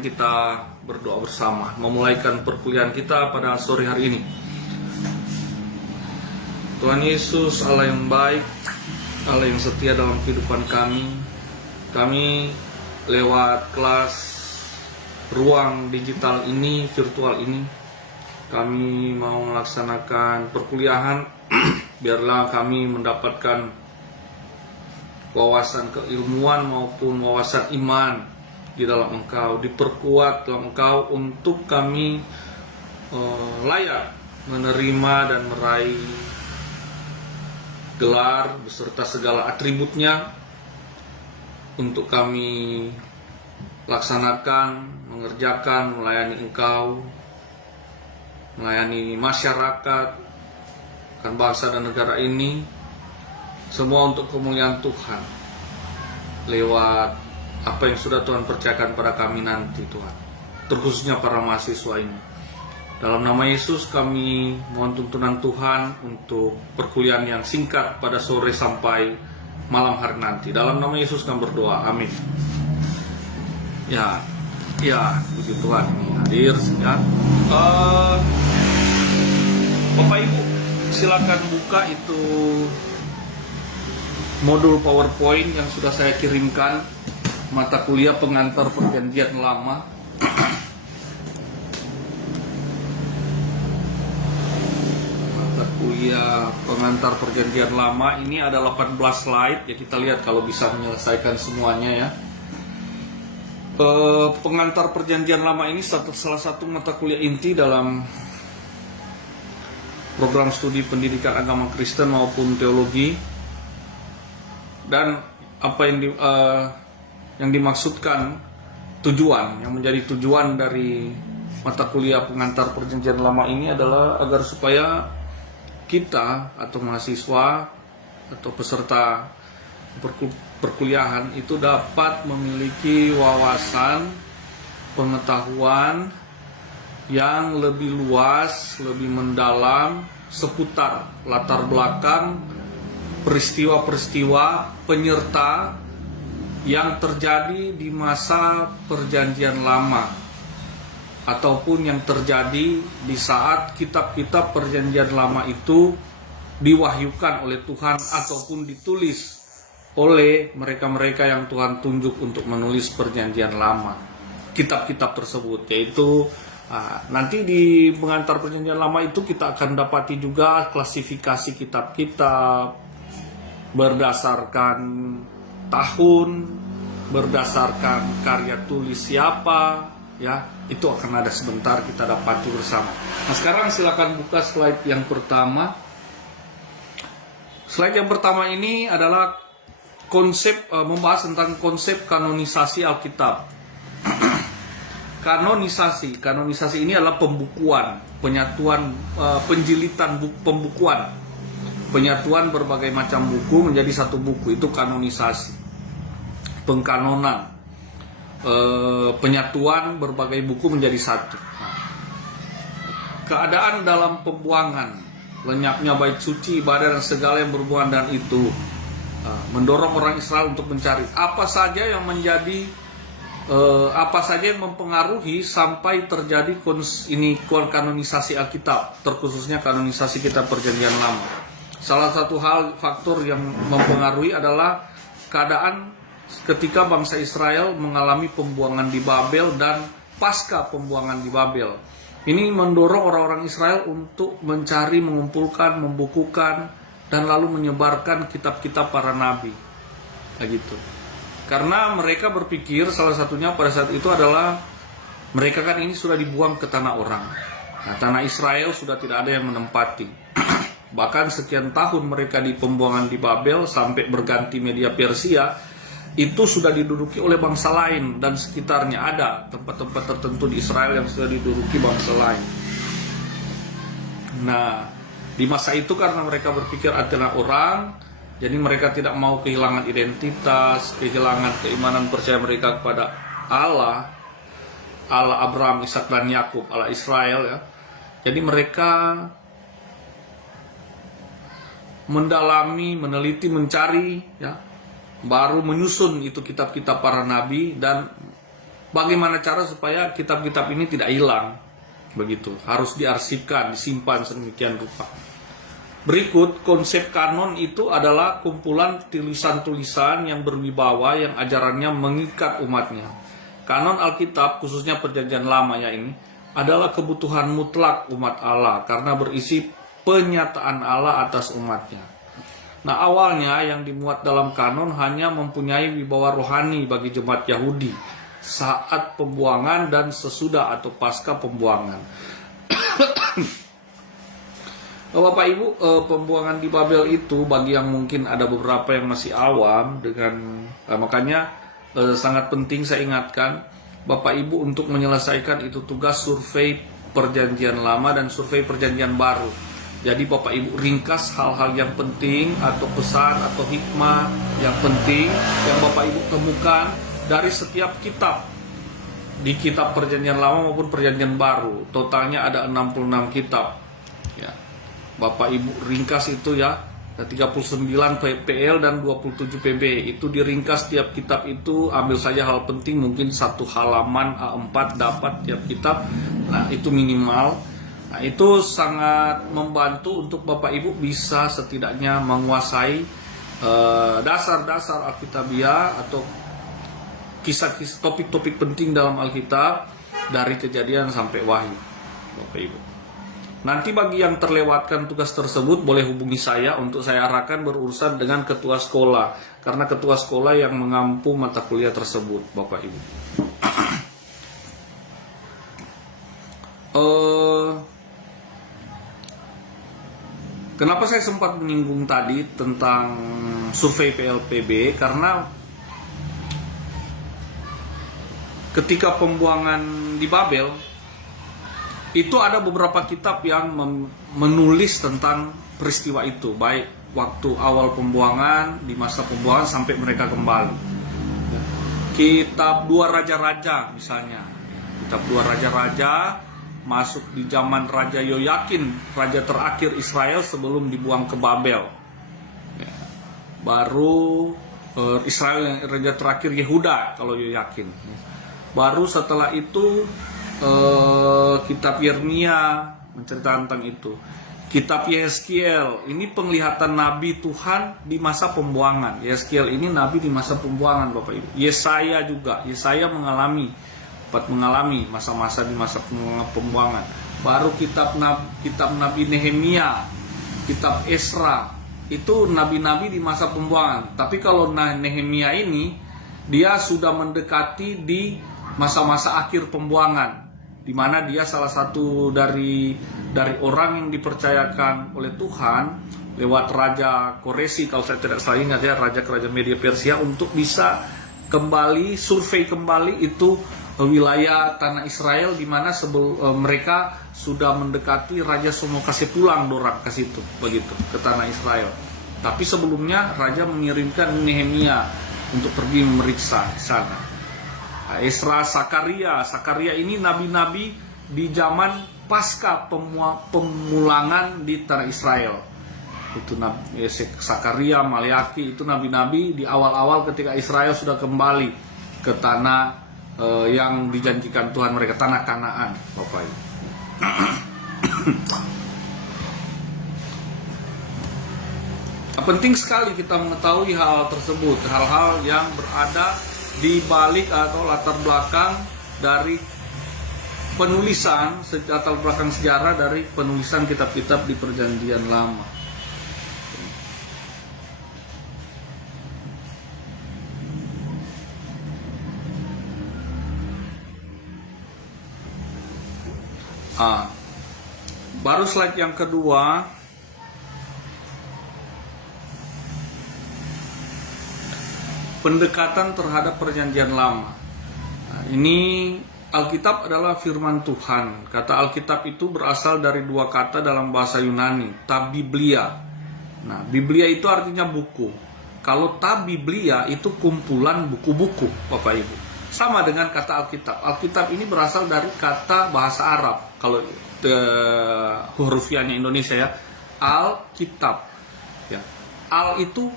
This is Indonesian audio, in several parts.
mari kita berdoa bersama, memulaikan perkuliahan kita pada sore hari ini. Tuhan Yesus, Allah yang baik, Allah yang setia dalam kehidupan kami lewat kelas ruang digital ini, virtual ini, kami mau melaksanakan perkuliahan. Biarlah kami mendapatkan wawasan keilmuan maupun wawasan iman di dalam Engkau, diperkuat dalam Engkau untuk kami layak menerima dan meraih gelar beserta segala atributnya untuk kami laksanakan, mengerjakan, melayani Engkau, melayani masyarakat, kan bangsa dan negara ini. Semua untuk kemuliaan Tuhan lewat apa yang sudah Tuhan percayakan pada kami nanti, Tuhan, terkhususnya para mahasiswa ini. Dalam nama Yesus kami mohon tuntunan Tuhan untuk perkuliahan yang singkat pada sore sampai malam hari nanti. Dalam nama Yesus kami berdoa, amin. Ya, puji Tuhan, ini hadir ya. Bapak Ibu, silakan buka itu modul PowerPoint yang sudah saya kirimkan, mata kuliah pengantar perjanjian lama. Mata kuliah pengantar perjanjian lama ini ada 18 slide ya, kita lihat kalau bisa menyelesaikan semuanya ya. Pengantar perjanjian lama ini salah satu mata kuliah inti dalam program studi pendidikan agama Kristen maupun teologi. Dan apa yang dimaksudkan, tujuan yang menjadi tujuan dari mata kuliah pengantar perjanjian lama ini adalah agar supaya kita atau mahasiswa atau peserta perkuliahan itu dapat memiliki wawasan pengetahuan yang lebih luas, lebih mendalam seputar latar belakang peristiwa-peristiwa penyerta yang terjadi di masa perjanjian lama ataupun yang terjadi di saat kitab-kitab perjanjian lama itu diwahyukan oleh Tuhan ataupun ditulis oleh mereka-mereka yang Tuhan tunjuk untuk menulis perjanjian lama, kitab-kitab tersebut. Yaitu nanti di pengantar perjanjian lama itu kita akan dapati juga klasifikasi kitab-kitab berdasarkan tahun, berdasarkan karya tulis siapa, ya, itu akan ada sebentar kita dapati bersama. Nah, sekarang silakan buka slide yang pertama. Slide yang pertama ini adalah konsep, membahas tentang konsep kanonisasi Alkitab. Kanonisasi ini adalah pembukuan, penyatuan, penjilitan pembukuan. Penyatuan berbagai macam buku menjadi satu buku, itu kanonisasi. Pengkanonan, penyatuan berbagai buku menjadi satu. Keadaan dalam pembuangan, lenyapnya bait suci, ibadah dan segala yang berhubungan dengan itu, mendorong orang Israel untuk mencari apa saja yang menjadi, apa saja yang mempengaruhi sampai terjadi kanonisasi Alkitab, terkhususnya kanonisasi kitab perjanjian lama. Salah satu faktor yang mempengaruhi adalah keadaan ketika bangsa Israel mengalami pembuangan di Babel dan pasca pembuangan di Babel. Ini mendorong orang-orang Israel untuk mencari, mengumpulkan, membukukan, dan lalu menyebarkan kitab-kitab para nabi. Begitu. Karena mereka berpikir salah satunya pada saat itu adalah mereka kan ini sudah dibuang ke tanah orang. Nah, tanah Israel sudah tidak ada yang menempati. Bahkan sekian tahun mereka di pembuangan di Babel sampai berganti media Persia, itu sudah diduduki oleh bangsa lain, dan sekitarnya ada tempat-tempat tertentu di Israel yang sudah diduduki bangsa lain. Nah, di masa itu karena mereka berpikir adalah orang, jadi mereka tidak mau kehilangan identitas, kehilangan keimanan percaya mereka kepada Allah Abraham, Ishak dan Yakub, Allah Israel ya. Jadi mereka mendalami, meneliti, mencari ya, baru menyusun itu kitab-kitab para nabi dan bagaimana cara supaya kitab-kitab ini tidak hilang. Begitu, harus diarsipkan, disimpan sedemikian rupa. Berikut, konsep kanon itu adalah kumpulan tulisan-tulisan yang berwibawa yang ajarannya mengikat umatnya. Kanon Alkitab, khususnya Perjanjian Lama ya ini, adalah kebutuhan mutlak umat Allah karena berisi penyataan Allah atas umatnya. Nah, awalnya yang dimuat dalam kanon hanya mempunyai wibawa rohani bagi jemaat Yahudi saat pembuangan dan sesudah atau pasca pembuangan. Bapak Ibu, pembuangan di Babel itu bagi yang mungkin ada beberapa yang masih awam dengan makanya sangat penting saya ingatkan Bapak Ibu untuk menyelesaikan itu tugas survei Perjanjian Lama dan survei Perjanjian Baru. Jadi Bapak Ibu ringkas hal-hal yang penting atau pesan atau hikmah yang penting yang Bapak Ibu temukan dari setiap kitab. Di kitab Perjanjian Lama maupun Perjanjian Baru. Totalnya ada 66 kitab. Ya. Bapak Ibu ringkas itu ya, 39 PL dan 27 PB. Itu diringkas tiap kitab itu, ambil saja hal penting, mungkin satu halaman A4 dapat tiap kitab. Nah, itu minimal. Nah, itu sangat membantu untuk Bapak Ibu bisa setidaknya menguasai dasar-dasar Alkitabiah atau kisah-kisah topik-topik penting dalam Alkitab dari Kejadian sampai Wahyu. Bapak Ibu. Nanti bagi yang terlewatkan tugas tersebut boleh hubungi saya untuk saya arahkan berurusan dengan ketua sekolah. Karena ketua sekolah yang mengampu mata kuliah tersebut, Bapak Ibu. Kenapa saya sempat menyinggung tadi tentang survei PLPB? Karena ketika pembuangan di Babel, itu ada beberapa kitab yang menulis tentang peristiwa itu, baik waktu awal pembuangan, di masa pembuangan sampai mereka kembali. Kitab Dua Raja-Raja misalnya, kitab Dua Raja-Raja masuk di zaman Raja Yoyakin, raja terakhir Israel sebelum dibuang ke Babel. Baru Israel yang raja terakhir Yehuda kalau Yoyakin. Baru setelah itu kitab Yeremia menceritakan tentang itu. Kitab Yeskiel ini penglihatan nabi Tuhan di masa pembuangan. Yeskiel ini nabi di masa pembuangan, Bapak Ibu. Yesaya juga, Yesaya mengalami masa-masa di masa pembuangan. Baru kitab Nabi Nehemia, kitab Esra, itu nabi-nabi di masa pembuangan. Tapi kalau Nehemia ini dia sudah mendekati di masa-masa akhir pembuangan, di mana dia salah satu dari orang yang dipercayakan oleh Tuhan lewat Raja Koresi, kalau saya tidak salah ingat ya, raja kerajaan Media Persia, untuk bisa kembali survei kembali itu wilayah tanah Israel, di mana mereka sudah mendekati raja mau kasih pulang dorang ke situ, begitu ke tanah Israel. Tapi sebelumnya raja mengirimkan Nehemia untuk pergi memeriksa di sana. Esra, Sakaria ini nabi-nabi di zaman pasca pemulangan di tanah Israel. Itu Sakaria, Maleaki, itu nabi-nabi di awal-awal ketika Israel sudah kembali ke tanah yang dijanjikan Tuhan mereka, tanah Kanaan, Bapak Ibu. Penting sekali kita mengetahui hal tersebut, hal-hal yang berada di balik atau latar belakang dari penulisan, latar belakang sejarah dari penulisan kitab-kitab di Perjanjian Lama. Baru slide yang kedua. Pendekatan terhadap Perjanjian Lama. Nah, ini Alkitab adalah firman Tuhan. Kata Alkitab itu berasal dari dua kata dalam bahasa Yunani, tabiblia. Nah, Biblia itu artinya buku. Kalau tabiblia itu kumpulan buku-buku, Bapak Ibu. Sama dengan kata Alkitab. Alkitab ini berasal dari kata bahasa Arab. Kalau hurufiahnya Indonesia ya, Alkitab. Ya. Al itu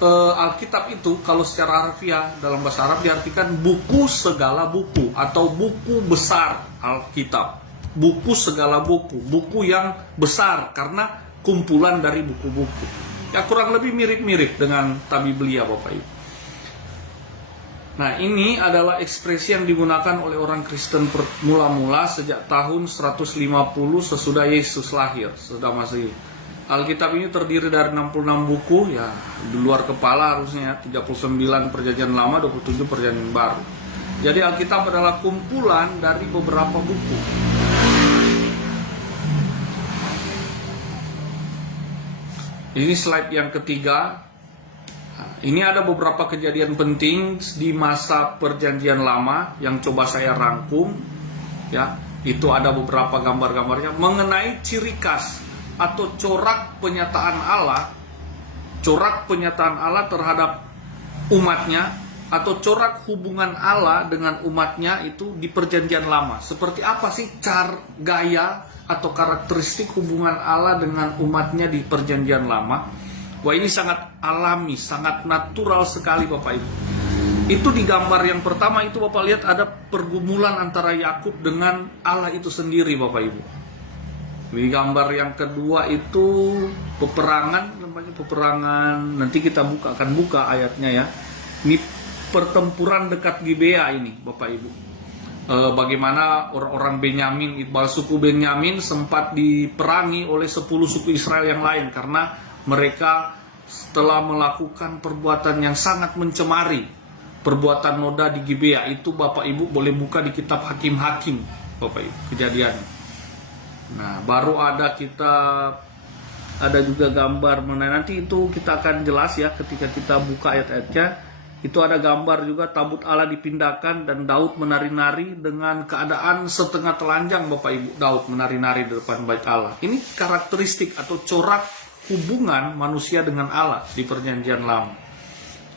Alkitab itu kalau secara harfiah dalam bahasa Arab diartikan buku segala buku atau buku besar Alkitab. Buku segala buku, buku yang besar karena kumpulan dari buku-buku. Ya kurang lebih mirip-mirip dengan Tabiblia Bapak Ibu. Nah, ini adalah ekspresi yang digunakan oleh orang Kristen mula-mula sejak tahun 150 sesudah Yesus lahir, sesudah Masehi. Alkitab ini terdiri dari 66 buku, ya di luar kepala harusnya 39 Perjanjian Lama, 27 Perjanjian Baru. Jadi Alkitab adalah kumpulan dari beberapa buku. Ini slide yang ketiga. Ini ada beberapa kejadian penting di masa Perjanjian Lama yang coba saya rangkum. Ya, itu ada beberapa gambar-gambarnya mengenai ciri khas atau corak penyataan Allah terhadap umatnya, atau corak hubungan Allah dengan umatnya itu di Perjanjian Lama. Seperti apa sih gaya atau karakteristik hubungan Allah dengan umatnya di Perjanjian Lama? Wah, ini sangat alami, sangat natural sekali Bapak Ibu. Itu di gambar yang pertama itu Bapak lihat ada pergumulan antara Yakub dengan Allah itu sendiri Bapak Ibu. Di gambar yang kedua itu peperangan, nanti kita akan buka ayatnya ya. Ini pertempuran dekat Gibea ini Bapak Ibu. Bagaimana orang-orang Benyamin, suku Benyamin sempat diperangi oleh 10 suku Israel yang lain karena mereka setelah melakukan perbuatan yang sangat mencemari, perbuatan noda di Gibea. Itu Bapak Ibu boleh buka di kitab Hakim-Hakim Bapak Ibu, kejadian. Nah, baru ada juga gambar mengenai, nanti itu kita akan jelas ya ketika kita buka ayat-ayatnya. Itu ada gambar juga tabut Allah dipindahkan dan Daud menari-nari dengan keadaan setengah telanjang Bapak Ibu. Daud menari-nari di depan bait Allah. Ini karakteristik atau corak hubungan manusia dengan Allah di Perjanjian Lama.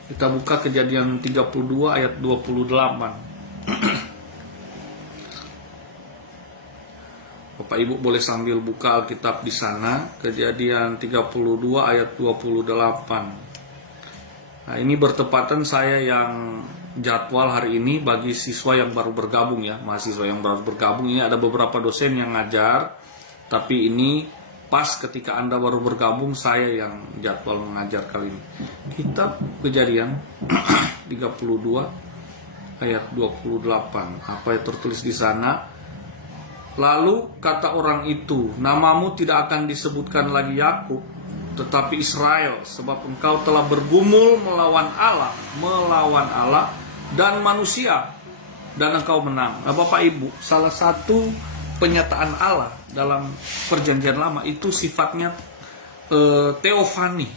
Kita buka Kejadian 32 ayat 28. Bapak Ibu boleh sambil buka Alkitab di sana, Kejadian 32 ayat 28. Nah, ini bertepatan saya yang jadwal hari ini bagi siswa yang baru bergabung ya, mahasiswa yang baru bergabung. Ini ada beberapa dosen yang ngajar, tapi ini pas ketika Anda baru bergabung, saya yang jadwal mengajar kali ini. Kitab Kejadian 32 ayat 28. Apa yang tertulis di sana? Lalu kata orang itu, namamu tidak akan disebutkan lagi Yakub, tetapi Israel, sebab engkau telah bergumul melawan Allah dan manusia, dan engkau menang. Nah, Bapak Ibu, salah satu penyataan Allah dalam Perjanjian Lama itu sifatnya teofani.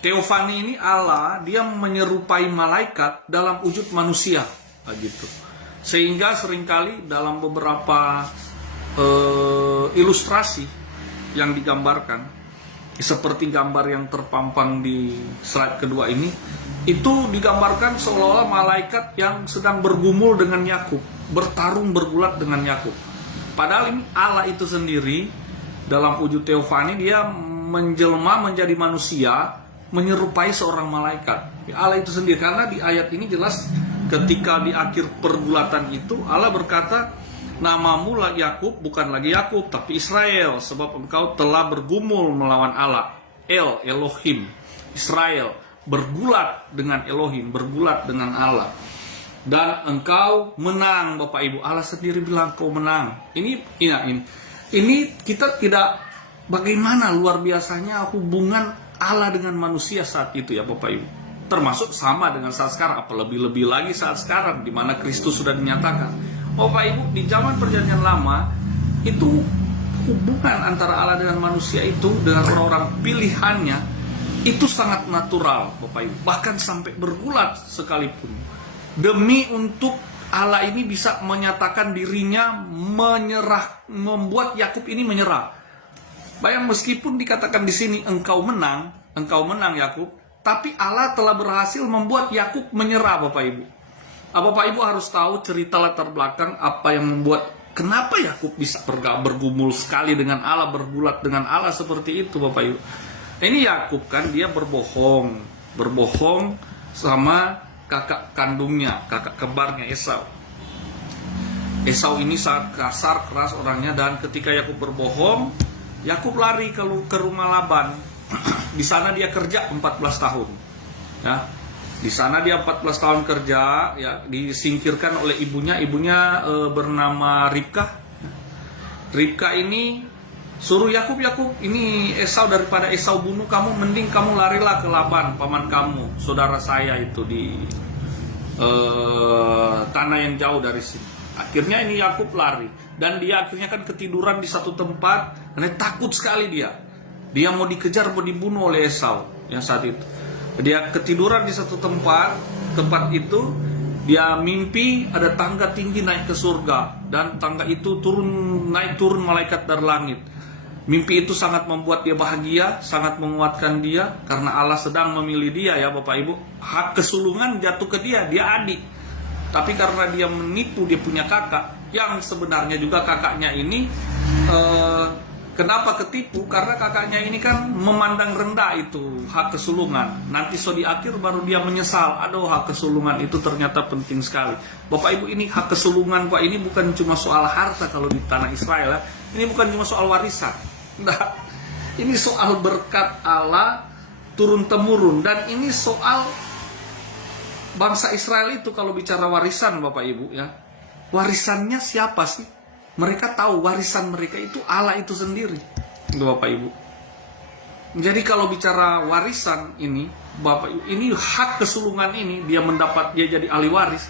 Teofani ini Allah, dia menyerupai malaikat dalam wujud manusia, gitu. Sehingga seringkali dalam beberapa ilustrasi yang digambarkan, seperti gambar yang terpampang di slide kedua ini, itu digambarkan seolah-olah malaikat yang sedang bergumul dengan Yakub, bertarung bergulat dengan Yakub. Padahal ini Allah itu sendiri dalam wujud teofani, dia menjelma menjadi manusia, menyerupai seorang malaikat. Allah itu sendiri, karena di ayat ini jelas ketika di akhir pergulatan itu Allah berkata, namamu lah Yakub, bukan lagi Yakub tapi Israel, sebab engkau telah bergumul melawan Allah. Elohim, Israel bergulat dengan Elohim, bergulat dengan Allah, dan engkau menang. Bapak Ibu, Allah sendiri bilang kau menang. Ini kita tidak, bagaimana luar biasanya hubungan Allah dengan manusia saat itu ya Bapak Ibu. Termasuk sama dengan saat sekarang, apa lebih lagi saat sekarang di mana Kristus sudah dinyatakan. Bapak Ibu, di zaman Perjanjian Lama itu hubungan antara Allah dengan manusia itu, dengan orang-orang pilihannya, itu sangat natural Bapak Ibu, bahkan sampai bergulat sekalipun, demi untuk Allah ini bisa menyatakan dirinya menyerah, membuat Yakub ini menyerah. Bayang, meskipun dikatakan di sini engkau menang Yakub, tapi Allah telah berhasil membuat Yakub menyerah Bapak Ibu. Bapak Ibu harus tahu cerita latar belakang apa yang membuat, kenapa Yakub bisa bergumul sekali dengan Allah, bergulat dengan Allah seperti itu Bapak Ibu. Ini Yakub kan dia berbohong. berbohong sama kakak kandungnya, kakak kembarnya Esau. Esau ini sangat kasar, keras orangnya, dan ketika Yakub berbohong, Yakub lari ke rumah Laban. Di sana dia kerja 14 tahun. Ya. Di sana dia 14 tahun kerja, ya, disingkirkan oleh ibunya. Ibunya bernama Ribkah. Ribkah ini suruh Yakub, ini Esau, daripada Esau bunuh kamu, mending kamu larilah ke Laban, paman kamu, saudara saya itu di tanah yang jauh dari sini. Akhirnya ini Yakub lari, dan dia akhirnya kan ketiduran di satu tempat, karena takut sekali dia. Dia mau dikejar, mau dibunuh oleh Esau yang saat itu. Dia ketiduran di satu tempat itu dia mimpi ada tangga tinggi naik ke surga, dan tangga itu naik turun malaikat dari langit. Mimpi itu sangat membuat dia bahagia, sangat menguatkan dia, karena Allah sedang memilih dia, ya Bapak Ibu. Hak kesulungan jatuh ke dia adik. Tapi karena dia menipu, dia punya kakak, yang sebenarnya juga kakaknya ini, kenapa ketipu? Karena kakaknya ini kan memandang rendah itu hak kesulungan. Nanti di akhir baru dia menyesal, aduh hak kesulungan itu ternyata penting sekali. Bapak Ibu, ini hak kesulungan Pak, ini bukan cuma soal harta kalau di tanah Israel, ya. Ini bukan cuma soal warisan. Nah, ini soal berkat Allah turun-temurun, dan ini soal bangsa Israel itu kalau bicara warisan Bapak Ibu, ya. Warisannya siapa sih? Mereka tahu warisan mereka itu Allah itu sendiri, Bapak Ibu. Jadi kalau bicara warisan ini, Bapak Ibu, ini hak kesulungan ini dia jadi ahli waris.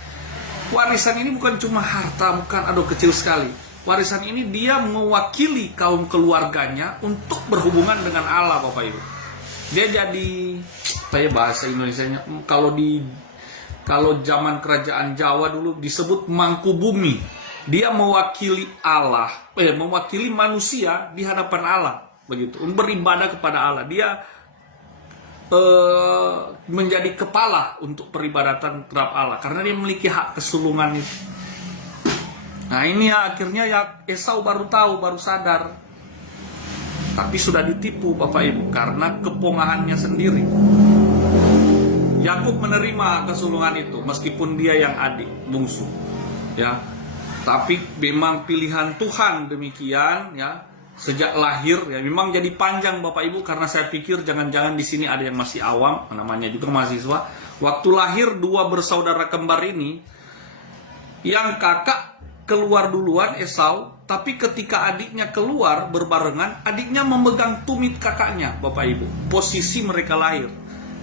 Warisan ini bukan cuma harta, bukan, aduh kecil sekali. Warisan ini dia mewakili kaum keluarganya untuk berhubungan dengan Allah, Bapak Ibu. Dia jadi, kayak bahasa Indonesianya, kalau zaman kerajaan Jawa dulu disebut mangku bumi. Dia mewakili Allah, mewakili manusia di hadapan Allah, begitu. Beribadah kepada Allah. Dia menjadi kepala untuk peribadatan terhadap Allah, karena dia memiliki hak kesulungan itu. Nah ini ya, akhirnya ya Esau baru tahu, baru sadar. Tapi sudah ditipu Bapak Ibu, karena kepongahannya sendiri. Yakub menerima kesulungan itu, meskipun dia yang adik bungsu, ya. Tapi memang pilihan Tuhan demikian, ya. Sejak lahir, ya, memang jadi panjang Bapak Ibu, karena saya pikir jangan-jangan di sini ada yang masih awam, namanya juga mahasiswa. Waktu lahir dua bersaudara kembar ini, yang kakak keluar duluan Esau, tapi ketika adiknya keluar berbarengan, adiknya memegang tumit kakaknya, Bapak Ibu. Posisi mereka lahir.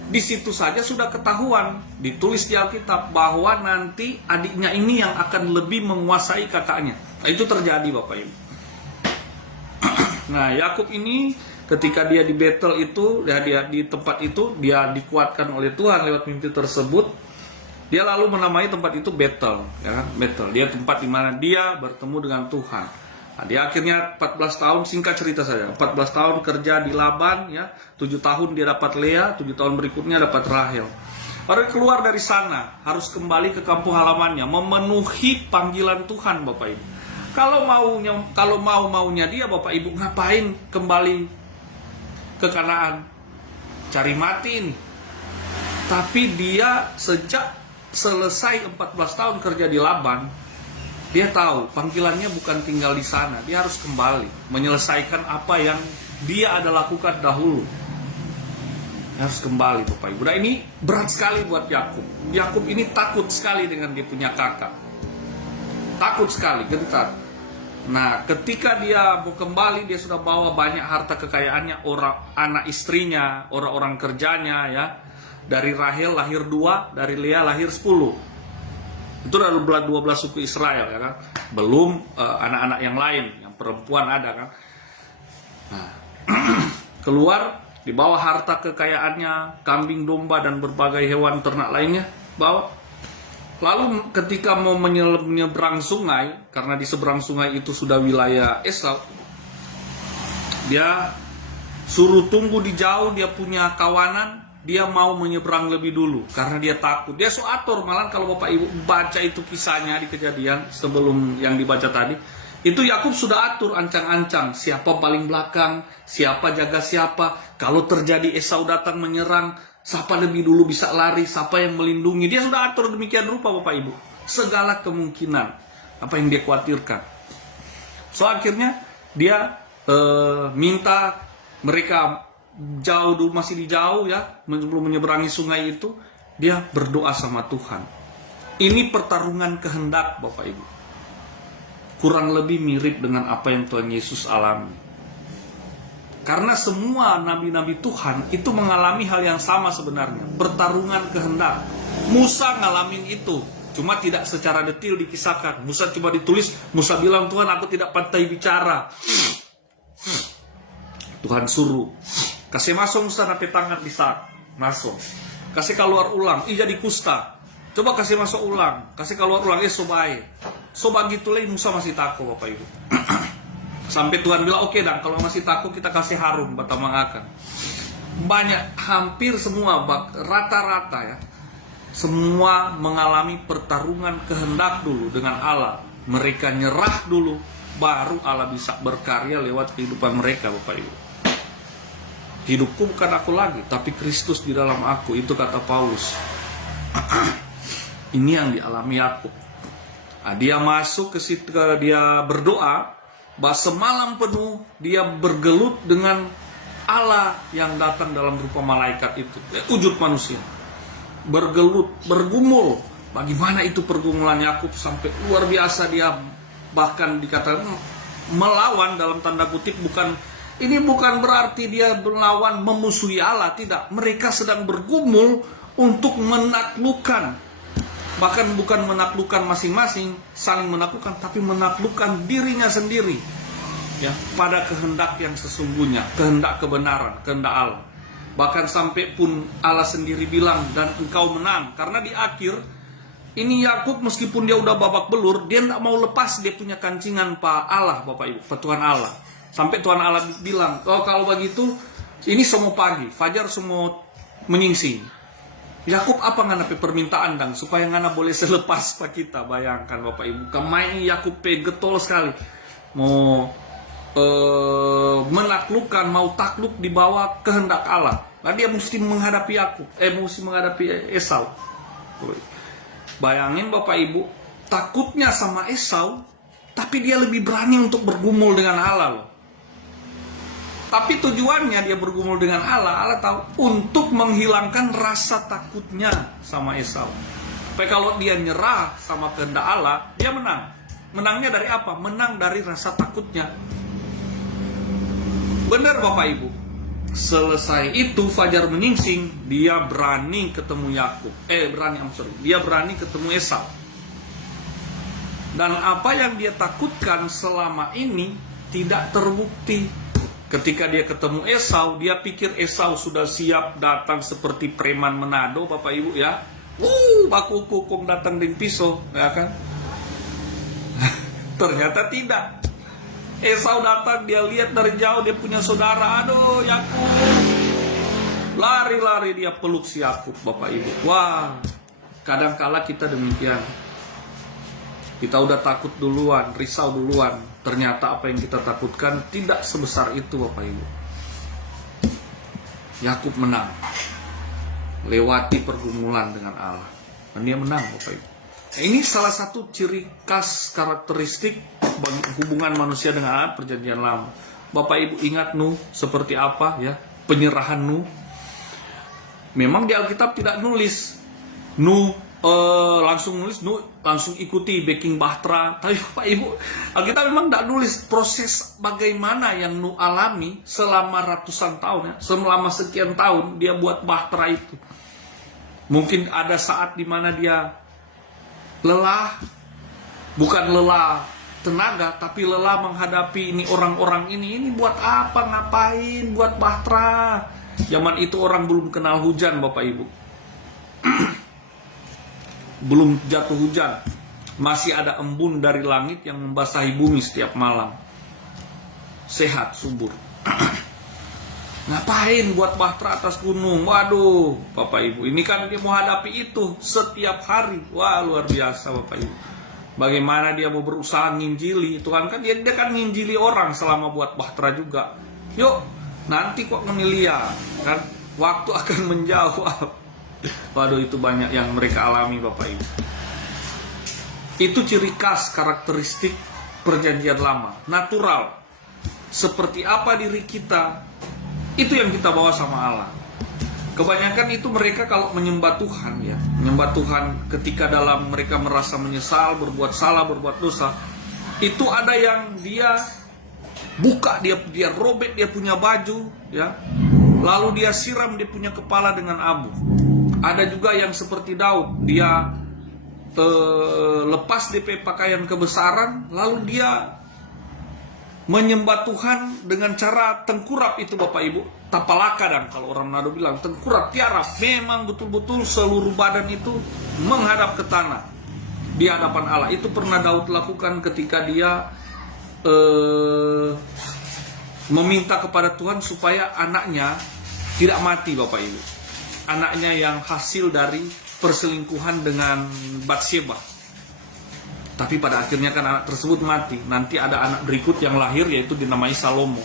Di situ saja sudah ketahuan, ditulis di Alkitab bahwa nanti adiknya ini yang akan lebih menguasai kakaknya. Nah, itu terjadi Bapak Ibu. Nah, Yakub ini ketika dia di Betel itu, dia di tempat itu, dia dikuatkan oleh Tuhan lewat mimpi tersebut. Dia lalu menamai tempat itu Betel, ya kan? Betel. Dia tempat di mana dia bertemu dengan Tuhan. Nah, dia akhirnya 14 tahun, singkat cerita saja, 14 tahun kerja di Laban, ya. 7 tahun dia dapat Lea, 7 tahun berikutnya dapat Rahel. Baru keluar dari sana, harus kembali ke kampung halamannya, memenuhi panggilan Tuhan, Bapak Ibu. Kalau maunya dia, Bapak Ibu, ngapain kembali ke Kanaan? Cari mati ini. Tapi dia sejak selesai 14 tahun kerja di Laban, dia tahu panggilannya bukan tinggal di sana, dia harus kembali menyelesaikan apa yang dia ada lakukan dahulu. Dia harus kembali Bapak Ibu. Nah ini berat sekali buat Yakub. Yakub ini takut sekali dengan dia punya kakak. Takut sekali, gentar. Nah ketika dia mau kembali, dia sudah bawa banyak harta kekayaannya, anak istrinya, orang-orang kerjanya, ya. Dari Rahel lahir 2, dari Lea lahir 10. Itu adalah 12 suku Israel, ya kan. Belum anak-anak yang lain, yang perempuan ada kan. Nah, keluar dibawa harta kekayaannya, kambing, domba dan berbagai hewan ternak lainnya, bawa. Lalu ketika mau menyeberang sungai, karena di seberang sungai itu sudah wilayah Esau, dia suruh tunggu di jauh, dia punya kawanan. Dia mau menyeberang lebih dulu karena dia takut. Dia so atur, malah kalau Bapak Ibu baca itu kisahnya di Kejadian sebelum yang dibaca tadi, itu Yakub sudah atur ancang-ancang siapa paling belakang, siapa jaga siapa. Kalau terjadi Esau datang menyerang, siapa lebih dulu bisa lari, siapa yang melindungi. Dia sudah atur demikian rupa Bapak Ibu. Segala kemungkinan apa yang dia khawatirkan. So akhirnya dia minta mereka jauh dulu, masih di jauh ya, sebelum menyeberangi sungai itu, dia berdoa sama Tuhan. Ini pertarungan kehendak Bapak Ibu. Kurang lebih mirip dengan apa yang Tuhan Yesus alami. Karena semua nabi-nabi Tuhan itu mengalami hal yang sama sebenarnya. Pertarungan kehendak. Musa ngalamin itu. Cuma tidak secara detail dikisahkan. Musa cuma ditulis, Musa bilang, Tuhan aku tidak pandai bicara. Tuhan suruh. Kasih masuk Musa nape tangan bisa. Masuk. Kasih keluar ulang. Jadi kusta. Coba kasih masuk ulang. Kasih keluar ulang. Sobai. Soba gitu lagi Musa masih takut Bapak Ibu. Sampai Tuhan bilang, oke dan kalau masih takut kita kasih harum batamang. Banyak, hampir semua, rata-rata ya, semua mengalami pertarungan kehendak dulu dengan Allah. Mereka nyerah dulu, baru Allah bisa berkarya lewat kehidupan mereka Bapak Ibu. Hidupku bukan aku lagi, tapi Kristus di dalam aku, itu kata Paulus. Ini yang dialami aku. Nah, dia masuk ke situ, dia berdoa. Bahwa semalam penuh dia bergelut dengan Allah yang datang dalam rupa malaikat itu, wujud manusia. Bergelut, bergumul. Bagaimana itu pergumulan Yakub sampai luar biasa, dia bahkan dikatakan melawan dalam tanda kutip. Ini bukan berarti dia melawan memusuhi Allah, tidak. Mereka sedang bergumul untuk menaklukkan. Bahkan bukan menaklukkan masing-masing, saling menaklukkan, tapi menaklukkan dirinya sendiri. Ya, pada kehendak yang sesungguhnya, kehendak kebenaran, kehendak Allah. Bahkan sampai pun Allah sendiri bilang, dan engkau menang. Karena di akhir, ini Yakub meskipun dia udah babak belur, dia tidak mau lepas dia punya kancingan Pak Allah, Bapak Ibu, Pak Tuhan Allah. Sampai Tuhan Allah bilang, oh kalau begitu, ini semua pagi, fajar semua menyingsing. Yakub apa ngana permintaan dan supaya ngana boleh selepas pak kita. Bayangkan Bapak Ibu, kemain Yakub getol sekali mau menaklukkan, mau takluk di bawah kehendak Allah. Nah dia mesti menghadapi Yakub, mesti menghadapi Esau. Bayangin Bapak Ibu, takutnya sama Esau, tapi dia lebih berani untuk bergumul dengan Allah loh. Tapi tujuannya dia bergumul dengan Allah, Allah tahu, untuk menghilangkan rasa takutnya sama Esau. Tapi kalau dia nyerah sama kehendak Allah, dia menang. Menangnya dari apa? Menang dari rasa takutnya. Benar Bapak Ibu. Selesai itu fajar menyingsing, dia berani ketemu Yakub. Dia berani ketemu Esau. Dan apa yang dia takutkan selama ini tidak terbukti. Ketika dia ketemu Esau, dia pikir Esau sudah siap datang seperti preman Manado, Bapak Ibu ya. Baku kukung datang dengan pisau, ya kan? Ternyata tidak. Esau datang, dia lihat dari jauh, dia punya saudara, aduh Yakub. Lari-lari dia peluk si Yakub, Bapak Ibu. Wah, kadangkala kita demikian. Kita udah takut duluan, risau duluan. Ternyata apa yang kita takutkan tidak sebesar itu Bapak Ibu. Yakub menang. Lewati pergumulan dengan Allah. Dan dia menang Bapak Ibu. Ini salah satu ciri khas karakteristik hubungan manusia dengan Allah perjanjian lama. Bapak Ibu ingat Nuh seperti apa ya, penyerahan Nuh. Memang di Alkitab tidak nulis Nuh langsung nulis, langsung ikuti backing Bahtera. Tapi Bapak Ibu, Alkitab memang tidak nulis proses bagaimana yang Nuh alami selama ratusan tahun ya, selama sekian tahun dia buat Bahtera itu. Mungkin ada saat dimana dia lelah, bukan lelah tenaga, tapi lelah menghadapi ini orang-orang ini buat apa, ngapain, buat Bahtera. Zaman itu orang belum kenal hujan Bapak Ibu. Belum jatuh hujan, masih ada embun dari langit yang membasahi bumi setiap malam. Sehat, subur. Ngapain buat Bahtera atas gunung? Waduh, Bapak Ibu, ini kan dia mau hadapi itu setiap hari. Wah, luar biasa Bapak Ibu. Bagaimana dia mau berusaha nginjili, Tuhan kan dia kan nginjili orang selama buat Bahtera juga. Yuk, nanti kok ngemilia kan? waktu akan menjawab. Waduh, itu banyak yang mereka alami Bapak Ibu. Itu ciri khas karakteristik perjanjian lama, natural. Seperti apa diri kita, itu yang kita bawa sama Allah. Kebanyakan itu mereka kalau menyembah Tuhan ya, menyembah Tuhan ketika dalam mereka merasa menyesal, berbuat salah, berbuat dosa, itu ada yang dia buka, dia robek dia punya baju ya, lalu dia siram dia punya kepala dengan abu. Ada juga yang seperti Daud, dia lepas DP pakaian kebesaran, lalu dia menyembah Tuhan dengan cara tengkurap itu Bapak Ibu, tapalaka, dan kalau orang Manado bilang tengkurap, tiarap. Memang betul-betul seluruh badan itu menghadap ke tanah di hadapan Allah. Itu pernah Daud lakukan ketika dia meminta kepada Tuhan supaya anaknya tidak mati Bapak Ibu. Anaknya yang hasil dari perselingkuhan dengan Batsheba. Tapi pada akhirnya kan anak tersebut mati. Nanti ada anak berikut yang lahir, yaitu dinamai Salomo,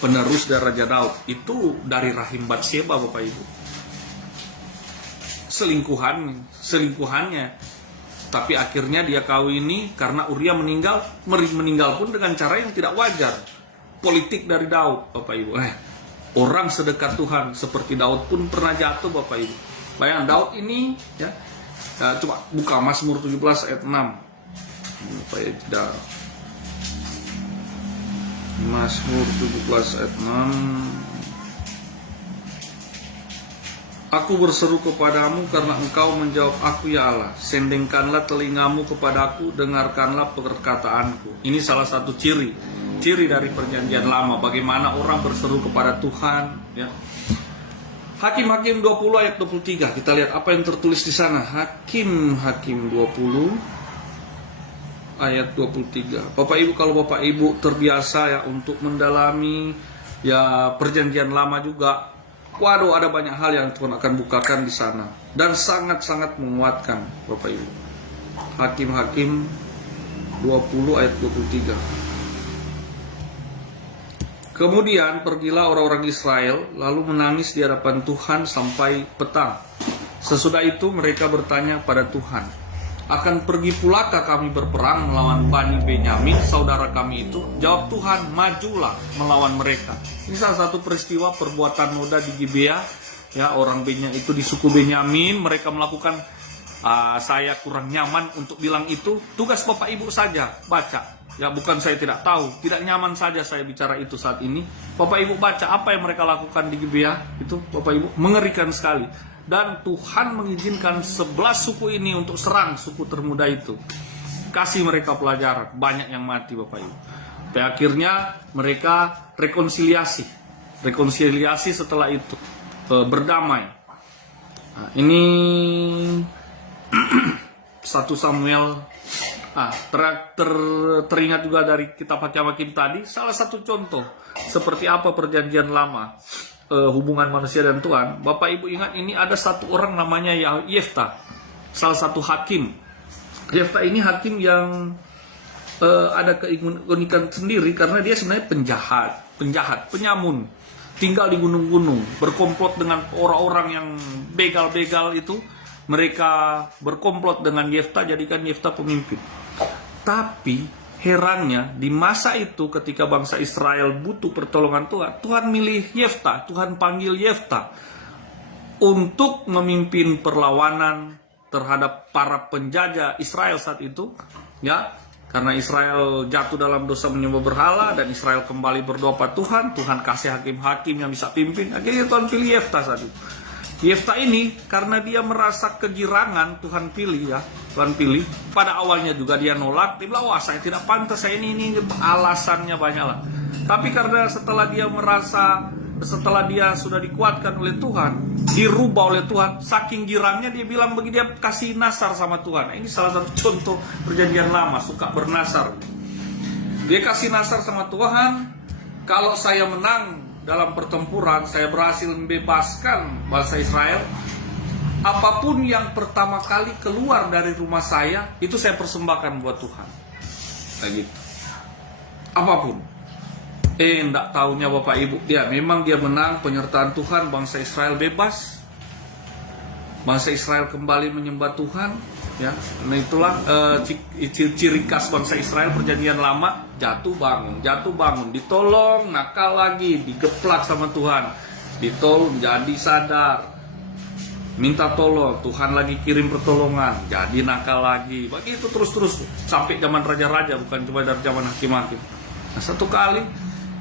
penerus dari Raja Daud. Itu dari rahim Batsheba Bapak Ibu. Selingkuhannya. Tapi akhirnya dia kawini karena Uria meninggal pun dengan cara yang tidak wajar. Politik dari Daud Bapak Ibu. Orang sedekat Tuhan seperti Daud pun pernah jatuh Bapak Ibu. Bayang Daud ini ya, coba buka Mazmur 17 ayat 6. Supaya tidak. Mazmur 17 ayat 6. Aku berseru kepadamu karena engkau menjawab aku ya Allah. Sendengkanlah telingamu kepadaku, dengarkanlah perkataanku. Ini salah satu ciri dari perjanjian lama, bagaimana orang berseru kepada Tuhan ya. Hakim-Hakim 20 ayat 23, kita lihat apa yang tertulis di sana. Hakim-Hakim 20 ayat 23. Bapak Ibu, kalau Bapak Ibu terbiasa ya untuk mendalami ya perjanjian lama juga, waduh, ada banyak hal yang Tuhan akan bukakan di sana dan sangat-sangat menguatkan Bapak Ibu. Hakim-Hakim 20 ayat 23. Kemudian pergilah orang-orang Israel lalu menangis di hadapan Tuhan sampai petang. Sesudah itu mereka bertanya pada Tuhan, akan pergi pulakah kami berperang melawan Bani Benyamin, saudara kami itu? Jawab Tuhan, majulah melawan mereka. Ini salah satu peristiwa perbuatan noda di Gibea. Ya, orang Benyamin itu di suku Benyamin, mereka melakukan, saya kurang nyaman untuk bilang itu, tugas Bapak Ibu saja baca. Ya, bukan saya tidak tahu, tidak nyaman saja saya bicara itu saat ini. Bapak Ibu baca apa yang mereka lakukan di Gibea, itu Bapak Ibu mengerikan sekali. Dan Tuhan mengizinkan 11 suku ini untuk serang suku termuda itu. Kasih mereka pelajaran, banyak yang mati Bapak Ibu. Dan akhirnya mereka rekonsiliasi setelah itu, berdamai. Nah, ini 1 Samuel. Teringat juga dari kitab Hakim-Hakim tadi, salah satu contoh seperti apa perjanjian lama, hubungan manusia dan Tuhan. Bapak Ibu ingat, ini ada satu orang namanya Yefta, salah satu hakim. Yefta ini hakim yang ada keunikan sendiri karena dia sebenarnya penjahat, penyamun, tinggal di gunung-gunung, berkomplot dengan orang-orang yang begal-begal itu. Mereka berkomplot dengan Yefta, jadikan Yefta pemimpin. Tapi herannya di masa itu ketika bangsa Israel butuh pertolongan Tuhan, Tuhan milih Yefta, Tuhan panggil Yefta untuk memimpin perlawanan terhadap para penjajah Israel saat itu, ya. Karena Israel jatuh dalam dosa menyembah berhala dan Israel kembali berdoa pada Tuhan, Tuhan kasih hakim-hakim yang bisa pimpin. Akhirnya Tuhan pilih Yefta saat itu. Yefta ini karena dia merasa kegirangan, Tuhan pilih. Pada awalnya juga dia nolak, dia bilang, wah saya tidak pantas, saya ini alasannya banyak lah. Tapi karena setelah dia sudah dikuatkan oleh Tuhan, dirubah oleh Tuhan, saking girangnya dia bilang begini, dia kasih nasar sama Tuhan. Ini salah satu contoh perjanjian lama, suka bernasar. Dia kasih nasar sama Tuhan, kalau saya menang dalam pertempuran, saya berhasil membebaskan bangsa Israel, apapun yang pertama kali keluar dari rumah saya, itu saya persembahkan buat Tuhan. Kayak gitu. Apapun. Enggak taunya Bapak Ibu, memang dia menang, penyertaan Tuhan, bangsa Israel bebas. Bangsa Israel kembali menyembah Tuhan, ya. Nah itulah ciri khas bangsa Israel perjanjian lama, jatuh bangun, ditolong, nakal lagi, digeplak sama Tuhan, ditolong, jadi sadar, minta tolong, Tuhan lagi kirim pertolongan, jadi nakal lagi, begitu terus sampai zaman raja-raja, bukan cuma dari zaman hakim-hakim. Nah satu kali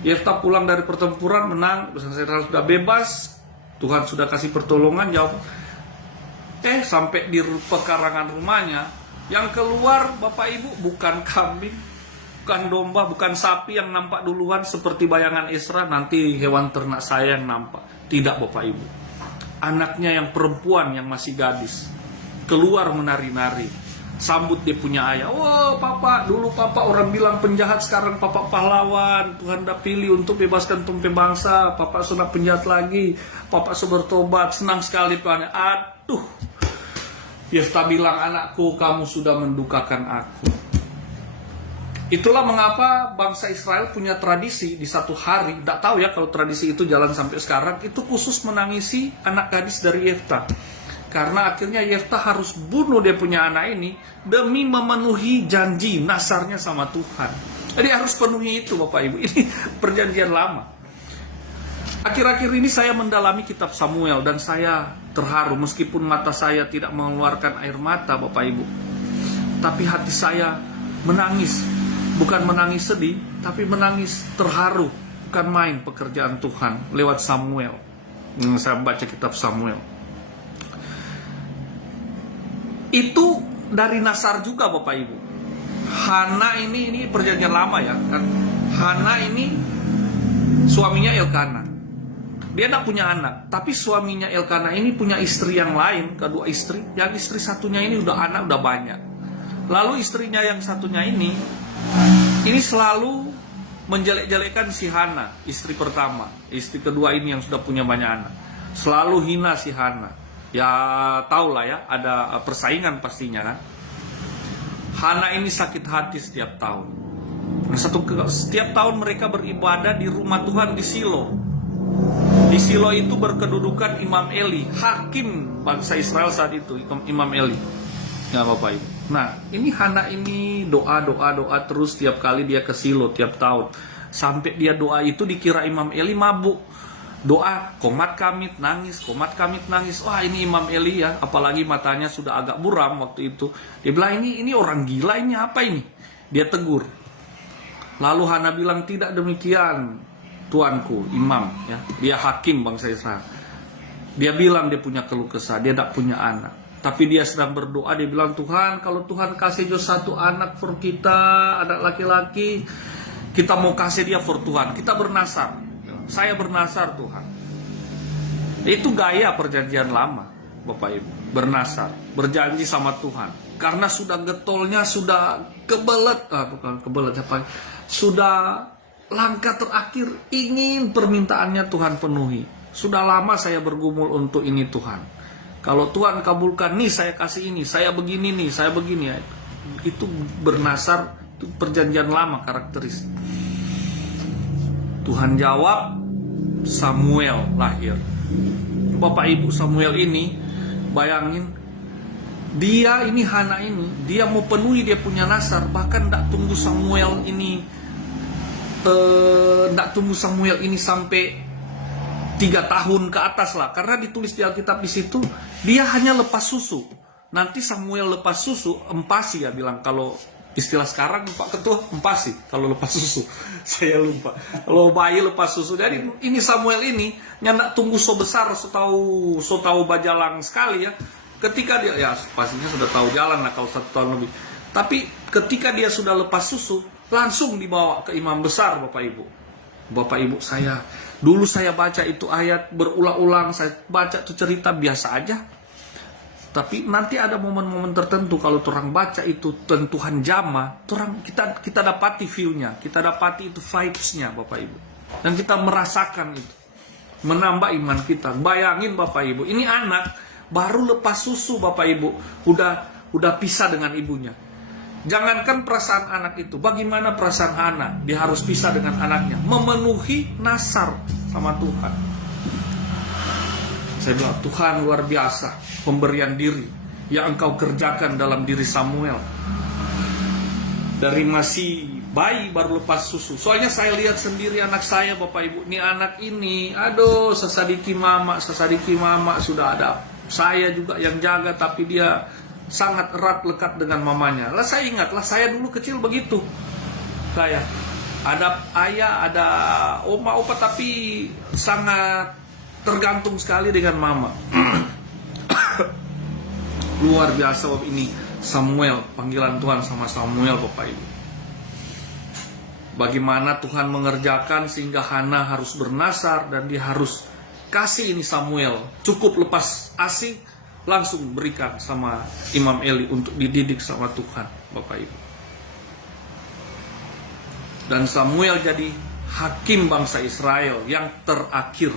Yefta pulang dari pertempuran, menang, bangsa Israel sudah bebas, Tuhan sudah kasih pertolongan, jawab. Sampai di pekarangan rumahnya, yang keluar Bapak Ibu bukan kambing, bukan domba, bukan sapi yang nampak duluan seperti bayangan Esra, nanti hewan ternak saya yang nampak. Tidak Bapak Ibu. Anaknya yang perempuan yang masih gadis keluar menari-nari, sambut dia punya ayah. Oh papa, dulu papa orang bilang penjahat, sekarang papa pahlawan, Tuhan dah pilih untuk bebaskan tumpeng bangsa, papa sudah penjahat lagi, papa sudah bertobat, senang sekali Tuhan. Aduh, Yefta bilang, anakku, kamu sudah mendukakan aku. Itulah mengapa bangsa Israel punya tradisi di satu hari, tidak tahu ya kalau tradisi itu jalan sampai sekarang, itu khusus menangisi anak gadis dari Yefta. Karena akhirnya Yefta harus bunuh dia punya anak ini demi memenuhi janji nasarnya sama Tuhan. Jadi harus penuhi itu Bapak Ibu. Ini perjanjian lama. Akhir-akhir ini saya mendalami kitab Samuel dan saya terharu meskipun mata saya tidak mengeluarkan air mata Bapak Ibu. Tapi hati saya menangis. Bukan menangis sedih, tapi menangis terharu. Bukan main pekerjaan Tuhan lewat Samuel. Saya baca kitab Samuel. Itu dari Nasar juga Bapak Ibu. Hana ini perjanjian lama ya kan. Hana ini suaminya Elkana. Dia tidak punya anak, tapi suaminya Elkana ini punya istri yang lain, kedua istri. Yang istri satunya ini udah anak udah banyak. Lalu istrinya yang satunya ini selalu menjelek-jelekan si Hana, istri pertama. Istri kedua ini yang sudah punya banyak anak, selalu hina si Hana. Ya tau lah ya, ada persaingan pastinya kan. Hana ini sakit hati setiap tahun. Setiap tahun mereka beribadah di rumah Tuhan di Silo. Di Silo itu berkedudukan Imam Eli, hakim bangsa Israel saat itu, Imam Eli. Ya Bapak Ibu. Nah, ini Hana ini doa terus tiap kali dia ke Silo tiap tahun. Sampai dia doa itu dikira Imam Eli mabuk. Doa, komat kamit nangis. Wah ini Imam Eli ya, apalagi matanya sudah agak buram waktu itu. Dia bilang ini orang gila, ini apa ini? Dia tegur. Lalu Hana bilang, tidak demikian tuanku, imam ya. Dia hakim bangsa Israel. Dia bilang dia punya keluh kesah, dia tidak punya anak. Tapi dia sedang berdoa, dia bilang, Tuhan, kalau Tuhan kasih satu anak for kita, anak laki-laki, kita mau kasih dia for Tuhan. Kita bernasar. Saya bernasar Tuhan. Itu gaya perjanjian lama, Bapak Ibu. Bernasar, berjanji sama Tuhan. Karena sudah getolnya, sudah kebelet, sudah langkah terakhir, ingin permintaannya Tuhan penuhi. Sudah lama saya bergumul untuk ini Tuhan. Kalau Tuhan kabulkan, nih saya kasih ini, saya begini nih, saya begini ya. Itu bernasar, itu perjanjian lama karakteristik. Tuhan jawab, Samuel lahir. Bapak Ibu, Samuel ini, bayangin, dia ini Hana ini, dia mau penuhi dia punya nasar, bahkan tidak tunggu Samuel ini sampai 3 tahun ke atas lah, karena ditulis di Alkitab di situ dia hanya lepas susu. Nanti Samuel lepas susu, empasi ya bilang, kalau istilah sekarang Pak Ketua, empasi kalau lepas susu. Saya lupa. Kalau bayi lepas susu. Jadi ini Samuel ini nyandak tunggu so besar, so tahu bajalang sekali ya. Ketika dia, ya pastinya sudah tahu jalan lah kalau 1 tahun lebih. Tapi ketika dia sudah lepas susu, langsung dibawa ke imam besar Bapak Ibu. Bapak Ibu, dulu saya baca itu ayat berulang-ulang, saya baca itu cerita biasa aja. Tapi nanti ada momen-momen tertentu kalau orang baca itu tentuhan jama, kita dapati view-nya, kita dapati itu vibes-nya Bapak Ibu. Dan kita merasakan itu. Menambah iman kita. Bayangin Bapak Ibu, ini anak baru lepas susu Bapak Ibu, udah pisah dengan ibunya. Jangankan perasaan anak itu, bagaimana perasaan Hana? Dia harus pisah dengan anaknya, memenuhi nasar sama Tuhan. Saya bilang, Tuhan luar biasa pemberian diri yang engkau kerjakan dalam diri Samuel. Dari masih bayi baru lepas susu. Soalnya saya lihat sendiri anak saya, Bapak Ibu. Nih anak ini, aduh, sesadiki mama sudah ada. Saya juga yang jaga, tapi dia sangat erat lekat dengan mamanya. Lah saya ingat, lah saya dulu kecil begitu. Kayak ada ayah, ada oma, opa, tapi sangat tergantung sekali dengan mama. Luar biasa Bapak ini. Samuel, panggilan Tuhan sama Samuel, Bapak Ibu. Bagaimana Tuhan mengerjakan sehingga Hana harus bernasar dan dia harus kasih ini Samuel. Cukup lepas ASI, langsung berikan sama Imam Eli untuk dididik sama Tuhan, Bapak Ibu. Dan Samuel jadi hakim bangsa Israel yang terakhir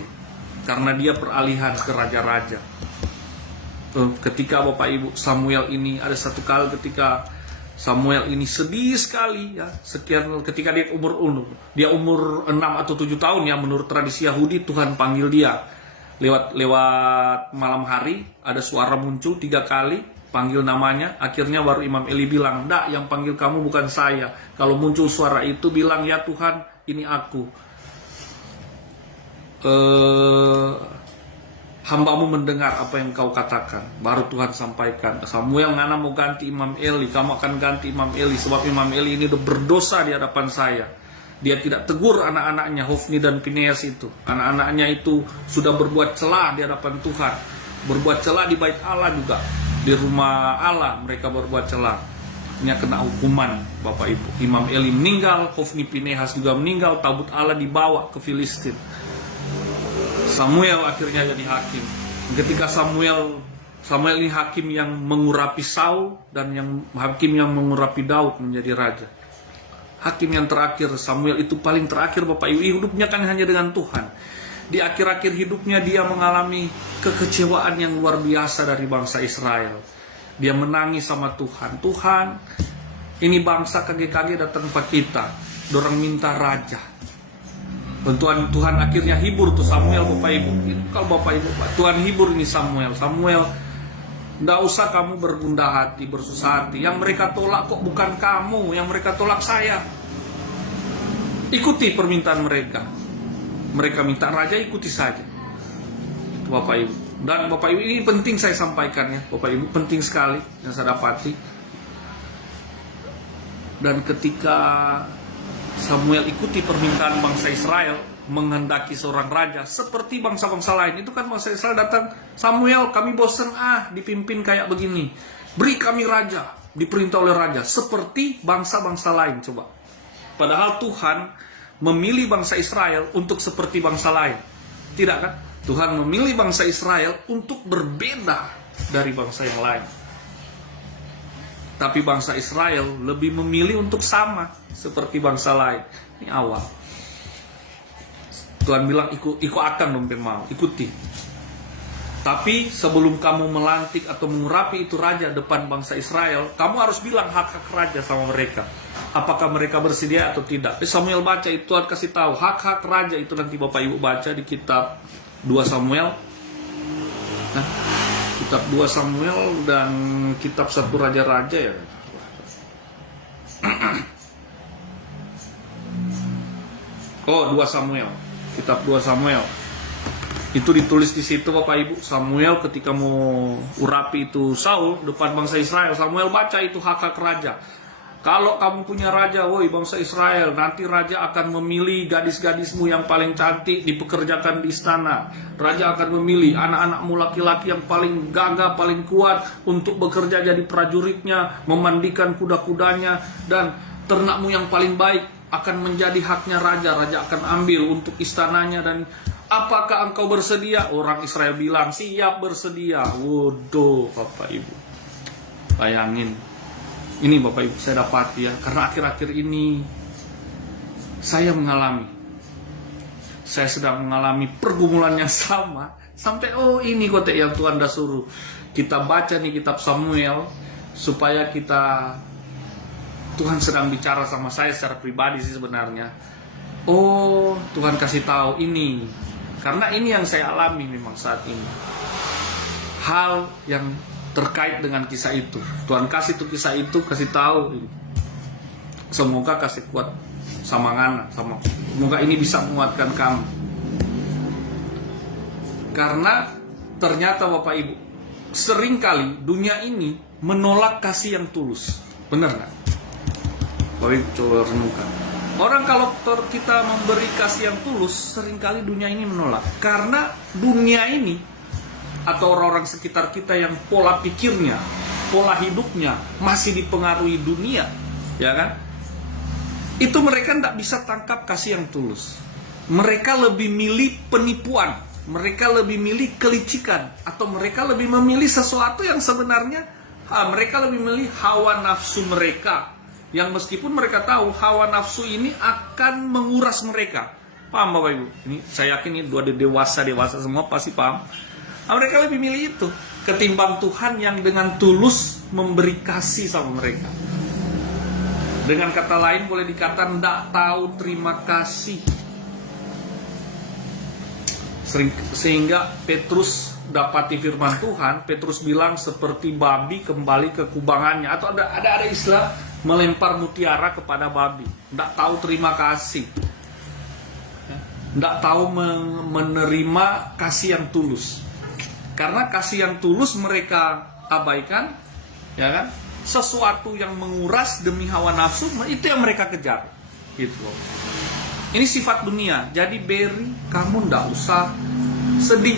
karena dia peralihan ke raja-raja. Ketika Bapak Ibu Samuel ini ada satu kali ketika Samuel ini sedih sekali ya, ketika dia umur 6 atau 7 tahun ya, menurut tradisi Yahudi Tuhan panggil dia lewat malam hari, ada suara muncul 3 kali panggil namanya, akhirnya baru Imam Eli bilang, "Ndak, yang panggil kamu bukan saya." Kalau muncul suara itu bilang, "Ya Tuhan, ini aku. Hambamu mendengar apa yang kau katakan." Baru Tuhan sampaikan, "Samuel, ngana mau ganti Imam Eli, kamu akan ganti Imam Eli, sebab Imam Eli ini udah berdosa di hadapan saya. Dia tidak tegur anak-anaknya, Hofni dan Pineas itu. Anak-anaknya itu sudah berbuat celah di hadapan Tuhan, berbuat celah di bait Allah juga, di rumah Allah mereka berbuat celah. Ini kena hukuman, Bapak Ibu. Imam Eli meninggal, Hofni Pinehas juga meninggal, tabut Allah dibawa ke Filistin. Samuel akhirnya jadi hakim. Ketika Samuel ini hakim yang mengurapi Saul dan yang hakim yang mengurapi Daud menjadi raja. Hakim yang terakhir, Samuel itu paling terakhir Bapak Ibu, hidupnya kan hanya dengan Tuhan. Di akhir-akhir hidupnya dia mengalami kekecewaan yang luar biasa dari bangsa Israel. Dia menangis sama Tuhan. Tuhan, ini bangsa kage-kage datang ke kita, dorang minta raja. Tuhan akhirnya hibur tuh Samuel, Bapak Ibu. Kalau Bapak Ibu, Tuhan hibur ini Samuel. Nggak usah kamu bergundah hati, bersusah hati. Yang mereka tolak kok bukan kamu, yang mereka tolak saya. Ikuti permintaan mereka. Mereka minta raja, ikuti saja. Itu Bapak Ibu. Dan Bapak Ibu, ini penting saya sampaikan ya, Bapak Ibu, penting sekali yang saya dapati. Dan ketika Samuel ikuti permintaan bangsa Israel, menghendaki seorang raja seperti bangsa-bangsa lain. Itu kan bangsa Israel datang, "Samuel, kami bosan dipimpin kayak begini. Beri kami raja." Diperintah oleh raja seperti bangsa-bangsa lain, coba. Padahal Tuhan memilih bangsa Israel untuk seperti bangsa lain. Tidak kan? Tuhan memilih bangsa Israel untuk berbeda dari bangsa yang lain. Tapi bangsa Israel lebih memilih untuk sama seperti bangsa lain. Ini awal. Tuhan bilang, ikut akan dompet mau, ikuti. Tapi sebelum kamu melantik atau mengurapi itu raja depan bangsa Israel, kamu harus bilang hak-hak raja sama mereka. Apakah mereka bersedia atau tidak. Samuel baca itu, Tuhan kasih tahu hak-hak raja itu, nanti Bapak Ibu baca di kitab 2 Samuel. Nah, kitab 2 Samuel dan kitab 1 Raja-Raja ya. Oh, 2 Samuel. Kitab 2 Samuel. Itu ditulis di situ Bapak Ibu, Samuel ketika mau urapi itu Saul depan bangsa Israel, Samuel baca itu hak-hak raja. Kalau kamu punya raja, woi bangsa Israel, nanti raja akan memilih gadis-gadismu yang paling cantik dipekerjakan di istana. Raja akan memilih anak-anakmu laki-laki yang paling gagah, paling kuat untuk bekerja jadi prajuritnya, memandikan kuda-kudanya, dan ternakmu yang paling baik akan menjadi haknya raja. Raja akan ambil untuk istananya. Dan apakah engkau bersedia? Orang Israel bilang, siap bersedia. Waduh, Bapak Ibu, bayangin. Ini Bapak Ibu saya dapat ya, karena akhir-akhir ini saya sedang mengalami pergumulan yang sama. Sampai ini kota yang Tuhan dah suruh kita baca nih kitab Samuel, supaya kita Tuhan sedang bicara sama saya secara pribadi sih sebenarnya. Oh, Tuhan kasih tahu ini. Karena ini yang saya alami memang saat ini. Hal yang terkait dengan kisah itu. Tuhan kasih tuh kisah itu, kasih tahu. Semoga kasih kuat sama Ngana, semoga ini bisa menguatkan kamu. Karena ternyata Bapak Ibu, seringkali dunia ini menolak kasih yang tulus. Benar nggak? Bapak Ibu coba renungkan. Orang kalau kita memberi kasih yang tulus, seringkali dunia ini menolak. Karena dunia ini, atau orang-orang sekitar kita yang pola pikirnya, pola hidupnya masih dipengaruhi dunia, ya kan? Itu mereka tidak bisa tangkap kasih yang tulus. Mereka lebih milih penipuan, mereka lebih milih kelicikan, atau mereka lebih memilih sesuatu yang sebenarnya mereka lebih memilih hawa nafsu mereka, yang meskipun mereka tahu hawa nafsu ini akan menguras mereka. Paham Bapak Ibu? Ini saya yakin ini dua dewasa semua pasti paham. Mereka lebih milih itu ketimbang Tuhan yang dengan tulus memberi kasih sama mereka. Dengan kata lain boleh dikatakan tidak tahu terima kasih. Sehingga Petrus dapati firman Tuhan, Petrus bilang seperti babi kembali ke kubangannya. Atau ada istilah melempar mutiara kepada babi. Tidak tahu terima kasih. Tidak tahu menerima kasih yang tulus. Karena kasih yang tulus mereka abaikan, ya kan? Sesuatu yang menguras demi hawa nafsu, itu yang mereka kejar. Gitu loh. Ini sifat dunia. Jadi Berry, kamu ndak usah sedih,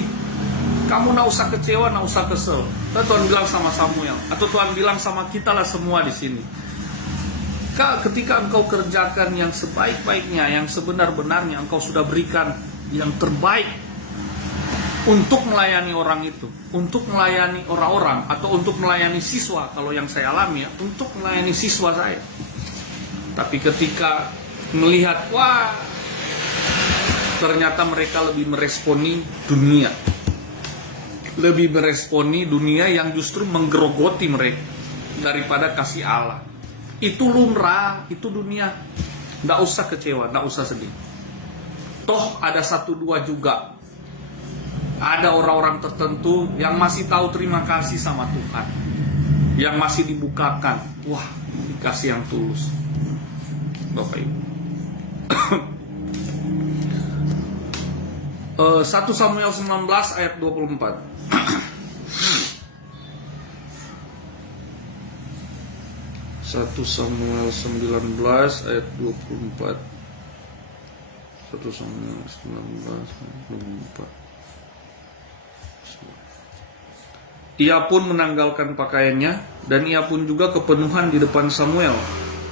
kamu ndak usah kecewa, ndak usah kesel. Tuhan bilang sama Samuel, atau Tuhan bilang sama kita lah semua di sini. Ketika engkau kerjakan yang sebaik-baiknya, yang sebenar-benarnya, engkau sudah berikan yang terbaik untuk melayani orang itu, untuk melayani orang-orang, atau untuk melayani siswa. Kalau yang saya alami ya, untuk melayani siswa saya. Tapi ketika melihat, wah, ternyata mereka lebih meresponi dunia. Lebih meresponi dunia yang justru menggerogoti mereka daripada kasih Allah. Itu lumrah, itu dunia. Nggak usah kecewa, nggak usah sedih. Toh ada 1-2 juga. Ada orang-orang tertentu yang masih tahu terima kasih sama Tuhan. Yang masih dibukakan. Wah, dikasih yang tulus. Bapak Ibu. 1 Samuel 19 ayat 24. 1 Samuel 19 ayat 24. 1 Samuel 19 ayat 24. Ia pun menanggalkan pakaiannya, dan ia pun juga kepenuhan di depan Samuel.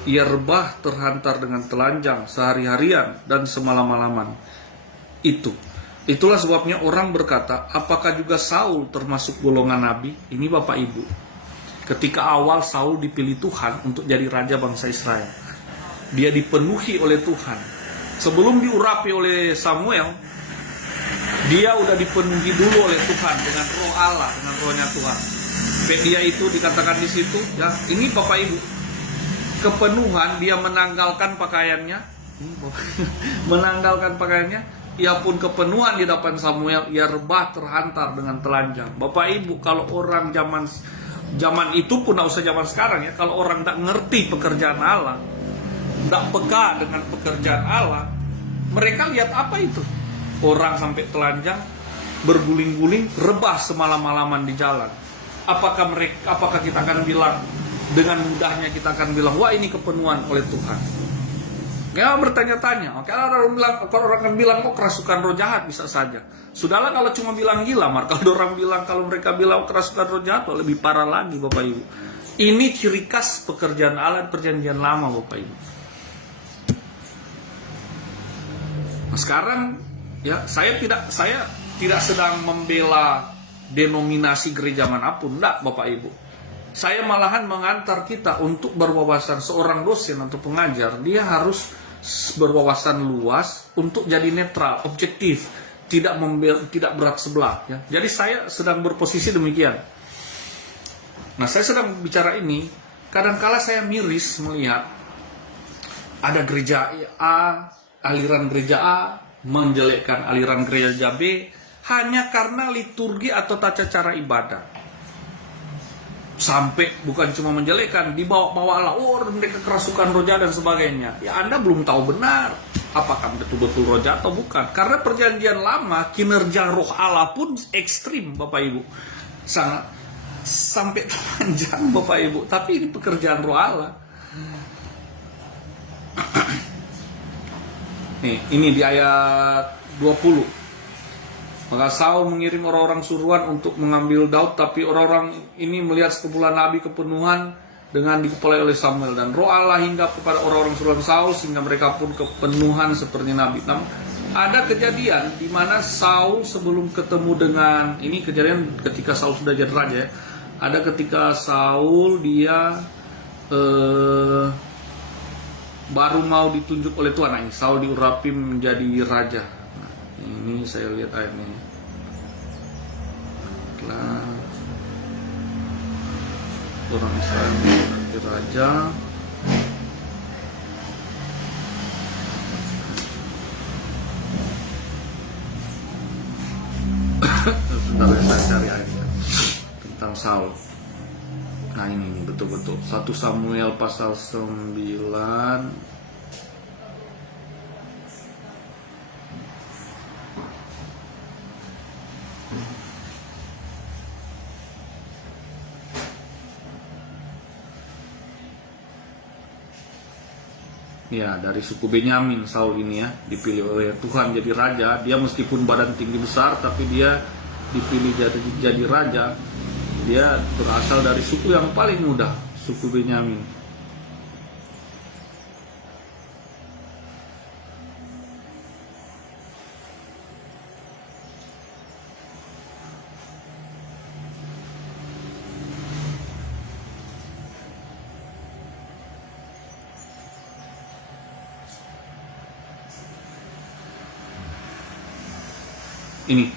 Ia rebah terhantar dengan telanjang sehari-harian dan semalam-malaman. Itulah sebabnya orang berkata, apakah juga Saul termasuk golongan nabi? Ini Bapak Ibu, ketika awal Saul dipilih Tuhan untuk jadi raja bangsa Israel, dia dipenuhi oleh Tuhan. Sebelum diurapi oleh Samuel, dia udah dipenuhi dulu oleh Tuhan dengan roh Allah, dengan rohnya Tuhan. Dia itu dikatakan di situ, ya, ini Bapak Ibu, kepenuhan, dia menanggalkan pakaiannya, menanggalkan pakaiannya, ia pun kepenuhan di depan Samuel, ia rebah terhantar dengan telanjang. Bapak Ibu, kalau orang zaman itu pun, tidak usah zaman sekarang ya, kalau orang tidak ngerti pekerjaan Allah, tidak peka dengan pekerjaan Allah, mereka lihat apa itu? Orang sampai telanjang, berguling-guling, rebah semalam-malaman di jalan. Apakah kita akan bilang, dengan mudahnya kita akan bilang, wah ini kepenuhan oleh Tuhan? Ya, bertanya-tanya. Kalau orang akan bilang, oh kerasukan roh jahat, bisa saja. Sudahlah kalau cuma bilang gila, kalau mereka bilang kerasukan roh jahat, lebih parah lagi Bapak Ibu. Ini ciri khas pekerjaan Allah perjanjian lama Bapak Ibu. Nah, sekarang ya, saya tidak sedang membela denominasi gereja manapun, enggak Bapak Ibu. Saya malahan mengantar kita untuk berwawasan. Seorang dosen atau pengajar, dia harus berwawasan luas untuk jadi netral, objektif, tidak berat sebelah. Ya. Jadi saya sedang berposisi demikian. Nah, saya sedang bicara ini kadangkala saya miris melihat ada gereja A, aliran gereja A menjelekkan aliran gereja B hanya karena liturgi atau tata cara ibadah. Sampai bukan cuma menjelekkan, dibawa-bawa mereka kerasukan roja dan sebagainya. Ya Anda belum tahu benar apakah betul-betul roja atau bukan. Karena perjanjian lama kinerja roh Allah pun ekstrim Bapak Ibu. Sangat sampai telanjang Bapak Ibu. Tapi ini pekerjaan roh Allah. Nih, ini di ayat 20. Maka Saul mengirim orang-orang suruhan untuk mengambil Daud, tapi orang-orang ini melihat sekumpulan nabi kepenuhan dengan dikepalai oleh Samuel, dan roh Allah hinggap kepada orang-orang suruhan Saul sehingga mereka pun kepenuhan seperti nabi. Namun ada kejadian di mana Saul sebelum ketemu dengan ini, kejadian ketika Saul sudah jadi raja ya. Ada ketika Saul dia baru mau ditunjuk oleh Tuhan. Nah, ini Saul diurapi menjadi raja. Nah, ini saya lihat ayatnya. Setelah orang Israel menjadi raja, sebentar saya cari ayatnya tentang Saul. Nah ini betul-betul 1 Samuel pasal 9. Ya, dari suku Benyamin Saul ini ya, dipilih oleh Tuhan jadi raja. Dia meskipun badan tinggi besar, tapi dia dipilih jadi raja. Dia berasal dari suku yang paling muda, suku Benyamin. Ini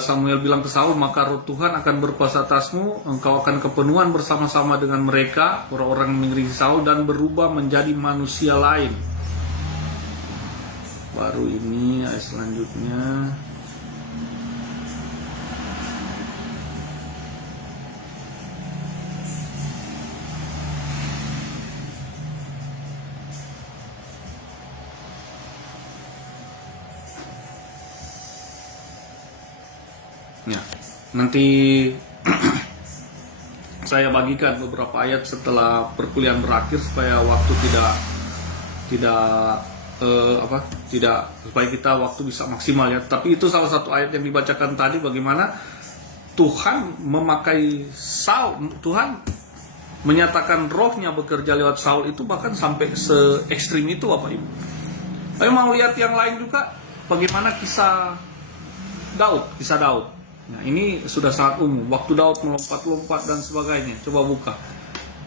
Samuel bilang ke Saul, maka roh Tuhan akan berkuasa atasmu, engkau akan kepenuhan bersama-sama dengan mereka, orang-orang mengikuti Saul, dan berubah menjadi manusia lain. Baru ini ayat selanjutnya. Ya, nanti saya bagikan beberapa ayat setelah perkuliahan berakhir supaya waktu supaya kita waktu bisa maksimal ya. Tapi itu salah satu ayat yang dibacakan tadi, bagaimana Tuhan memakai Saul, Tuhan menyatakan rohnya bekerja lewat Saul itu bahkan sampai se ekstrim itu Bapak Ibu. Tapi mau lihat yang lain juga, bagaimana kisah Daud. Nah ini sudah sangat umum, waktu Daud melompat-lompat dan sebagainya. Coba buka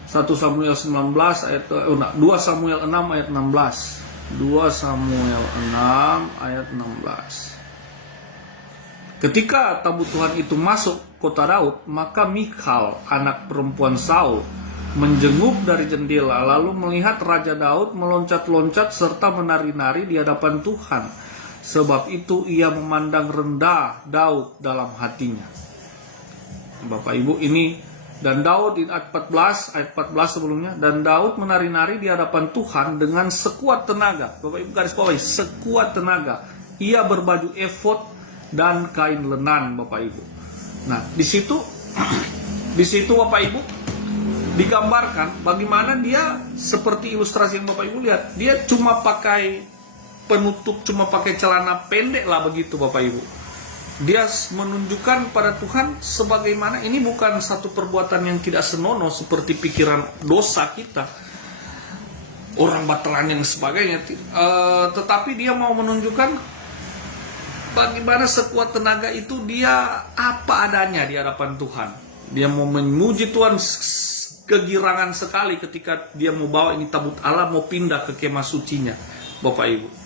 1 Samuel 19 ayat 2 Samuel 6 ayat 16. 2 Samuel 6 ayat 16. Ketika tabut Tuhan itu masuk kota Daud, maka Michal, anak perempuan Saul, menjenguk dari jendela lalu melihat Raja Daud meloncat-loncat serta menari-nari di hadapan Tuhan. Sebab itu ia memandang rendah Daud dalam hatinya. Bapak Ibu, ini dan Daud di ayat 14 sebelumnya, dan Daud menari-nari di hadapan Tuhan dengan sekuat tenaga. Bapak Ibu garis bawahi, sekuat tenaga. Ia berbaju efod dan kain lenan Bapak Ibu. Nah, di situ Bapak Ibu digambarkan bagaimana dia seperti ilustrasi yang Bapak Ibu lihat. Dia cuma pakai penutup, cuma pakai celana pendek lah begitu Bapak Ibu. Dia menunjukkan pada Tuhan sebagaimana ini bukan satu perbuatan yang tidak senonoh seperti pikiran dosa kita, orang batalan yang sebagainya, tetapi dia mau menunjukkan bagaimana sekuat tenaga itu dia apa adanya di hadapan Tuhan. Dia mau memuji Tuhan kegirangan sekali ketika dia mau bawa ini tabut Allah, mau pindah ke kemah sucinya Bapak Ibu.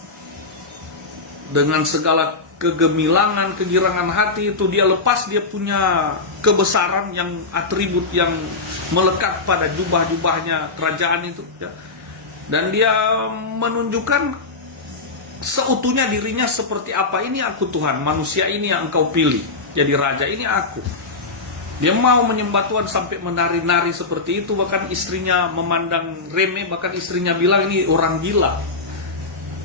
Dengan segala kegemilangan, kegirangan hati itu dia lepas, dia punya kebesaran yang atribut yang melekat pada jubah-jubahnya kerajaan itu, ya. Dan dia menunjukkan seutuhnya dirinya seperti apa. Ini aku Tuhan, manusia ini yang engkau pilih jadi raja, ini aku. Dia mau menyembah Tuhan sampai menari-nari seperti itu. Bahkan istrinya memandang remeh, bahkan istrinya bilang ini orang gila.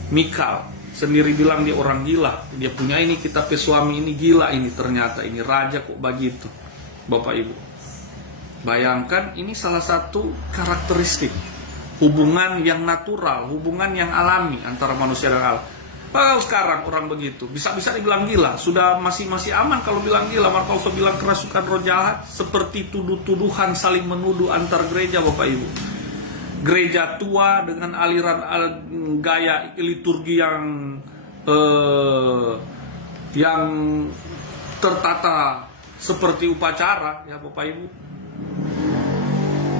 Mikal sendiri bilang dia orang gila, dia punya ini, kita suami ini gila, ini ternyata ini raja kok begitu. Bapak Ibu, bayangkan ini salah satu karakteristik hubungan yang natural, hubungan yang alami antara manusia dan Allah. Kalau sekarang orang begitu, bisa-bisa dibilang gila. Sudah masih aman kalau bilang gila. Maka kalau bilang kerasukan roh jahat, seperti tuduh-tuduhan saling menuduh antar gereja, Bapak Ibu. Gereja tua dengan aliran gaya liturgi yang tertata seperti upacara, ya Bapak Ibu.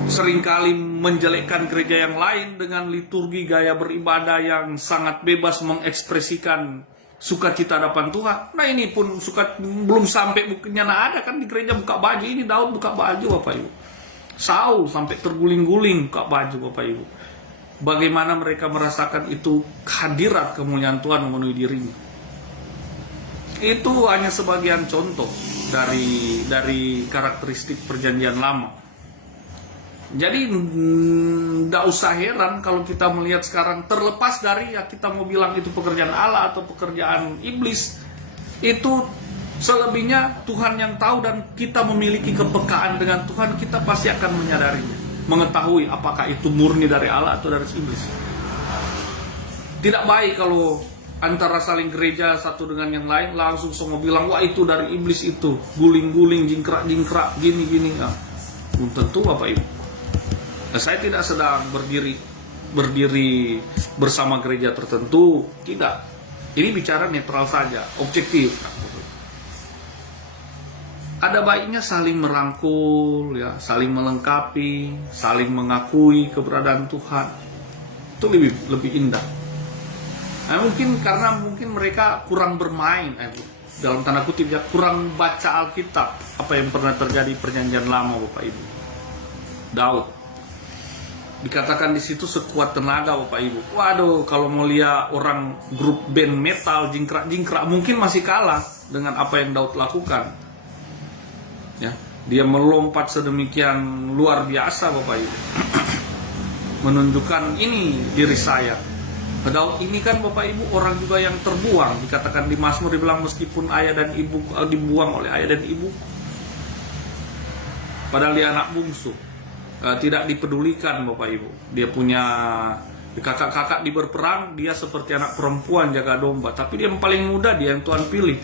Seringkali menjelekkan gereja yang lain dengan liturgi gaya beribadah yang sangat bebas mengekspresikan sukacita hadapan Tuhan. Nah ini pun belum sampai buktinya ada kan di gereja buka baju. Ini Daud buka baju, Bapak Ibu. Saul sampai terguling-guling buka baju, Bapak Ibu. Bagaimana mereka merasakan itu hadirat kemuliaan Tuhan memenuhi dirinya. Itu hanya sebagian contoh dari karakteristik perjanjian lama. Jadi tidak usah heran kalau kita melihat sekarang, terlepas dari ya kita mau bilang itu pekerjaan Allah atau pekerjaan iblis, itu selebihnya Tuhan yang tahu, dan kita memiliki kepekaan dengan Tuhan, kita pasti akan menyadarinya, mengetahui apakah itu murni dari Allah atau dari iblis. Tidak baik kalau antara saling gereja satu dengan yang lain langsung semua bilang wah itu dari iblis, itu guling-guling, jingkrak-jingkrak, gini-gini. Nah, belum tentu Bapak Ibu. Nah, saya tidak sedang berdiri bersama gereja tertentu, tidak. Ini bicara netral saja, objektif. Ada baiknya saling merangkul, ya, saling melengkapi, saling mengakui keberadaan Tuhan. Itu lebih indah. Nah, mungkin mereka kurang bermain, dalam tanda kutip ya, kurang baca Alkitab, apa yang pernah terjadi perjanjian lama, Bapak Ibu. Daud dikatakan di situ sekuat tenaga, Bapak Ibu. Waduh, kalau mau lihat orang grup band metal jingkrak-jingkrak mungkin masih kalah dengan apa yang Daud lakukan. Ya, dia melompat sedemikian luar biasa, Bapak Ibu. Menunjukkan ini diri saya. Daud ini kan Bapak Ibu orang juga yang terbuang. Dikatakan di Mazmur dibilang meskipun ayah dan ibu dibuang oleh ayah dan ibu, padahal dia anak bungsu. Tidak dipedulikan, Bapak Ibu. Dia punya kakak-kakak di berperang, dia seperti anak perempuan jaga domba. Tapi dia yang paling muda, dia yang Tuhan pilih.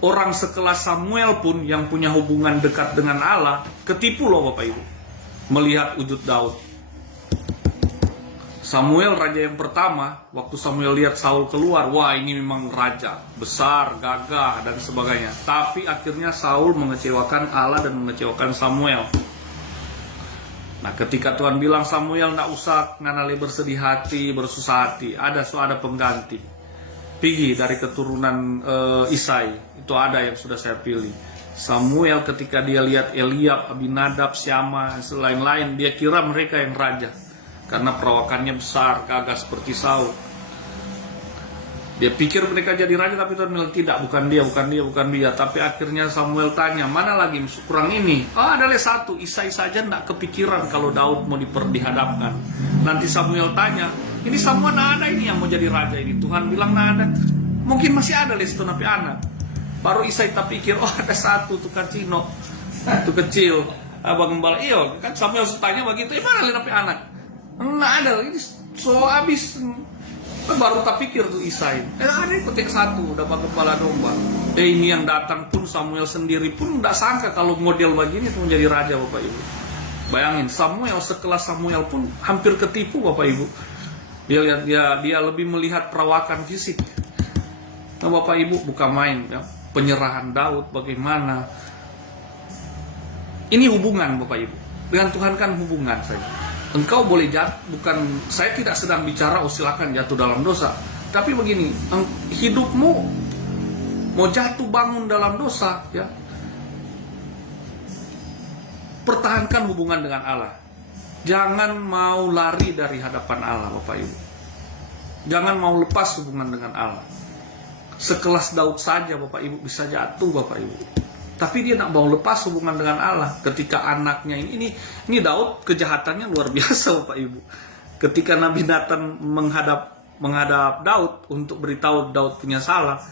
Orang sekelas Samuel pun yang punya hubungan dekat dengan Allah ketipu loh, Bapak Ibu, melihat wujud Daud. Samuel raja yang pertama, waktu Samuel lihat Saul keluar, wah ini memang raja besar, gagah dan sebagainya. Tapi akhirnya Saul mengecewakan Allah dan mengecewakan Samuel. Nah, ketika Tuhan bilang Samuel nggak usah nganali bersedih hati, bersusah hati, ada pengganti. Pergi dari keturunan Isai, itu ada yang sudah saya pilih. Samuel ketika dia lihat Eliab, Abinadab, Syama, lain-lain, dia kira mereka yang raja karena perawakannya besar, gagah seperti Saul. Dia pikir mereka jadi raja, tapi Tuhan bilang tidak, bukan dia. Tapi akhirnya Samuel tanya, mana lagi kurang ini? Oh, ada satu, Isai saja tidak kepikiran kalau Daud mau dihadapkan. Nanti Samuel tanya, ini semua tidak ada ini yang mau jadi raja ini. Tuhan bilang tidak ada. Mungkin masih ada itu tapi anak. Baru Isai tak pikir, oh ada satu tukang Cino, itu kecil, abang gembala. Iya, kan Samuel tanya begitu, mana tapi anak? Tidak ada, ini so habis. Baru tak pikir tuh Isai. Ada petik satu, dapat kepala domba. Ini yang datang pun Samuel sendiri pun tidak sangka kalau model begini tuh menjadi raja, Bapak Ibu. Bayangin, Samuel sekelas Samuel pun hampir ketipu, Bapak Ibu. Dia lebih melihat perawakan fisik. Nah, Bapak Ibu bukan main ya. Penyerahan Daud bagaimana? Ini hubungan, Bapak Ibu. Dengan Tuhan kan hubungan saja. Engkau boleh bukan, saya tidak sedang bicara silakan jatuh dalam dosa. Tapi begini, hidupmu mau jatuh bangun dalam dosa, ya, pertahankan hubungan dengan Allah. Jangan mau lari dari hadapan Allah, Bapak Ibu. Jangan mau lepas hubungan dengan Allah. Sekelas Daud saja, Bapak Ibu, bisa jatuh, Bapak Ibu. Tapi dia nak mau lepas hubungan dengan Allah. Ketika anaknya ini Daud kejahatannya luar biasa, Bapak Ibu. Ketika Nabi Nathan menghadap Daud untuk beritahu Daud punya salah,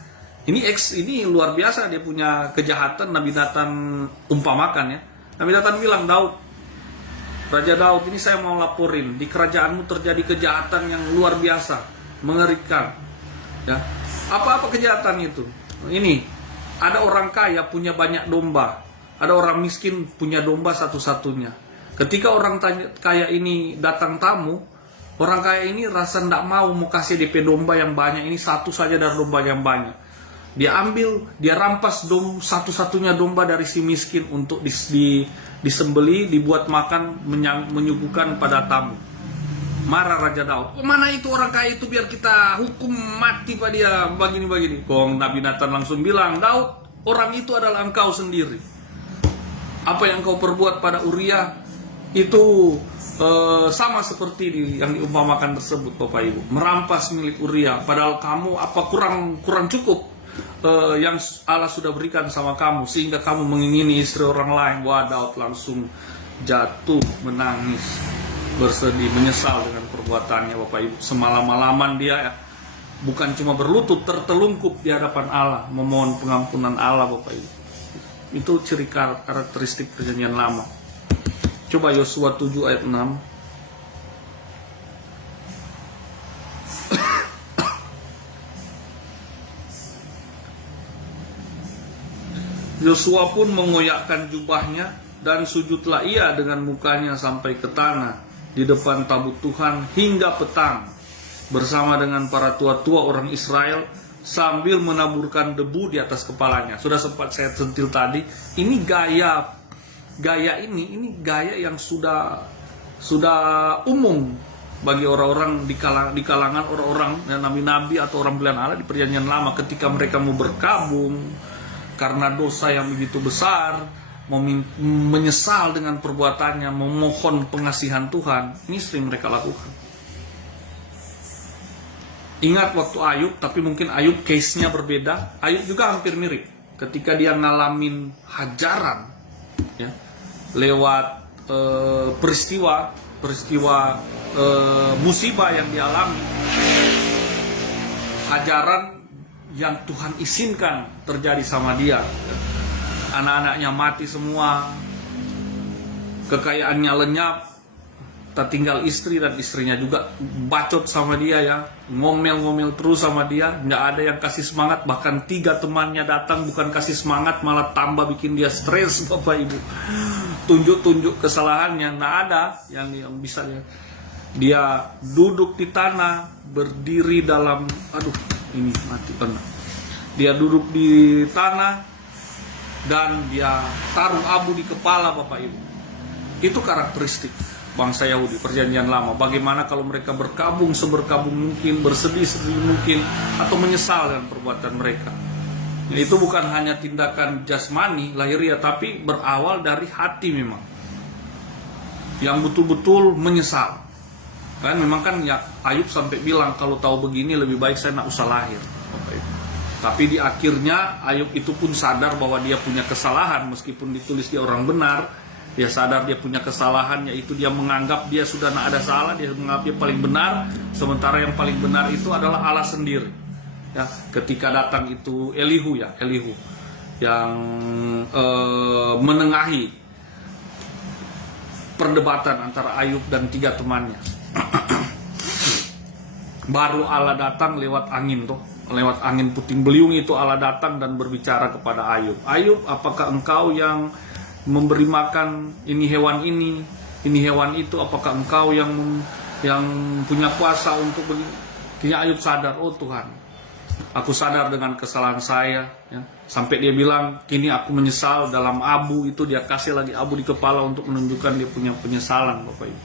ini luar biasa, dia punya kejahatan. Nabi Nathan umpamakan, ya. Nabi Nathan bilang, Raja Daud, ini saya mau laporin, di kerajaanmu terjadi kejahatan yang luar biasa, mengerikan. Ya, apa kejahatan itu? Ini, ada orang kaya punya banyak domba, ada orang miskin punya domba satu-satunya. Ketika orang kaya ini datang tamu, orang kaya ini rasa tidak mau kasih DP domba yang banyak, ini satu saja dari domba yang banyak. Dia rampas satu-satunya domba dari si miskin untuk disembeli, dibuat makan, menyuguhkan pada tamu. Marah Raja Daud, mana itu orang kaya itu, biar kita hukum mati pada dia, begini. Kong Nabi Nathan langsung bilang, Daud, orang itu adalah engkau sendiri. Apa yang kau perbuat pada Uria itu sama seperti yang diumpamakan tersebut, Bapak Ibu. Merampas milik Uria, padahal kamu kurang cukup yang Allah sudah berikan sama kamu, sehingga kamu mengingini istri orang lain. Wah, Daud langsung jatuh, menangis, bersedih, menyesal dengan perbuatannya, Bapak Ibu. Semalam-malaman dia bukan cuma berlutut, tertelungkup di hadapan Allah, memohon pengampunan Allah, Bapak Ibu. Itu ciri karakteristik perjanjian lama. Coba Yosua 7 ayat 6. Yosua pun mengoyakkan jubahnya, dan sujudlah ia dengan mukanya sampai ke tanah di depan tabut Tuhan hingga petang, bersama dengan para tua-tua orang Israel, sambil menaburkan debu di atas kepalanya. Sudah sempat saya sentil tadi, ini gaya ini gaya yang sudah umum bagi orang-orang di kalangan orang-orang nabi-nabi atau orang pilihan Allah di perjanjian lama. Ketika mereka mau berkabung karena dosa yang begitu besar, menyesal dengan perbuatannya, memohon pengasihan Tuhan, ini sering mereka lakukan. Ingat waktu Ayub, tapi mungkin Ayub case-nya berbeda. Ayub juga hampir mirip. Ketika dia ngalamin hajaran, ya, lewat peristiwa musibah yang dialami, hajaran yang Tuhan izinkan terjadi sama dia. Anak-anaknya mati semua, kekayaannya lenyap, tak tinggal istri, dan istrinya juga bacot sama dia, ya, ngomel-ngomel terus sama dia, nggak ada yang kasih semangat. Bahkan 3 temannya datang, bukan kasih semangat, malah tambah bikin dia stres, Bapak Ibu. Tunjuk-tunjuk kesalahannya, nggak ada yang bisa. Dia duduk di tanah, berdiri dalam, ini mati pernah. Dia duduk di tanah dan dia taruh abu di kepala, Bapak Ibu. Itu karakteristik bangsa Yahudi perjanjian lama. Bagaimana kalau mereka berkabung seberkabung mungkin, bersedih mungkin, atau menyesal dengan perbuatan mereka. Dan itu bukan hanya tindakan jasmani, lahiriah, tapi berawal dari hati memang, yang betul-betul menyesal. Kan memang kan ya, Ayub sampai bilang, kalau tahu begini lebih baik saya nak usah lahir, Bapak Ibu. Tapi di akhirnya Ayub itu pun sadar bahwa dia punya kesalahan, meskipun ditulis dia orang benar. Dia sadar dia punya kesalahan, yaitu dia menganggap dia sudah tidak ada salah, dia menganggap dia paling benar, sementara yang paling benar itu adalah Allah sendiri. Ya, ketika datang itu Elihu yang menengahi perdebatan antara Ayub dan 3 temannya. Baru Allah datang lewat angin lewat angin puting beliung itu Allah datang dan berbicara kepada Ayub. Ayub, apakah engkau yang memberi makan ini hewan itu, apakah engkau yang punya kuasa untuk begini? Kini Ayub sadar, oh Tuhan, aku sadar dengan kesalahan saya, ya. Sampai dia bilang, kini aku menyesal. Dalam abu itu dia kasih lagi abu di kepala untuk menunjukkan dia punya penyesalan, Bapak Ibu.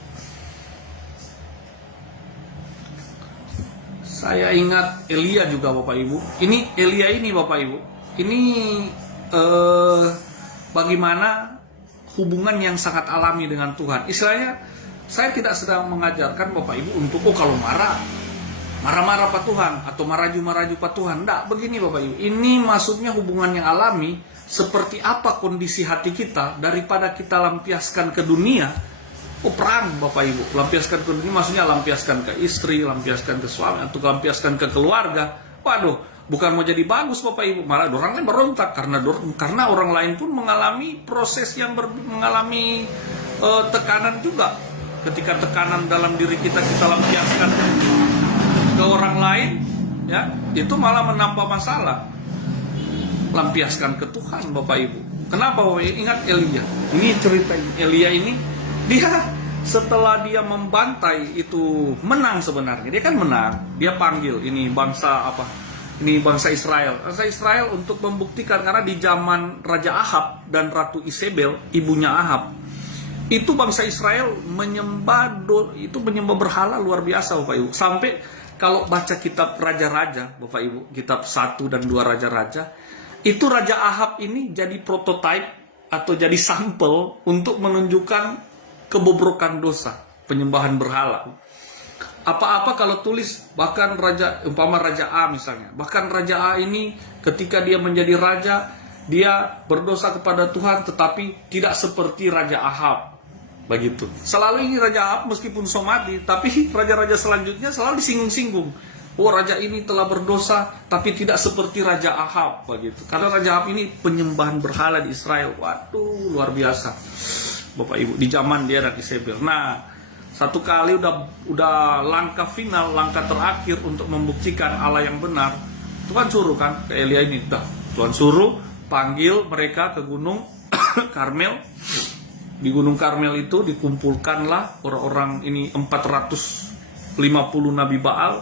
Saya ingat Elia juga, Bapak Ibu. Ini Elia ini, Bapak Ibu, ini bagaimana hubungan yang sangat alami dengan Tuhan. Istilahnya, saya tidak sedang mengajarkan Bapak Ibu untuk kalau marah-marah Pak Tuhan atau maraju Pak Tuhan. Tidak, begini Bapak Ibu. Ini maksudnya hubungan yang alami, seperti apa kondisi hati kita daripada kita lampiaskan ke dunia. Perang Bapak Ibu, lampiaskan ke dunia maksudnya lampiaskan ke istri, lampiaskan ke suami, atau lampiaskan ke keluarga. Waduh, bukan mau jadi bagus Bapak Ibu, malah orang lain berontak karena orang lain pun mengalami proses yang mengalami tekanan juga. Ketika tekanan dalam diri kita lampiaskan ke orang lain, ya itu malah menambah masalah. Lampiaskan ke Tuhan Bapak Ibu. Kenapa Bapak Ibu? Ingat Elia. Ini cerita Elia ini, dia setelah dia membantai itu menang sebenarnya. Dia kan menang. Dia panggil ini bangsa apa? Ini bangsa Israel. Bangsa Israel untuk membuktikan, karena di zaman Raja Ahab dan Ratu Isabel, ibunya Ahab, itu bangsa Israel menyembah berhala luar biasa Bapak Ibu. Sampai kalau baca kitab Raja-Raja Bapak Ibu, kitab 1 dan 2 Raja-Raja, itu Raja Ahab ini jadi prototipe atau jadi sampel untuk menunjukkan kebobrokan dosa, penyembahan berhala. Apa-apa kalau tulis, bahkan Raja A misalnya, bahkan Raja A ini ketika dia menjadi raja, dia berdosa kepada Tuhan, tetapi tidak seperti Raja Ahab. Begitu. Selalu ini Raja Ahab meskipun somadi, tapi raja-raja selanjutnya selalu disinggung-singgung. Oh, raja ini telah berdosa, tapi tidak seperti Raja Ahab. Begitu. Karena Raja Ahab ini penyembahan berhala di Israel. Waduh, luar biasa. Bapak Ibu, di zaman dia dan Isabel. Nah, satu kali udah langkah final, langkah terakhir untuk membuktikan Allah yang benar. Tuhan suruh kan ke Elia ini. Tuhan suruh panggil mereka ke gunung Karmel. Di gunung Karmel itu dikumpulkanlah orang-orang ini 450 Nabi Baal,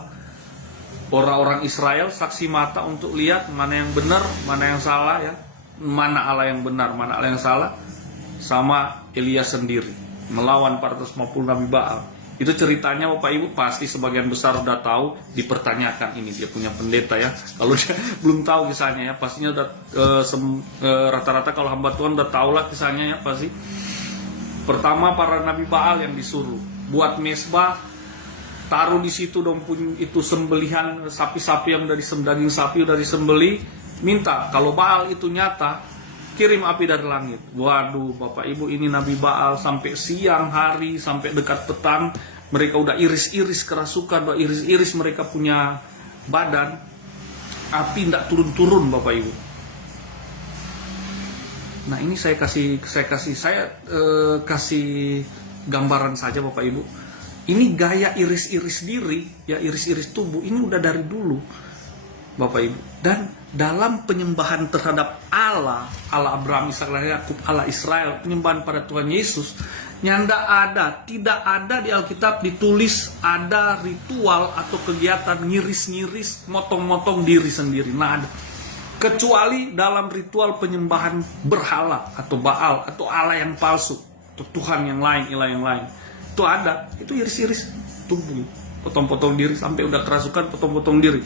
orang-orang Israel, saksi mata untuk lihat mana yang benar, mana yang salah ya, mana Allah yang benar, mana Allah yang salah. Sama Elia sendiri melawan 450 Nabi Baal. Itu ceritanya Bapak Ibu pasti sebagian besar udah tahu, dipertanyakan ini dia punya pendeta ya. Kalau dia belum tahu kisahnya ya, pastinya udah rata-rata kalau hamba Tuhan udah tahu lah kisahnya ya pasti. Pertama para Nabi Baal yang disuruh buat mesbah, taruh di situ dong itu sembelihan sapi-sapi yang dari daging sapi udah disembeli, minta kalau Baal itu nyata kirim api dari langit. Waduh Bapak Ibu, ini Nabi Baal sampai siang hari, sampai dekat petang, mereka udah iris-iris kerasukan, udah iris-iris mereka punya badan, api tidak turun-turun Bapak Ibu. Nah ini saya kasih gambaran saja Bapak Ibu. Ini gaya iris-iris diri, ya iris-iris tubuh, ini udah dari dulu Bapak Ibu. Dan dalam penyembahan terhadap Allah Abraham, Ishak, Yakub, Allah Israel, penyembahan pada Tuhan Yesus, tidak ada di Alkitab ditulis ada ritual atau kegiatan ngiris-ngiris, motong-motong diri sendiri. Nah ada. Kecuali dalam ritual penyembahan berhala atau Baal atau Allah yang palsu atau Tuhan yang lain, ilah yang lain. Itu ada, itu iris-iris tubuh, potong-potong diri sampai udah kerasukan, potong-potong diri.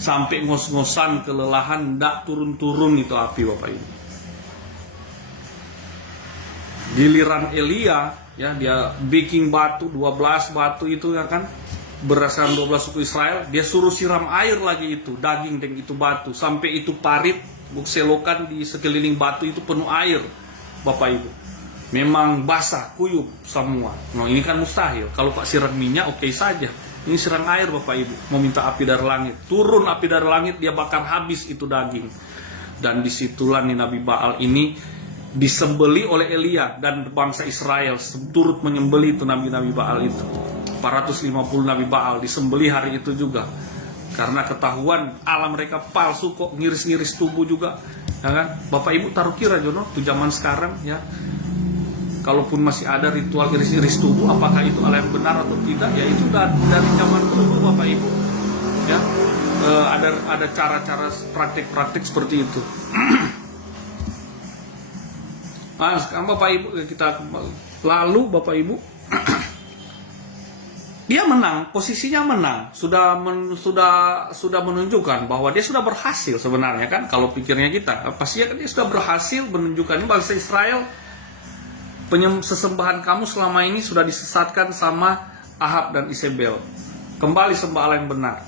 Sampai ngos-ngosan, kelelahan, ndak turun-turun itu api Bapak Ibu. Giliran Elia, ya dia bikin batu, 12 batu itu ya kan, berdasarkan 12 suku Israel, dia suruh siram air lagi itu, daging dan itu batu. Sampai itu parit, selokan di sekeliling batu itu penuh air Bapak Ibu. Memang basah, kuyup semua. Nah ini kan mustahil, kalau Pak siram minyak oke saja. Ini siram air Bapak Ibu, mau minta api dari langit. Turun api dari langit, dia bakar habis itu daging. Dan disitulah nih Nabi Baal ini disembeli oleh Elia dan bangsa Israel turut menyembeli itu Nabi-Nabi Baal itu. 450 Nabi Baal disembeli hari itu juga. Karena ketahuan Allah mereka palsu kok, ngiris-ngiris tubuh juga. Ya kan? Bapak Ibu taruh kira Jono, itu zaman sekarang ya. Kalaupun masih ada ritual iris-iris tubuh, apakah itu Allah yang benar atau tidak? Ya itu dari zaman dulu Bapak Ibu. Ya, ada cara-cara praktik-praktik seperti itu. Nah, sekarang Bapak Ibu kita kembali. Lalu Bapak Ibu, Dia menang, posisinya menang, sudah menunjukkan bahwa dia sudah berhasil sebenarnya kan. Kalau pikirnya kita, pastinya kan dia sudah berhasil menunjukkan ini bangsa Israel, sesembahan kamu selama ini sudah disesatkan sama Ahab dan Isabel. Kembali sembah Allah yang benar.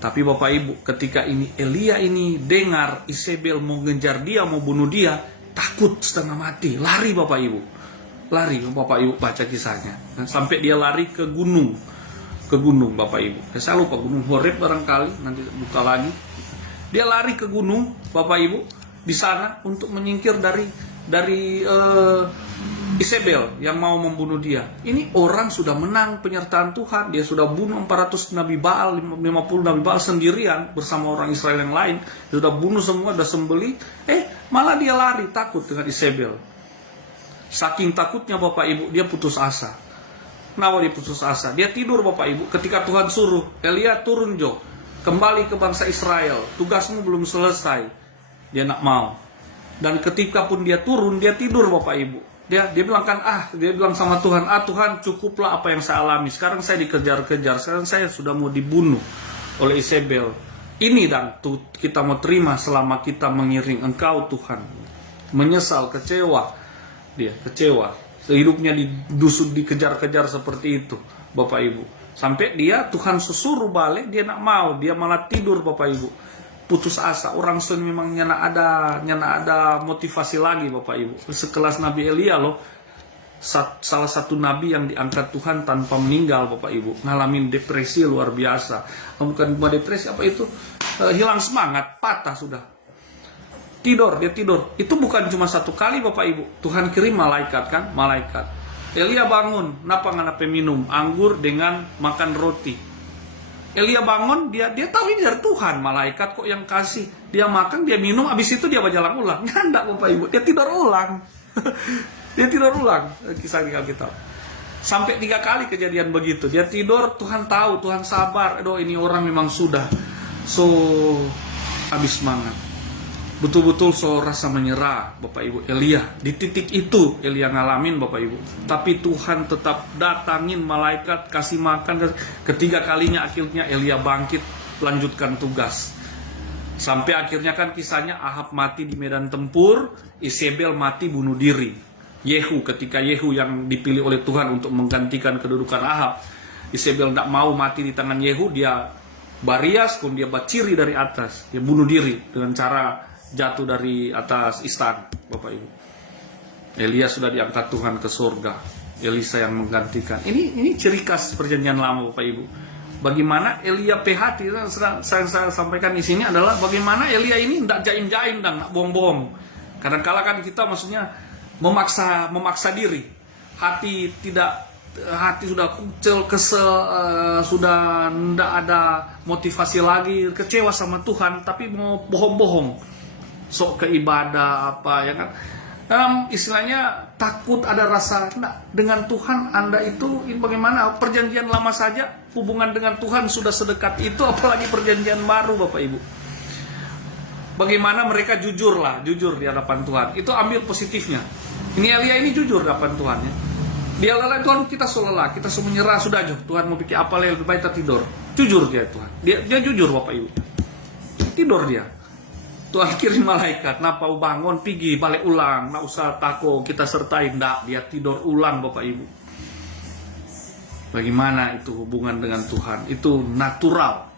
Tapi Bapak Ibu, ketika ini Elia ini dengar Isabel mau ngejar dia, mau bunuh dia, takut setengah mati, lari Bapak Ibu. Lari Bapak Ibu, baca kisahnya. Sampai dia lari ke gunung Bapak Ibu. Saya lupa gunung Horeb barangkali, nanti buka lagi. Dia lari ke gunung Bapak Ibu di sana untuk menyingkir dari Isabel yang mau membunuh dia. Ini orang sudah menang penyertaan Tuhan, dia sudah bunuh 400 Nabi Baal, 50 Nabi Baal sendirian bersama orang Israel yang lain. Dia sudah bunuh semua, sudah sembelih. Malah dia lari takut dengan Isabel. Saking takutnya Bapak Ibu, dia putus asa. Kenapa dia putus asa? Dia tidur Bapak Ibu ketika Tuhan suruh, Elia turun Jo, kembali ke bangsa Israel, tugasmu belum selesai. Dia nak mau. Dan ketika pun dia turun, dia tidur Bapak Ibu. Dia bilang kan, dia bilang sama Tuhan, Tuhan cukuplah apa yang saya alami. Sekarang saya dikejar-kejar, sekarang saya sudah mau dibunuh oleh Isabel. Ini dan kita mau terima selama kita mengiring Engkau Tuhan. Menyesal, kecewa. Dia kecewa. Hidupnya dikejar-kejar seperti itu Bapak Ibu. Sampai Tuhan suruh balik, dia nak mau, dia malah tidur Bapak Ibu. Putus asa. Orang sun memang nyana ada motivasi lagi Bapak Ibu. Sekelas Nabi Elia loh, salah satu nabi yang diangkat Tuhan tanpa meninggal Bapak Ibu. Ngalamin depresi luar biasa. Bukan cuma depresi, apa itu? Hilang semangat, patah sudah. Dia tidur. Itu bukan cuma satu kali Bapak Ibu. Tuhan kirim malaikat kan, malaikat. Elia bangun, kenapa nganape minum anggur dengan makan roti. Elia bangun, dia tahu ini dari Tuhan, malaikat kok yang kasih. Dia makan, dia minum, habis itu dia berjalan ulang. Nggak Bapak Ibu, dia tidur ulang. Dia tidur ulang, kisah di Alkitab. Sampai 3 kali kejadian begitu. Dia tidur, Tuhan tahu, Tuhan sabar. Aduh, ini orang memang sudah habis semangat. Betul-betul rasa menyerah Bapak Ibu. Elia di titik itu Elia ngalamin Bapak Ibu. Tapi Tuhan tetap datangin malaikat, kasih makan. Ketiga kalinya akhirnya Elia bangkit, lanjutkan tugas. Sampai akhirnya kan kisahnya Ahab mati di medan tempur, Isabel mati bunuh diri. Ketika Yehu yang dipilih oleh Tuhan untuk menggantikan kedudukan Ahab, Isabel tidak mau mati di tangan Yehu, dia barias, kemudian dia baciri dari atas, dia bunuh diri dengan cara jatuh dari atas istan Bapak Ibu. Elia sudah diangkat Tuhan ke surga, Elisa yang menggantikan. Ini ciri khas perjanjian lama Bapak Ibu. Bagaimana Elia PHT, saya sampaikan di sini adalah bagaimana Elia ini tidak jaim-jaim dan tidak bohong-bohong. Kadang-kala kan kita maksudnya memaksa diri. Hati sudah kucel, kesel, sudah tidak ada motivasi lagi, kecewa sama Tuhan, tapi mau bohong-bohong. Sok ke ibadah apa ya kan, istilahnya takut, ada rasa dengan Tuhan. Anda itu bagaimana perjanjian lama saja hubungan dengan Tuhan sudah sedekat itu, apalagi perjanjian baru Bapak Ibu. Bagaimana mereka jujur di hadapan Tuhan. Itu ambil positifnya. Ini Elia ini jujur di hadapan Tuhan ya. Dia lelah, Tuhan kita lelah, kita semua menyerah sudah Tuhan mau bikin apa lebih baik kita tidur. Jujur dia Tuhan. Dia jujur Bapak Ibu. Tidur dia. Tuhan kirim malaikat, napa bangun, pergi, balik ulang, nggak usah takut, kita sertai, nggak, dia tidur ulang Bapak Ibu. Bagaimana itu hubungan dengan Tuhan? Itu natural.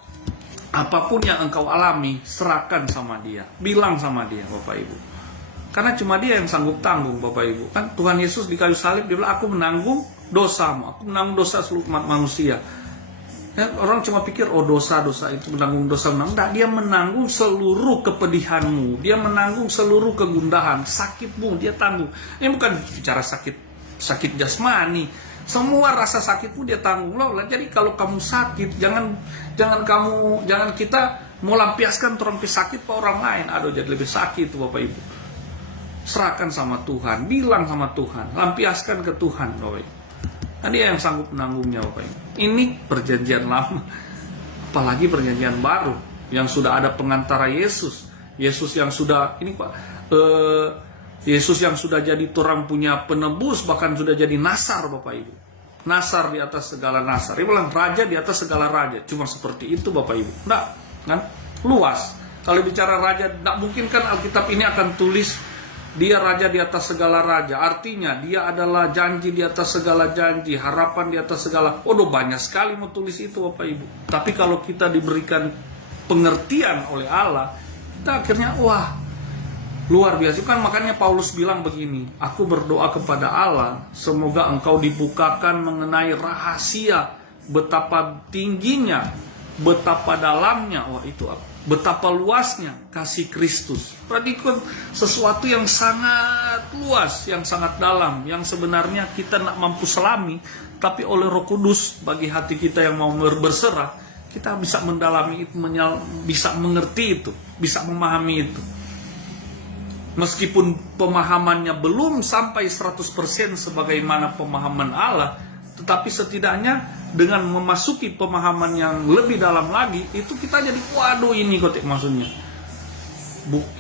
Apapun yang engkau alami, serahkan sama dia, bilang sama dia Bapak Ibu. Karena cuma dia yang sanggup tanggung Bapak Ibu. Kan Tuhan Yesus di kayu salib, dia bilang, aku menanggung dosamu, aku menanggung dosa seluruh umat manusia. Ya, orang cuma pikir dosa itu menanggung dosa. Enggak, dia menanggung seluruh kepedihanmu, dia menanggung seluruh kegundahan, sakitmu dia tanggung. Ini bukan bicara sakit jasmani, semua rasa sakitmu dia tanggung loh. Jadi kalau kamu sakit, jangan kita mau lampiaskan terompi sakit ke orang lain. Aduh, jadi lebih sakit itu Bapak Ibu. Serahkan sama Tuhan, bilang sama Tuhan, lampiaskan ke Tuhan Bapak Ibu. Dia yang sanggup menanggungnya Bapak Ibu. Ini perjanjian lama, apalagi perjanjian baru yang sudah ada pengantara Yesus yang sudah Yesus yang sudah jadi orang punya penebus, bahkan sudah jadi nasar Bapak Ibu. Nasar di atas segala nasar. Dia bilang raja di atas segala raja. Cuma seperti itu Bapak Ibu. Enggak, kan? Luas. Kalau bicara raja, tidak mungkin kan Alkitab ini akan tulis dia raja di atas segala raja. Artinya dia adalah janji di atas segala janji, harapan di atas segala. Banyak sekali mau tulis itu Bapak Ibu. Tapi kalau kita diberikan pengertian oleh Allah, kita akhirnya wah, luar biasa. Kan makanya Paulus bilang begini, aku berdoa kepada Allah, semoga engkau dibukakan mengenai rahasia, betapa tingginya, betapa dalamnya, betapa luasnya kasih Kristus. Berarti kan sesuatu yang sangat luas, yang sangat dalam, yang sebenarnya kita tidak mampu selami, tapi oleh Roh Kudus bagi hati kita yang mau berserah, kita bisa mendalami itu, bisa mengerti itu, bisa memahami itu. Meskipun pemahamannya belum sampai 100% sebagaimana pemahaman Allah, tetapi setidaknya dengan memasuki pemahaman yang lebih dalam lagi, itu kita jadi waduh ini kotek maksudnya.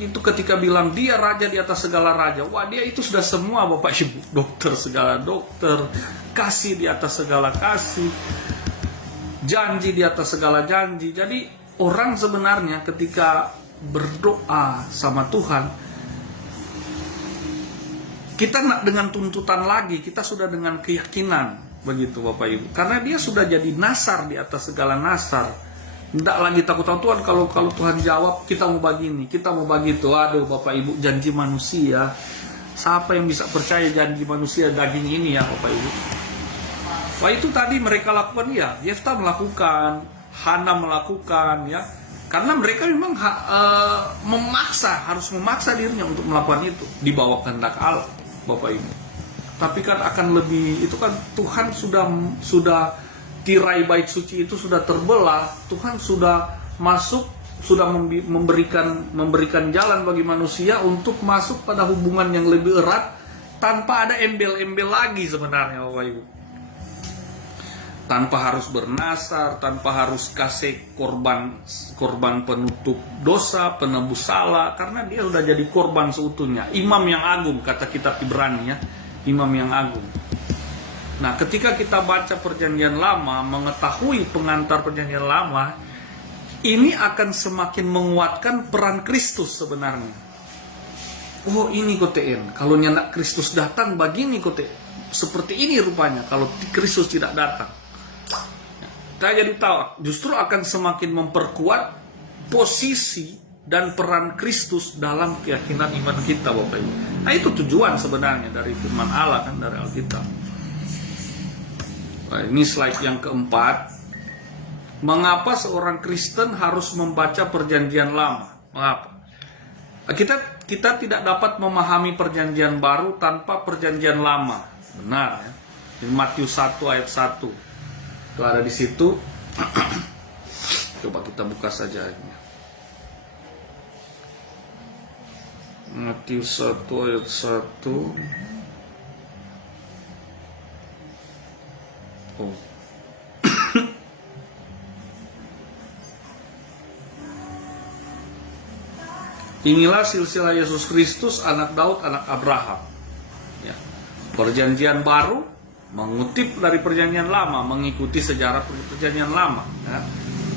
Itu ketika bilang dia raja di atas segala raja, wah dia itu sudah semua Bapak Ibu, dokter segala dokter, kasih di atas segala kasih, janji di atas segala janji. Jadi orang sebenarnya ketika berdoa sama Tuhan, kita nak dengan tuntutan lagi, kita sudah dengan keyakinan, begitu Bapak Ibu. Karena dia sudah jadi nasar di atas segala nasar. Tidak lagi takut-takutan kalau Tuhan jawab kita mau bagi ini, kita mau bagi itu. Aduh Bapak Ibu, janji manusia. Siapa yang bisa percaya janji manusia daging ini ya Bapak Ibu? Wah itu tadi mereka lakukan ya, Yefta melakukan, Hana melakukan ya. Karena mereka memang harus memaksa dirinya untuk melakukan itu di bawah kehendak Allah, Bapak Ibu. Tapi kan akan lebih, itu kan Tuhan sudah tirai bait suci itu sudah terbelah. Tuhan sudah masuk, sudah memberikan jalan bagi manusia untuk masuk pada hubungan yang lebih erat tanpa ada embel-embel lagi sebenarnya Bapak Ibu. Tanpa harus bernasar, tanpa harus kasih korban penutup dosa, penebus salah, karena dia sudah jadi korban seutuhnya. Imam yang agung, kata kitab Ibrani ya, imam yang agung. Nah, ketika kita baca perjanjian lama, mengetahui pengantar perjanjian lama, ini akan semakin menguatkan peran Kristus sebenarnya. Oh ini kotein, kalau nyandak Kristus datang begini kote, seperti ini rupanya kalau Kristus tidak datang. Kita jadi tahu, justru akan semakin memperkuat posisi dan peran Kristus dalam keyakinan iman kita Bapak Ibu. Nah itu tujuan sebenarnya dari firman Allah kan, dari Alkitab. Nah, ini slide yang keempat. Mengapa seorang Kristen harus membaca perjanjian lama? Mengapa? Kita tidak dapat memahami perjanjian baru tanpa perjanjian lama. Benar ya? Di Matius 1 ayat 1. Itu ada di situ. Coba kita buka saja ini. Matius 1 ayat 1. Oh. Inilah silsilah Yesus Kristus, anak Daud, anak Abraham. Ya. Perjanjian baru mengutip dari perjanjian lama, mengikuti sejarah perjanjian lama. Ya.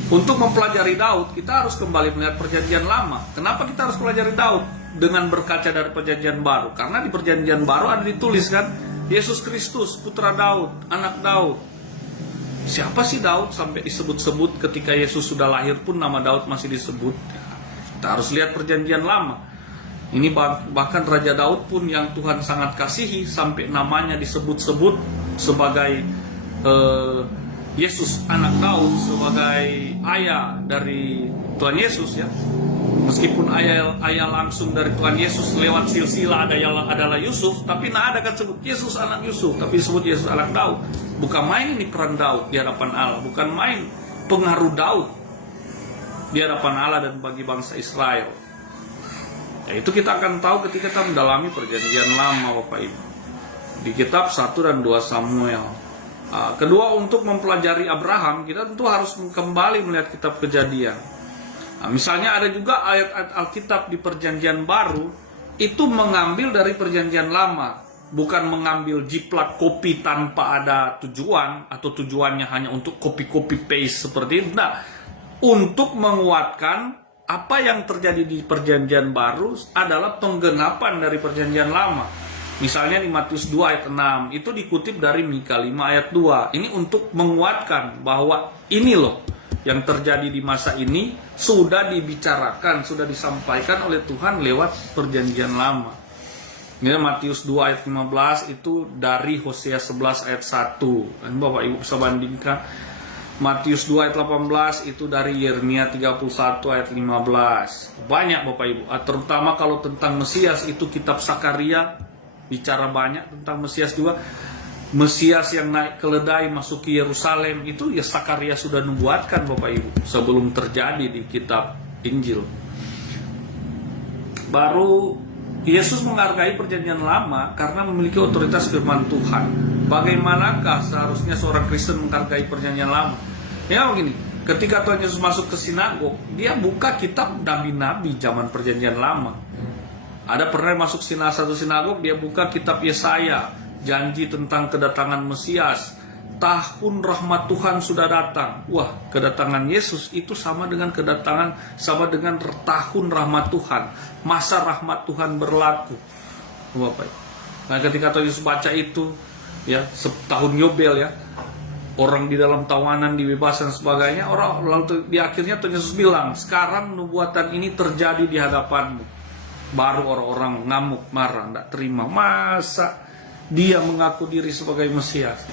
Untuk mempelajari Daud, kita harus kembali melihat perjanjian lama. Kenapa kita harus pelajari Daud? Dengan berkaca dari perjanjian baru. Karena di perjanjian baru ada dituliskan Yesus Kristus, putra Daud, anak Daud. Siapa sih Daud sampai disebut-sebut ketika Yesus sudah lahir pun nama Daud masih disebut. Kita harus lihat perjanjian lama. Ini bahkan Raja Daud pun yang Tuhan sangat kasihi sampai namanya disebut-sebut sebagai Yesus anak Daud, sebagai ayah dari Tuhan Yesus ya. Meskipun ayah langsung dari Tuhan Yesus lewat silsilah adalah Yusuf, tapi tidak ada kan sebut Yesus anak Yusuf, tapi disebut Yesus anak Daud. Bukan main ini peran Daud di hadapan Allah, bukan main pengaruh Daud di hadapan Allah dan bagi bangsa Israel. Ya, itu kita akan tahu ketika kita mendalami perjanjian lama Bapak Ibu. Di kitab 1 dan 2 Samuel. Kedua, untuk mempelajari Abraham, kita tentu harus kembali melihat kitab Kejadian. Misalnya ada juga ayat-ayat Alkitab di perjanjian baru, itu mengambil dari perjanjian lama. bukan mengambil jiplak kopi tanpa ada tujuan atau tujuannya hanya untuk copy paste seperti itu. Nah, untuk menguatkan apa yang terjadi di perjanjian baru adalah penggenapan dari perjanjian lama. Misalnya di Matius 2 ayat 6 itu dikutip dari Mika 5 ayat 2. Ini untuk menguatkan bahwa ini loh yang terjadi di masa ini sudah dibicarakan, sudah disampaikan oleh Tuhan lewat perjanjian lama. Ini Matius 2 ayat 15 itu dari Hosea 11 ayat 1. Dan Bapak Ibu bisa bandingkan. Matius 2 ayat 18 itu dari Yeremia 31 ayat 15. Banyak Bapak Ibu, terutama kalau tentang Mesias itu kitab Sakaria bicara banyak tentang Mesias juga. Mesias yang naik keledai masuk ke Yerusalem itu ya Sakaria sudah nubuatkan Bapak Ibu sebelum terjadi di kitab Injil. Baru Yesus menghargai perjanjian lama karena memiliki otoritas firman Tuhan. Bagaimanakah seharusnya seorang Kristen menghargai perjanjian lama? Ya begini, ketika Tuhan Yesus masuk ke sinagog, dia buka kitab nabi-nabi zaman perjanjian lama. Ada pernah masuk satu sinagog, dia buka kitab Yesaya, janji tentang kedatangan Mesias. Tahun rahmat Tuhan sudah datang. Wah, kedatangan Yesus itu sama dengan tahun rahmat Tuhan. Masa rahmat Tuhan berlaku. Bapak. Nah, ketika Tuhan Yesus baca itu, ya, setahun Yobel ya, orang di dalam tawanan dibebaskan dan sebagainya, orang lalu di akhirnya Tuhan Yesus bilang, sekarang nubuatan ini terjadi di hadapanmu. Baru orang-orang ngamuk, marah, tidak terima. Masa dia mengaku diri sebagai Mesias?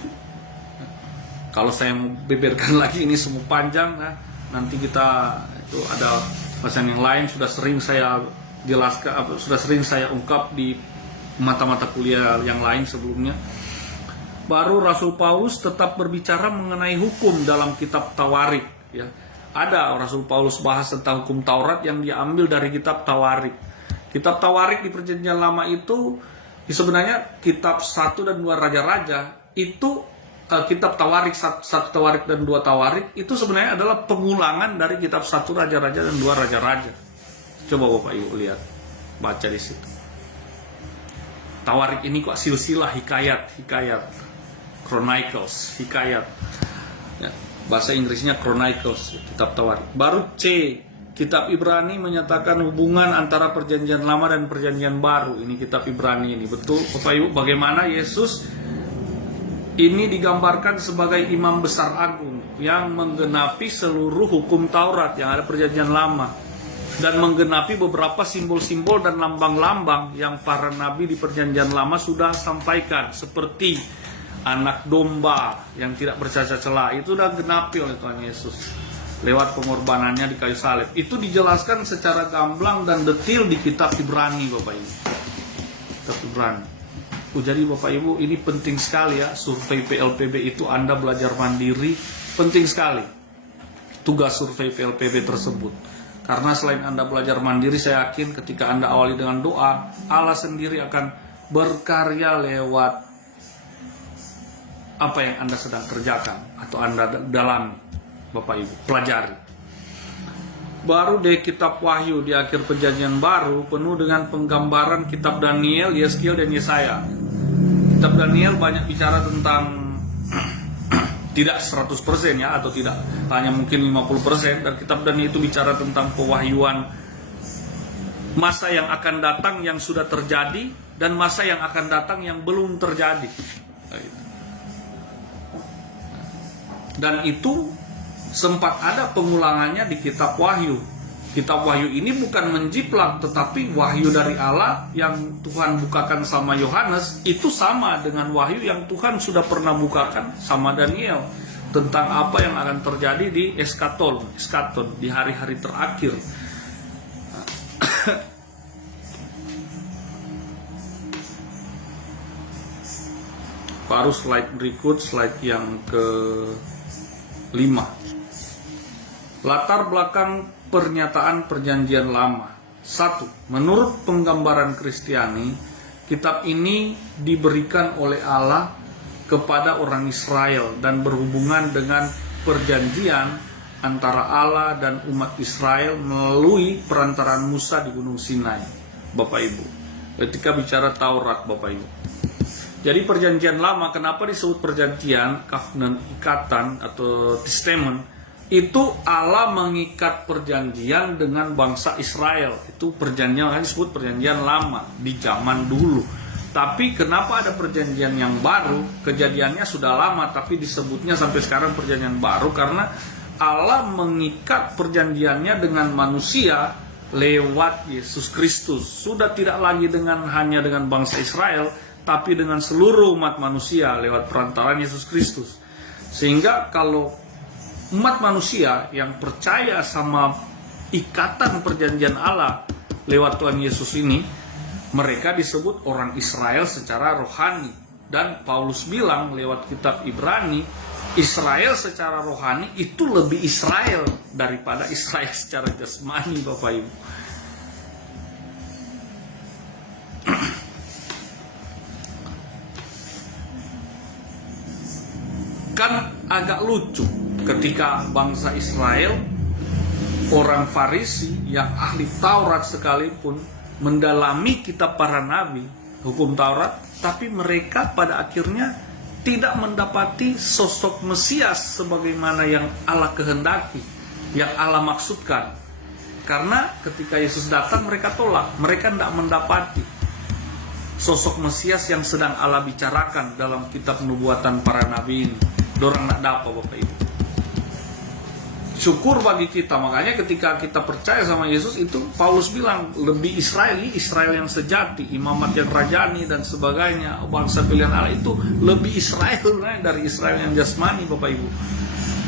Kalau saya mau beberkan lagi ini semua panjang, nah, nanti kita itu ada bahasan yang lain sudah sering saya jelaskan, sudah sering saya ungkap di mata-mata kuliah yang lain sebelumnya. Baru Rasul Paulus tetap berbicara mengenai hukum dalam kitab Tawarik. Ya, ada Rasul Paulus bahas tentang hukum Taurat yang diambil dari kitab Tawarik. Kitab Tawarik di Perjanjian Lama itu sebenarnya kitab 1 dan 2 Raja-Raja itu. Kitab Tawarik 1 Tawarik dan 2 Tawarik itu sebenarnya adalah pengulangan dari kitab 1 Raja-Raja dan 2 Raja-Raja. Coba Bapak Ibu lihat, baca di situ. Tawarik ini kok silsilah hikayat, chronicles, hikayat. Ya, bahasa Inggrisnya chronicles, kitab Tawarik. Baru C, kitab Ibrani menyatakan hubungan antara perjanjian lama dan perjanjian baru. Ini kitab Ibrani ini, betul Bapak Ibu, bagaimana Yesus ini digambarkan sebagai imam besar agung yang menggenapi seluruh hukum Taurat yang ada perjanjian lama dan menggenapi beberapa simbol-simbol dan lambang-lambang yang para nabi di perjanjian lama sudah sampaikan, seperti anak domba yang tidak bercacat celah. Itu sudah genapi oleh Tuhan Yesus lewat pengorbanannya di kayu salib. Itu dijelaskan secara gamblang dan detail di kitab Ibrani, Bapak Ibu. Kitab Ibrani. Jadi Bapak Ibu, ini penting sekali ya, survei PLPB itu Anda belajar mandiri, penting sekali tugas survei PLPB tersebut. Karena selain Anda belajar mandiri, saya yakin ketika Anda awali dengan doa, Allah sendiri akan berkarya lewat apa yang Anda sedang kerjakan atau Anda dalami, Bapak Ibu, pelajari. Baru di kitab Wahyu di akhir perjanjian baru penuh dengan penggambaran kitab Daniel, Yeskiel, dan Yesaya. Kitab Daniel banyak bicara tentang tidak 100% ya, atau tidak hanya mungkin 50%, dan kitab Daniel itu bicara tentang pewahyuan masa yang akan datang yang sudah terjadi dan masa yang akan datang yang belum terjadi. Dan itu sempat ada pengulangannya di kitab Wahyu. Kitab Wahyu ini bukan menjiplak, tetapi wahyu dari Allah yang Tuhan bukakan sama Yohanes itu sama dengan wahyu yang Tuhan sudah pernah bukakan sama Daniel tentang apa yang akan terjadi di eskaton, di hari-hari terakhir. Baru slide berikut, slide yang ke-5. Latar belakang pernyataan perjanjian lama. 1. Menurut penggambaran Kristiani, kitab ini diberikan oleh Allah kepada orang Israel dan berhubungan dengan perjanjian antara Allah dan umat Israel melalui perantaraan Musa di Gunung Sinai. Bapak Ibu, ketika bicara Taurat, Bapak Ibu, Jadi perjanjian lama, kenapa disebut perjanjian, covenant, ikatan atau testament? Itu Allah mengikat perjanjian dengan bangsa Israel. Itu perjanjian yang disebut perjanjian lama di zaman dulu. Tapi kenapa ada perjanjian yang baru? Kejadiannya sudah lama, tapi disebutnya sampai sekarang perjanjian baru karena Allah mengikat perjanjiannya dengan manusia lewat Yesus Kristus. Sudah tidak lagi hanya dengan bangsa Israel, tapi dengan seluruh umat manusia lewat perantaraan Yesus Kristus. Sehingga kalau umat manusia yang percaya sama ikatan perjanjian Allah lewat Tuhan Yesus ini, mereka disebut orang Israel secara rohani. Dan Paulus bilang lewat kitab Ibrani, Israel secara rohani itu lebih Israel daripada Israel secara jasmani, Bapak Ibu. Kan agak lucu ketika bangsa Israel, orang Farisi yang ahli Taurat sekalipun, mendalami kitab para nabi, hukum Taurat, tapi mereka pada akhirnya tidak mendapati sosok Mesias sebagaimana yang Allah kehendaki, yang Allah maksudkan. Karena ketika Yesus datang mereka tolak, mereka tidak mendapati sosok Mesias yang sedang Allah bicarakan dalam kitab nubuatan para nabi ini. Dorang tidak dapat, Bapak Ibu. Syukur bagi kita, makanya ketika kita percaya sama Yesus itu, Paulus bilang lebih Israel yang sejati, imamat yang rajani dan sebagainya, bangsa pilihan Allah itu lebih Israel dari Israel yang jasmani, Bapak Ibu.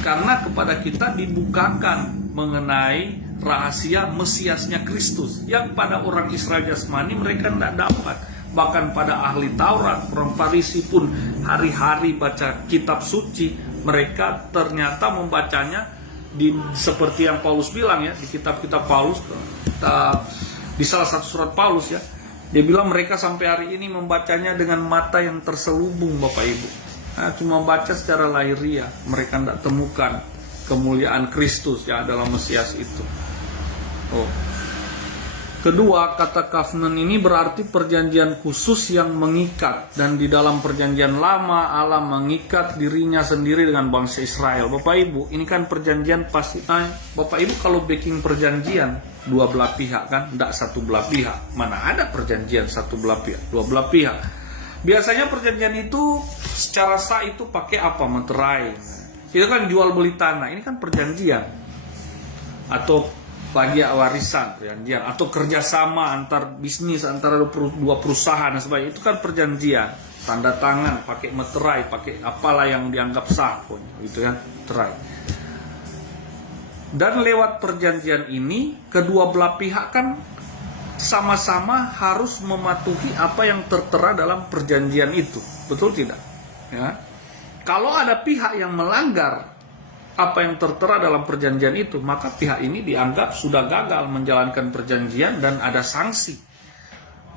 Karena kepada kita dibukakan mengenai rahasia Mesiasnya Kristus yang pada orang Israel jasmani mereka tidak dapat. Bahkan pada ahli Taurat, orang Farisi pun hari-hari baca kitab suci, mereka ternyata membacanya seperti yang Paulus bilang ya, di kitab-kitab Paulus, di salah satu surat Paulus ya, dia bilang mereka sampai hari ini membacanya dengan mata yang terselubung, Bapak Ibu. Nah, cuma baca secara lahiriah, mereka tidak temukan kemuliaan Kristus yang adalah Mesias itu. Kedua, kata covenant ini berarti perjanjian khusus yang mengikat. Dan di dalam perjanjian lama, Allah mengikat dirinya sendiri dengan bangsa Israel. Bapak Ibu, ini kan perjanjian pasti. Bapak Ibu kalau bikin perjanjian, dua belah pihak kan, tidak satu belah pihak. Mana ada perjanjian satu belah pihak, dua belah pihak. Biasanya perjanjian itu secara sah itu pakai apa? Materai. Itu kan jual beli tanah, ini kan perjanjian. Atau bagi warisan, perjanjian, atau kerjasama antar bisnis antara dua perusahaan dan sebagainya, itu kan perjanjian, tanda tangan, pakai meterai, pakai apalah yang dianggap sah, gitu kan, meterai. Dan lewat perjanjian ini, kedua belah pihak kan sama-sama harus mematuhi apa yang tertera dalam perjanjian itu, betul tidak? Ya. Kalau ada pihak yang melanggar apa yang tertera dalam perjanjian itu, maka pihak ini dianggap sudah gagal menjalankan perjanjian dan ada sanksi.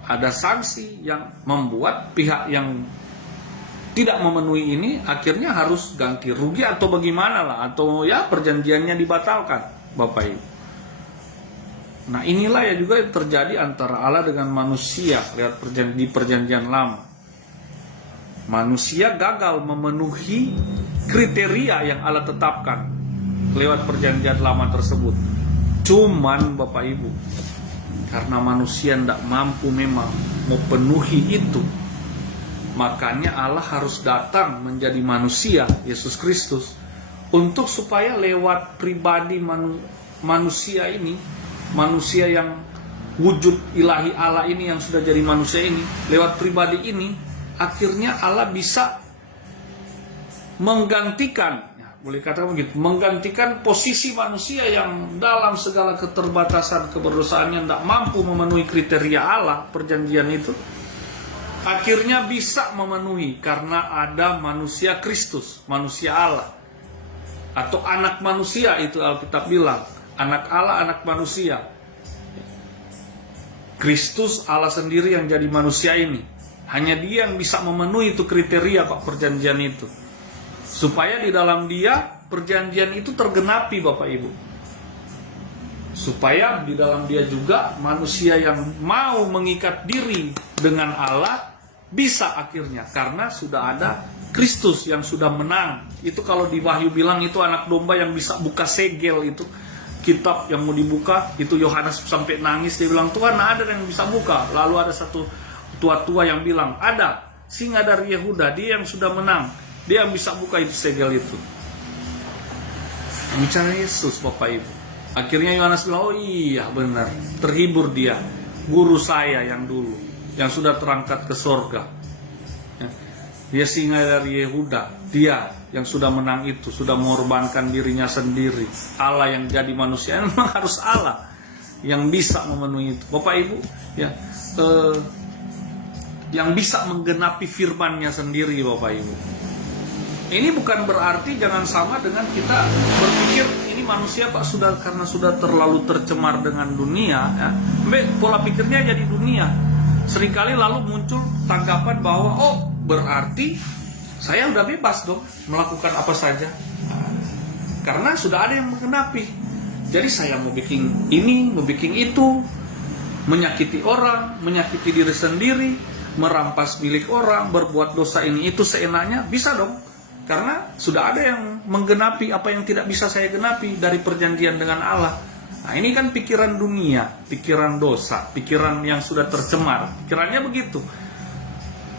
Ada sanksi yang membuat pihak yang tidak memenuhi ini akhirnya harus ganti rugi atau bagaimana lah, atau ya perjanjiannya dibatalkan, Bapak Ibu. Nah, inilah ya juga yang terjadi antara Allah dengan manusia lihat di perjanjian lama. Manusia gagal memenuhi kriteria yang Allah tetapkan lewat perjanjian lama tersebut. Cuman Bapak Ibu, karena manusia tidak mampu memang memenuhi itu, makanya Allah harus datang menjadi manusia, Yesus Kristus, untuk supaya lewat pribadi manusia ini, manusia yang wujud ilahi Allah ini yang sudah jadi manusia ini, lewat pribadi ini akhirnya Allah bisa menggantikan, ya, boleh katakan begitu, menggantikan posisi manusia yang dalam segala keterbatasan keberdosaannya tidak mampu memenuhi kriteria Allah perjanjian itu, akhirnya bisa memenuhi karena ada manusia Kristus, manusia Allah, atau anak manusia, itu Alkitab bilang, anak Allah, anak manusia. Kristus Allah sendiri yang jadi manusia ini. Hanya dia yang bisa memenuhi itu kriteria Pak perjanjian itu. Supaya di dalam dia perjanjian itu tergenapi Bapak Ibu. Supaya di dalam dia juga manusia yang mau mengikat diri dengan Allah Bisa akhirnya karena sudah ada Kristus yang sudah menang. Itu kalau di Wahyu bilang itu anak domba yang bisa buka segel, itu kitab yang mau dibuka, itu Yohanes sampai nangis, dia bilang Tuhan ada yang bisa buka. Lalu ada satu tua-tua yang bilang ada singa dari Yehuda, dia yang sudah menang, dia yang bisa buka itu segel itu. Bicara Yesus, Bapak Ibu. Akhirnya Yohanes bilang, oh iya benar, terhibur dia, guru saya yang dulu, yang sudah terangkat ke sorga. Dia singa dari Yehuda, dia yang sudah menang itu, sudah mengorbankan dirinya sendiri. Allah yang jadi manusia, memang harus Allah yang bisa memenuhi itu. Bapak Ibu, ya, yang bisa menggenapi firman-Nya sendiri, Bapak Ibu. Ini bukan berarti jangan sama dengan kita berpikir ini manusia Pak karena sudah terlalu tercemar dengan dunia, ya. Pola pikirnya jadi dunia. Seringkali lalu muncul tanggapan bahwa oh berarti saya udah bebas dong melakukan apa saja, karena sudah ada yang menggenapi. Jadi saya mau bikin ini, mau bikin itu, menyakiti orang, menyakiti diri sendiri, merampas milik orang, berbuat dosa ini itu seenaknya, bisa dong. Karena sudah ada yang menggenapi apa yang tidak bisa saya genapi dari perjanjian dengan Allah. Nah ini kan pikiran dunia, pikiran dosa, pikiran yang sudah tercemar. Pikirannya begitu.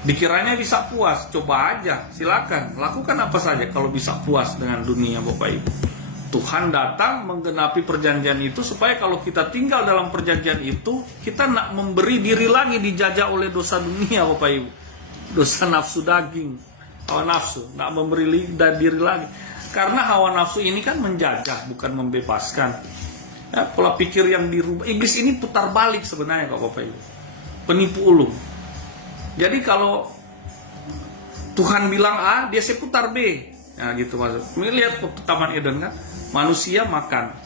Dikiranya bisa puas, coba aja, silakan. Lakukan apa saja kalau bisa puas dengan dunia, Bapak Ibu. Tuhan datang menggenapi perjanjian itu supaya kalau kita tinggal dalam perjanjian itu, kita nak memberi diri lagi dijajah oleh dosa dunia, Bapak Ibu. Dosa nafsu daging. Hawa nafsu, nak memberi diri lagi. Karena hawa nafsu ini kan menjajah, bukan membebaskan. Ya, pola pikir yang dirubah. Iblis ini putar balik sebenarnya, Bapak Ibu. Penipu ulung. Jadi kalau Tuhan bilang A, dia seputar B. Nah gitu maksud. Lihat Taman Eden kan, manusia makan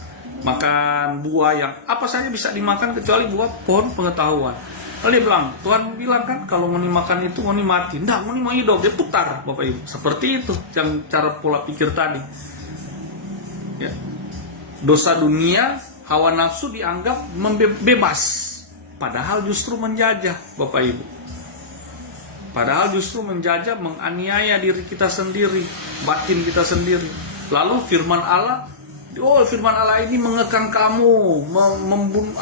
buah yang apa saja bisa dimakan kecuali buah pohon pengetahuan. Lalu dia bilang, Tuhan bilang kan kalau mau makan itu mau mati, enggak, mau hidup, dia putar, Bapak Ibu. Seperti itu yang cara pola pikir tadi. Ya. Dosa dunia, hawa nafsu dianggap bebas, padahal justru menjajah, Bapak Ibu. Padahal justru menjajah, menganiaya diri kita sendiri, batin kita sendiri. Lalu firman Allah, oh firman Allah ini mengekang kamu,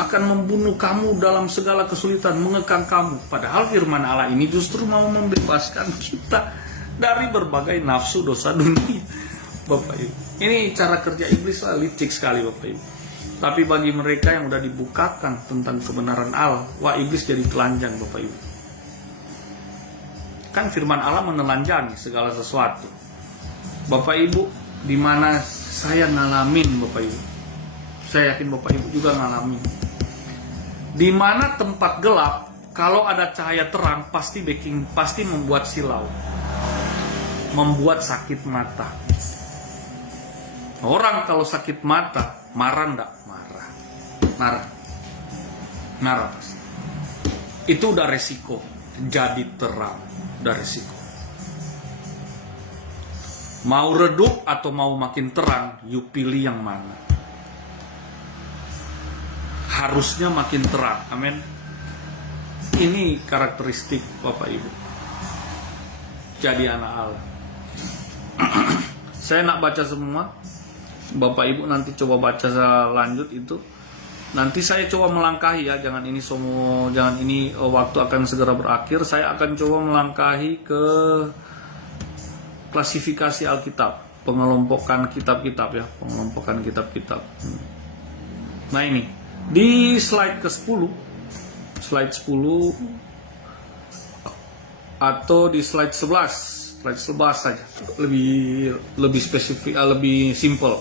akan membunuh kamu dalam segala kesulitan, mengekang kamu. Padahal firman Allah ini justru mau membebaskan kita dari berbagai nafsu dosa dunia, Bapak Ibu. Ini cara kerja iblis lah, licik sekali, Bapak Ibu. Tapi bagi mereka yang udah dibukakan tentang kebenaran Allah, wah iblis jadi telanjang, Bapak Ibu. Kan firman Allah menelanjangi segala sesuatu. Bapak Ibu, di mana saya ngalamin, Bapak Ibu. Saya yakin Bapak Ibu juga ngalamin. Di mana tempat gelap, kalau ada cahaya terang pasti membuat silau. Membuat sakit mata. Orang kalau sakit mata, marah enggak? Marah pasti. Itu udah resiko. Jadi terang, udah resiko. Mau redup atau mau makin terang, you pilih yang mana? Harusnya makin terang, amin. Ini karakteristik Bapak Ibu jadi anak Allah. Saya nak baca semua, Bapak Ibu nanti coba baca lanjut itu. Nanti saya coba melangkahi ya, jangan ini waktu akan segera berakhir. Saya akan coba melangkahi ke klasifikasi Alkitab, pengelompokan kitab-kitab ya, pengelompokan kitab-kitab. Nah ini di slide ke-10, slide 10 atau di slide 11 saja, lebih spesifik, lebih simple.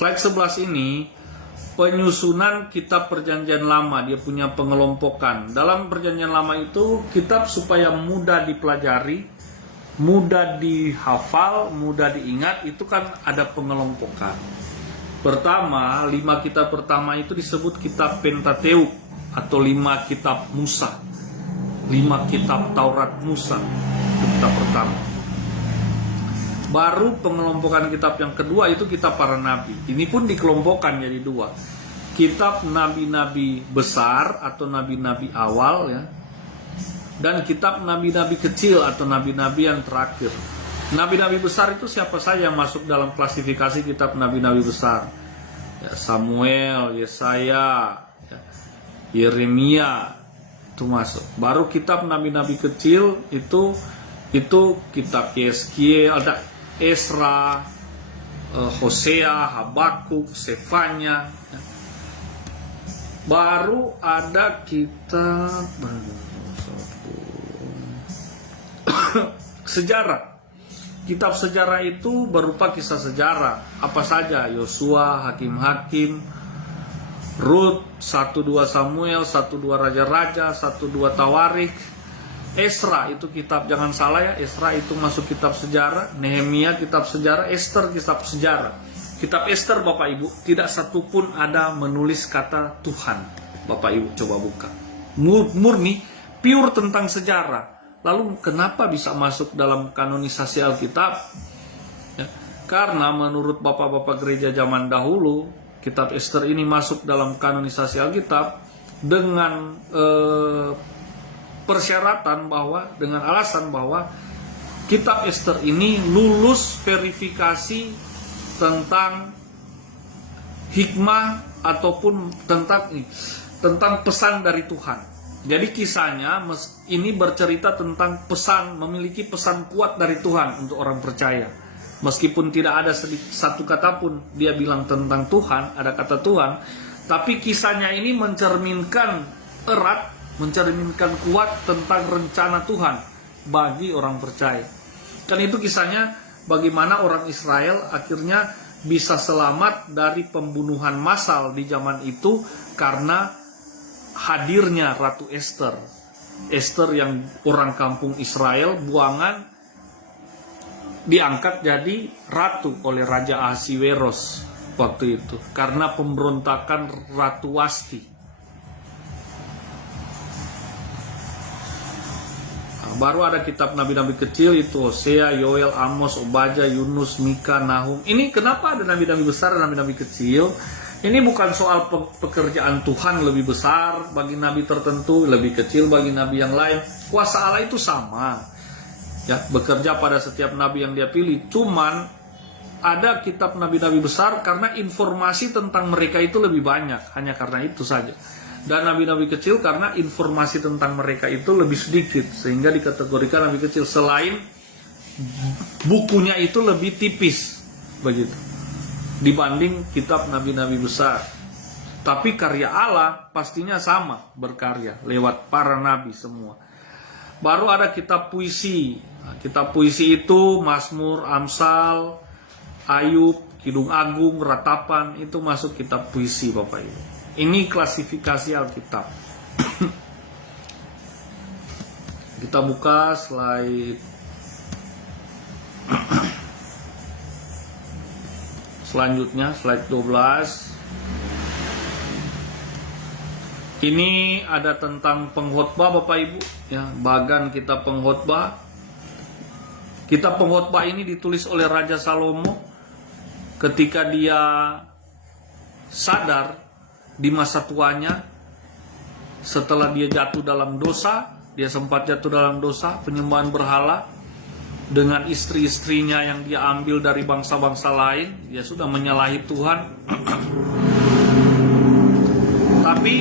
Slide 11 ini penyusunan kitab perjanjian lama, dia punya pengelompokan. Dalam perjanjian lama itu kitab supaya mudah dipelajari, mudah dihafal, mudah diingat, itu kan ada pengelompokan. Pertama, 5 kitab pertama itu disebut kitab Pentateuk atau 5 kitab Musa. 5 kitab Taurat Musa, itu kitab pertama. Baru pengelompokan kitab yang kedua itu kitab para nabi. Ini pun dikelompokkan jadi 2. Kitab nabi-nabi besar atau nabi-nabi awal ya. dan kitab nabi-nabi kecil atau nabi-nabi yang terakhir. Nabi-nabi besar itu siapa saja yang masuk dalam klasifikasi kitab nabi-nabi besar? Ya, Samuel, Yesaya, ya, Yeremia itu masuk. Baru kitab nabi-nabi kecil itu kitab Yeskiel, ada Esra, Hosea, Habakuk, Sefanya. Ya. Baru ada kitab sejarah. Kitab sejarah itu berupa kisah sejarah. Apa saja? Yosua, Hakim-Hakim, Rut, 1-2 Samuel, 1-2 Raja-Raja, 1-2 Tawarik. Esra itu kitab, jangan salah ya, Esra itu masuk kitab sejarah. Nehemia kitab sejarah, Esther kitab sejarah. Kitab Esther Bapak Ibu, tidak satupun ada menulis kata Tuhan. Bapak Ibu coba buka. Murni, pure tentang sejarah. Lalu kenapa bisa masuk dalam kanonisasi Alkitab? Ya, karena menurut bapak-bapak gereja zaman dahulu, kitab Esther ini masuk dalam kanonisasi Alkitab dengan persyaratan bahwa, dengan alasan bahwa kitab Esther ini lulus verifikasi tentang hikmah ataupun tentang pesan dari Tuhan. Jadi kisahnya ini bercerita tentang pesan, memiliki pesan kuat dari Tuhan untuk orang percaya. Meskipun tidak ada satu kata pun dia bilang tentang Tuhan, ada kata Tuhan, tapi kisahnya ini mencerminkan erat, mencerminkan kuat tentang rencana Tuhan bagi orang percaya. Kan itu kisahnya bagaimana orang Israel akhirnya bisa selamat dari pembunuhan massal di zaman itu karena hadirnya Ratu Esther. Esther yang orang kampung Israel, buangan, diangkat jadi ratu oleh Raja Ahasiweros waktu itu karena pemberontakan Ratu Wasti. Baru ada kitab nabi-nabi kecil itu Hosea, Yoel, Amos, Obadya, Yunus, Mika, Nahum. Ini kenapa ada nabi-nabi besar dan nabi-nabi kecil? Ini bukan soal pekerjaan Tuhan lebih besar bagi nabi tertentu, lebih kecil bagi nabi yang lain. Kuasa Allah itu sama. Ya, bekerja pada setiap nabi yang dia pilih. Cuman ada kitab nabi-nabi besar karena informasi tentang mereka itu lebih banyak. Hanya karena itu saja. Dan nabi-nabi kecil karena informasi tentang mereka itu lebih sedikit. Sehingga dikategorikan nabi kecil. Selain bukunya itu lebih tipis. Begitu. Dibanding kitab nabi-nabi besar. Tapi karya Allah pastinya sama berkarya lewat para nabi semua. Baru ada kitab puisi. Kitab puisi itu Mazmur, Amsal, Ayub, Kidung Agung, Ratapan, itu masuk kitab puisi Bapak Ibu. Ini klasifikasi Alkitab. Kita buka slide selanjutnya, slide 12. Ini ada tentang pengkhotbah Bapak Ibu, ya, bagan kitab pengkhotbah. Kitab pengkhotbah ini ditulis oleh Raja Salomo ketika dia sadar di masa tuanya setelah dia jatuh dalam dosa, dia sempat jatuh dalam dosa penyembahan berhala. Dengan istri-istrinya yang dia ambil dari bangsa-bangsa lain, dia sudah menyalahi Tuhan. Tapi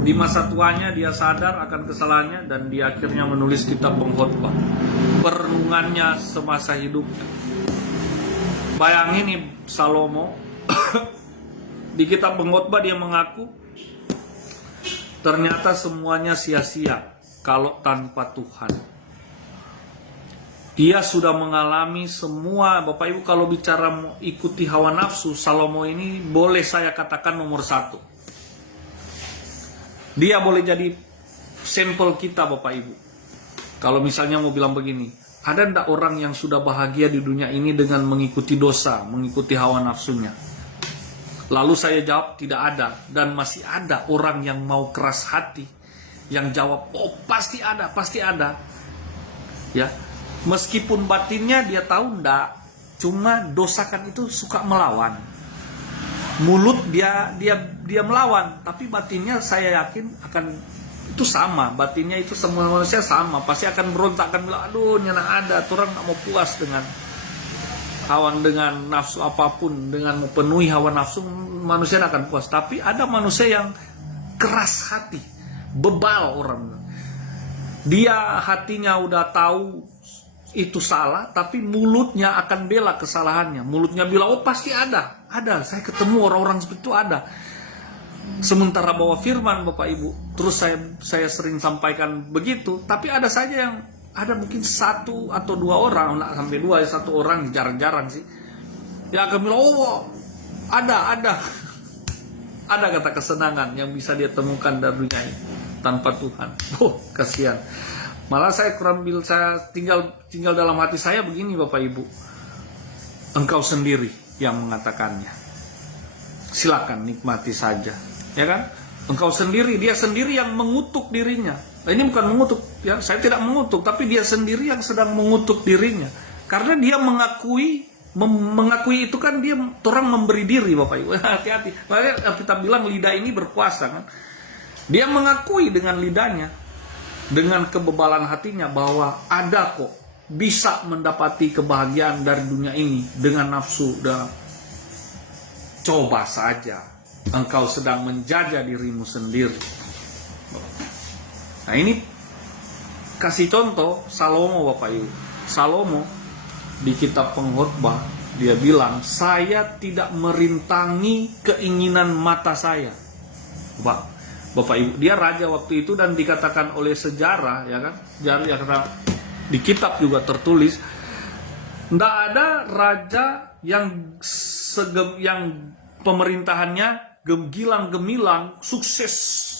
di masa tuanya dia sadar akan kesalahannya dan dia akhirnya menulis kitab pengkhotbah. Perenungannya semasa hidupnya. Bayangin nih Salomo di kitab pengkhotbah dia mengaku ternyata semuanya sia-sia kalau tanpa Tuhan. Dia sudah mengalami semua. Bapak Ibu kalau bicara mau ikuti hawa nafsu, Salomo ini boleh saya katakan nomor 1. Dia boleh jadi sampel kita Bapak Ibu. Kalau misalnya mau bilang begini, ada enggak orang yang sudah bahagia di dunia ini dengan mengikuti dosa, mengikuti hawa nafsunya? Lalu saya jawab tidak ada. Dan masih ada orang yang mau keras hati, yang jawab, oh pasti ada, pasti ada. Ya. Meskipun batinnya dia tahu enggak, cuma dosa kan itu suka melawan. Mulut dia melawan, tapi batinnya saya yakin akan itu sama, batinnya itu semua manusia sama, pasti akan berontak, akan bilang aduh nyana ada, orang nggak mau puas dengan hawa, dengan nafsu apapun, dengan memenuhi hawa nafsu, manusia akan puas. Tapi ada manusia yang keras hati, bebal orang, dia hatinya udah tahu itu salah, tapi mulutnya akan bela kesalahannya, mulutnya bilang oh pasti ada, saya ketemu orang-orang seperti itu ada. Sementara bahwa firman Bapak Ibu, terus saya sering sampaikan begitu, tapi ada saja yang ada mungkin 1 atau 2 orang, nggak sampai 2, 1 orang, jarang-jarang sih, ya akan bilang oh ada kata kesenangan yang bisa dia temukan dari dunia ini tanpa Tuhan. Kasihan. Malah saya tinggal dalam hati saya begini Bapak Ibu, engkau sendiri yang mengatakannya, silakan nikmati saja. Ya kan? Engkau sendiri, dia sendiri yang mengutuk dirinya. Nah, ini bukan mengutuk, ya. Saya tidak mengutuk, tapi dia sendiri yang sedang mengutuk dirinya. Karena dia mengakui itu kan dia orang memberi diri Bapak Ibu. Hati-hati. Makanya kita bilang lidah ini berkuasa kan. Dia mengakui dengan lidahnya, dengan kebebalan hatinya bahwa ada kok bisa mendapati kebahagiaan dari dunia ini dengan nafsu dan coba saja. Engkau sedang menjajah dirimu sendiri. Nah ini kasih contoh Salomo Bapak Ibu. Salomo di kitab Pengkhotbah dia bilang, saya tidak merintangi keinginan mata saya. Bapak Ibu, dia raja waktu itu dan dikatakan oleh sejarah ya kan, ya karena di kitab juga tertulis, tidak ada raja yang pemerintahannya gemilang-gemilang, sukses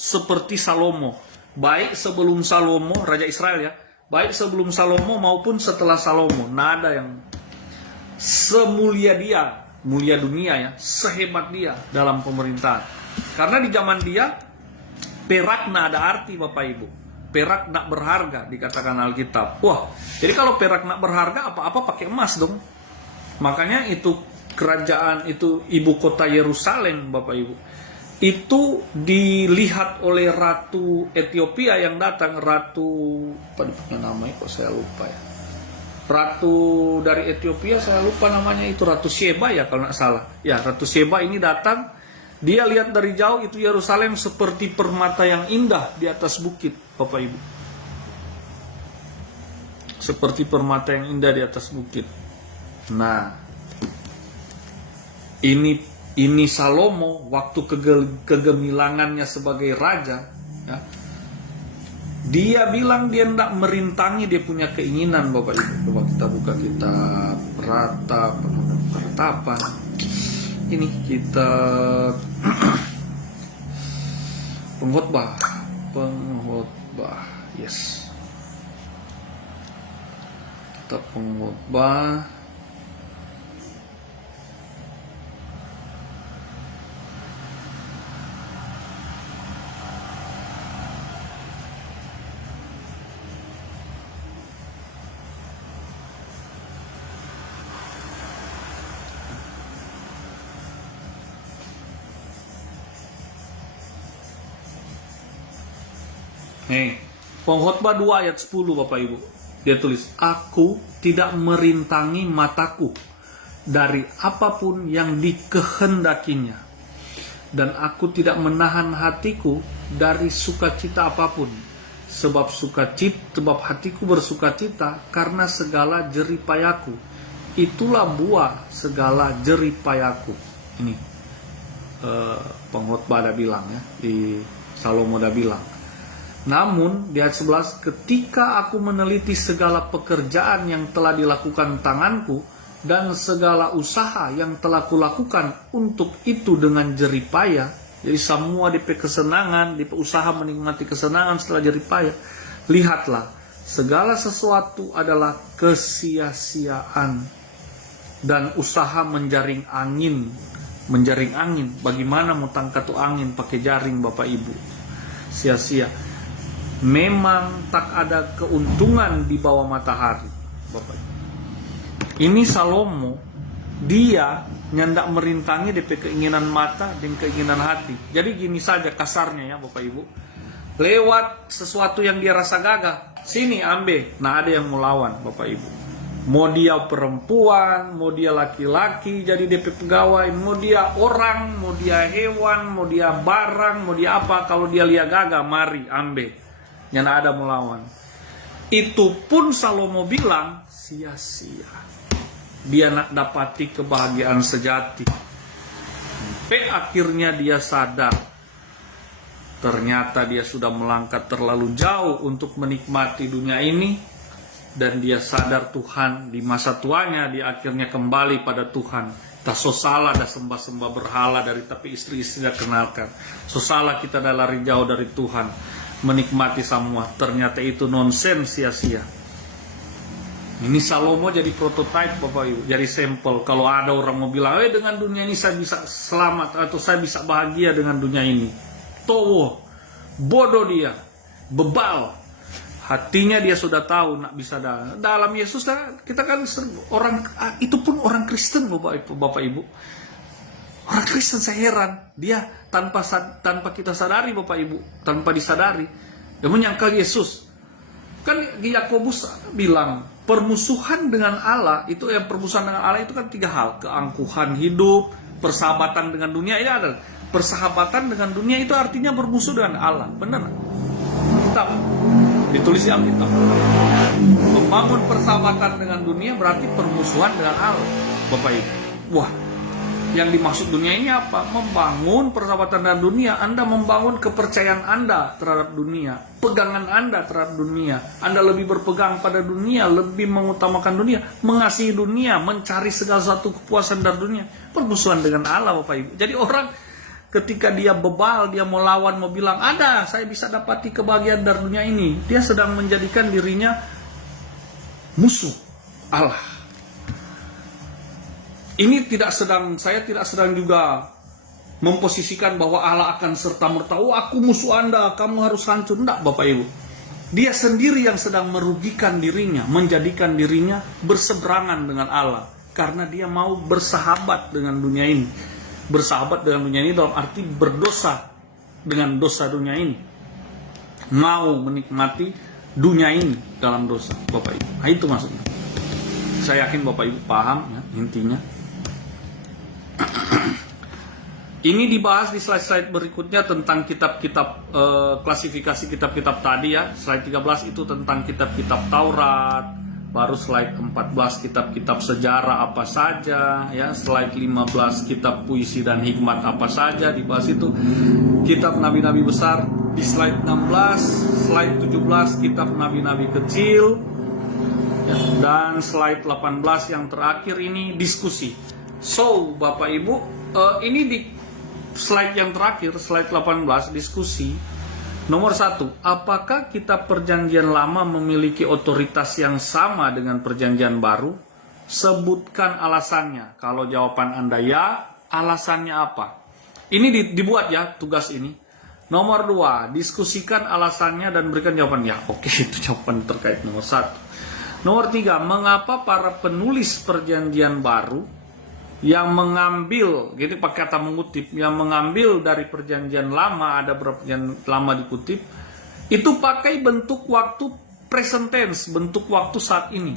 seperti Salomo. Baik sebelum Salomo, Raja Israel ya, baik sebelum Salomo maupun setelah Salomo. Nah ada yang semulia dia, mulia dunia ya, sehebat dia dalam pemerintahan. Karena di zaman dia, perak nak ada arti Bapak Ibu. Perak nak berharga, dikatakan Alkitab. Wah, jadi kalau perak nak berharga, apa-apa pakai emas dong. Makanya itu kerajaan itu ibu kota Yerusalem Bapak Ibu, itu dilihat oleh Ratu Ethiopia yang datang, Ratu apa namanya kok saya lupa ya, Ratu dari Ethiopia saya lupa namanya, itu Ratu Sheba ya kalau nggak salah ya. Ratu Sheba ini datang, dia lihat dari jauh itu Yerusalem seperti permata yang indah di atas bukit Bapak Ibu, seperti permata yang indah di atas bukit. Nah ini Salomo waktu kegemilangannya sebagai raja ya, dia bilang dia tidak merintangi dia punya keinginan Bapak Ibu. Coba kita buka kitab Peratapan. Ini kita Pengkhotbah, yes, kita Pengkhotbah. Pengkhotbah 2 ayat 10 Bapak Ibu. Dia tulis, aku tidak merintangi mataku dari apapun yang dikehendakinya, dan aku tidak menahan hatiku dari sukacita apapun, sebab hatiku bersukacita karena segala jeripayaku, itulah buah segala jeripayaku. Ini Pengkhotbah ada bilang ya, di Salomo ada bilang. Namun di ayat 11, ketika aku meneliti segala pekerjaan yang telah dilakukan tanganku dan segala usaha yang telah kulakukan untuk itu dengan jeripaya, jadi semua DP kesenangan, DP usaha menikmati kesenangan setelah jeripaya, lihatlah segala sesuatu adalah kesia-siaan dan usaha menjaring angin. Bagaimana mau tangkap angin pakai jaring Bapak Ibu? Sia-sia. Memang tak ada keuntungan di bawah matahari Bapak. Ini Salomo, dia nyandak merintangi DP keinginan mata dan keinginan hati. Jadi gini saja kasarnya ya Bapak Ibu, lewat sesuatu yang dia rasa gagah, sini ambil. Nah, ada yang mau lawan, Bapak Ibu. Mau dia perempuan, mau dia laki-laki jadi DP pegawai, mau dia orang, mau dia hewan, mau dia barang, mau dia apa, kalau dia lihat gagah, mari ambil. Yang ada mau lawan. Itu pun Salomo bilang sia-sia. Dia nak dapati kebahagiaan sejati. Sampai akhirnya dia sadar. Ternyata dia sudah melangkah terlalu jauh untuk menikmati dunia ini. Dan dia sadar Tuhan di masa tuanya, dia akhirnya kembali pada Tuhan. Tak so salah dah sembah-sembah berhala dari tapi istri-istri dah kenalkan. So salah kita dah lari jauh dari Tuhan. Menikmati semua. Ternyata itu nonsens, sia-sia. Ini Salomo jadi prototipe, Bapak Ibu, jadi sampel. Kalau ada orang mau bilang, dengan dunia ini saya bisa selamat atau saya bisa bahagia dengan dunia ini. Towo, bodoh dia, bebal. Hatinya dia sudah tahu nak bisa dalam Yesus. Kita kan orang itu pun orang Kristen, Bapak Ibu. Orang Kristen, saya heran dia tanpa kita sadari, Bapak Ibu, tanpa disadari dia menyangkal Yesus. Kan Yakobus bilang permusuhan dengan Allah itu, yang permusuhan dengan Allah itu kan 3 hal: keangkuhan hidup, persahabatan dengan dunia. Ini ada persahabatan dengan dunia itu artinya bermusuh dengan Allah, benar? Kitab ditulis di Alkitab. Membangun persahabatan dengan dunia berarti permusuhan dengan Allah, Bapak Ibu. Wah, yang dimaksud dunia ini apa? Membangun persahabatan dengan dunia. Anda membangun kepercayaan Anda terhadap dunia, pegangan Anda terhadap dunia. Anda lebih berpegang pada dunia, lebih mengutamakan dunia, mengasihi dunia, mencari segala satu kepuasan dari dunia. Permusuhan dengan Allah, Bapak Ibu. Jadi orang ketika dia bebal, dia mau lawan, mau bilang, ada, saya bisa dapati kebahagiaan dari dunia ini. Dia sedang menjadikan dirinya musuh Allah. Ini saya tidak sedang juga memposisikan bahwa Allah akan serta-merta, aku musuh Anda, kamu harus hancur. Enggak, Bapak Ibu. Dia sendiri yang sedang merugikan dirinya, menjadikan dirinya berseberangan dengan Allah. Karena dia mau bersahabat dengan dunia ini. Bersahabat dengan dunia ini dalam arti berdosa dengan dosa dunia ini. Mau menikmati dunia ini dalam dosa, Bapak Ibu. Nah, itu maksudnya. Saya yakin Bapak Ibu paham ya, intinya. Ini dibahas di slide-slide berikutnya tentang kitab-kitab, klasifikasi kitab-kitab tadi ya. Slide 13 itu tentang kitab-kitab Taurat. Baru slide 14 kitab-kitab sejarah apa saja ya. Slide 15 kitab puisi dan hikmat apa saja dibahas itu. Kitab nabi-nabi besar di slide 16, slide 17 kitab nabi-nabi kecil ya. Dan slide 18 yang terakhir ini diskusi. So, Bapak Ibu, ini di slide yang terakhir, slide 18, diskusi. Nomor 1, apakah kitab perjanjian lama memiliki otoritas yang sama dengan perjanjian baru? Sebutkan alasannya. Kalau jawaban Anda ya, alasannya apa? Ini dibuat ya, tugas ini. Nomor 2, diskusikan alasannya dan berikan jawaban ya. Oke, itu jawaban terkait nomor 1. Nomor 3, mengapa para penulis perjanjian baru yang mengambil, gitu pakai kata mengutip, yang mengambil dari perjanjian lama, ada berapa perjanjian lama dikutip, itu pakai bentuk waktu present tense, bentuk waktu saat ini,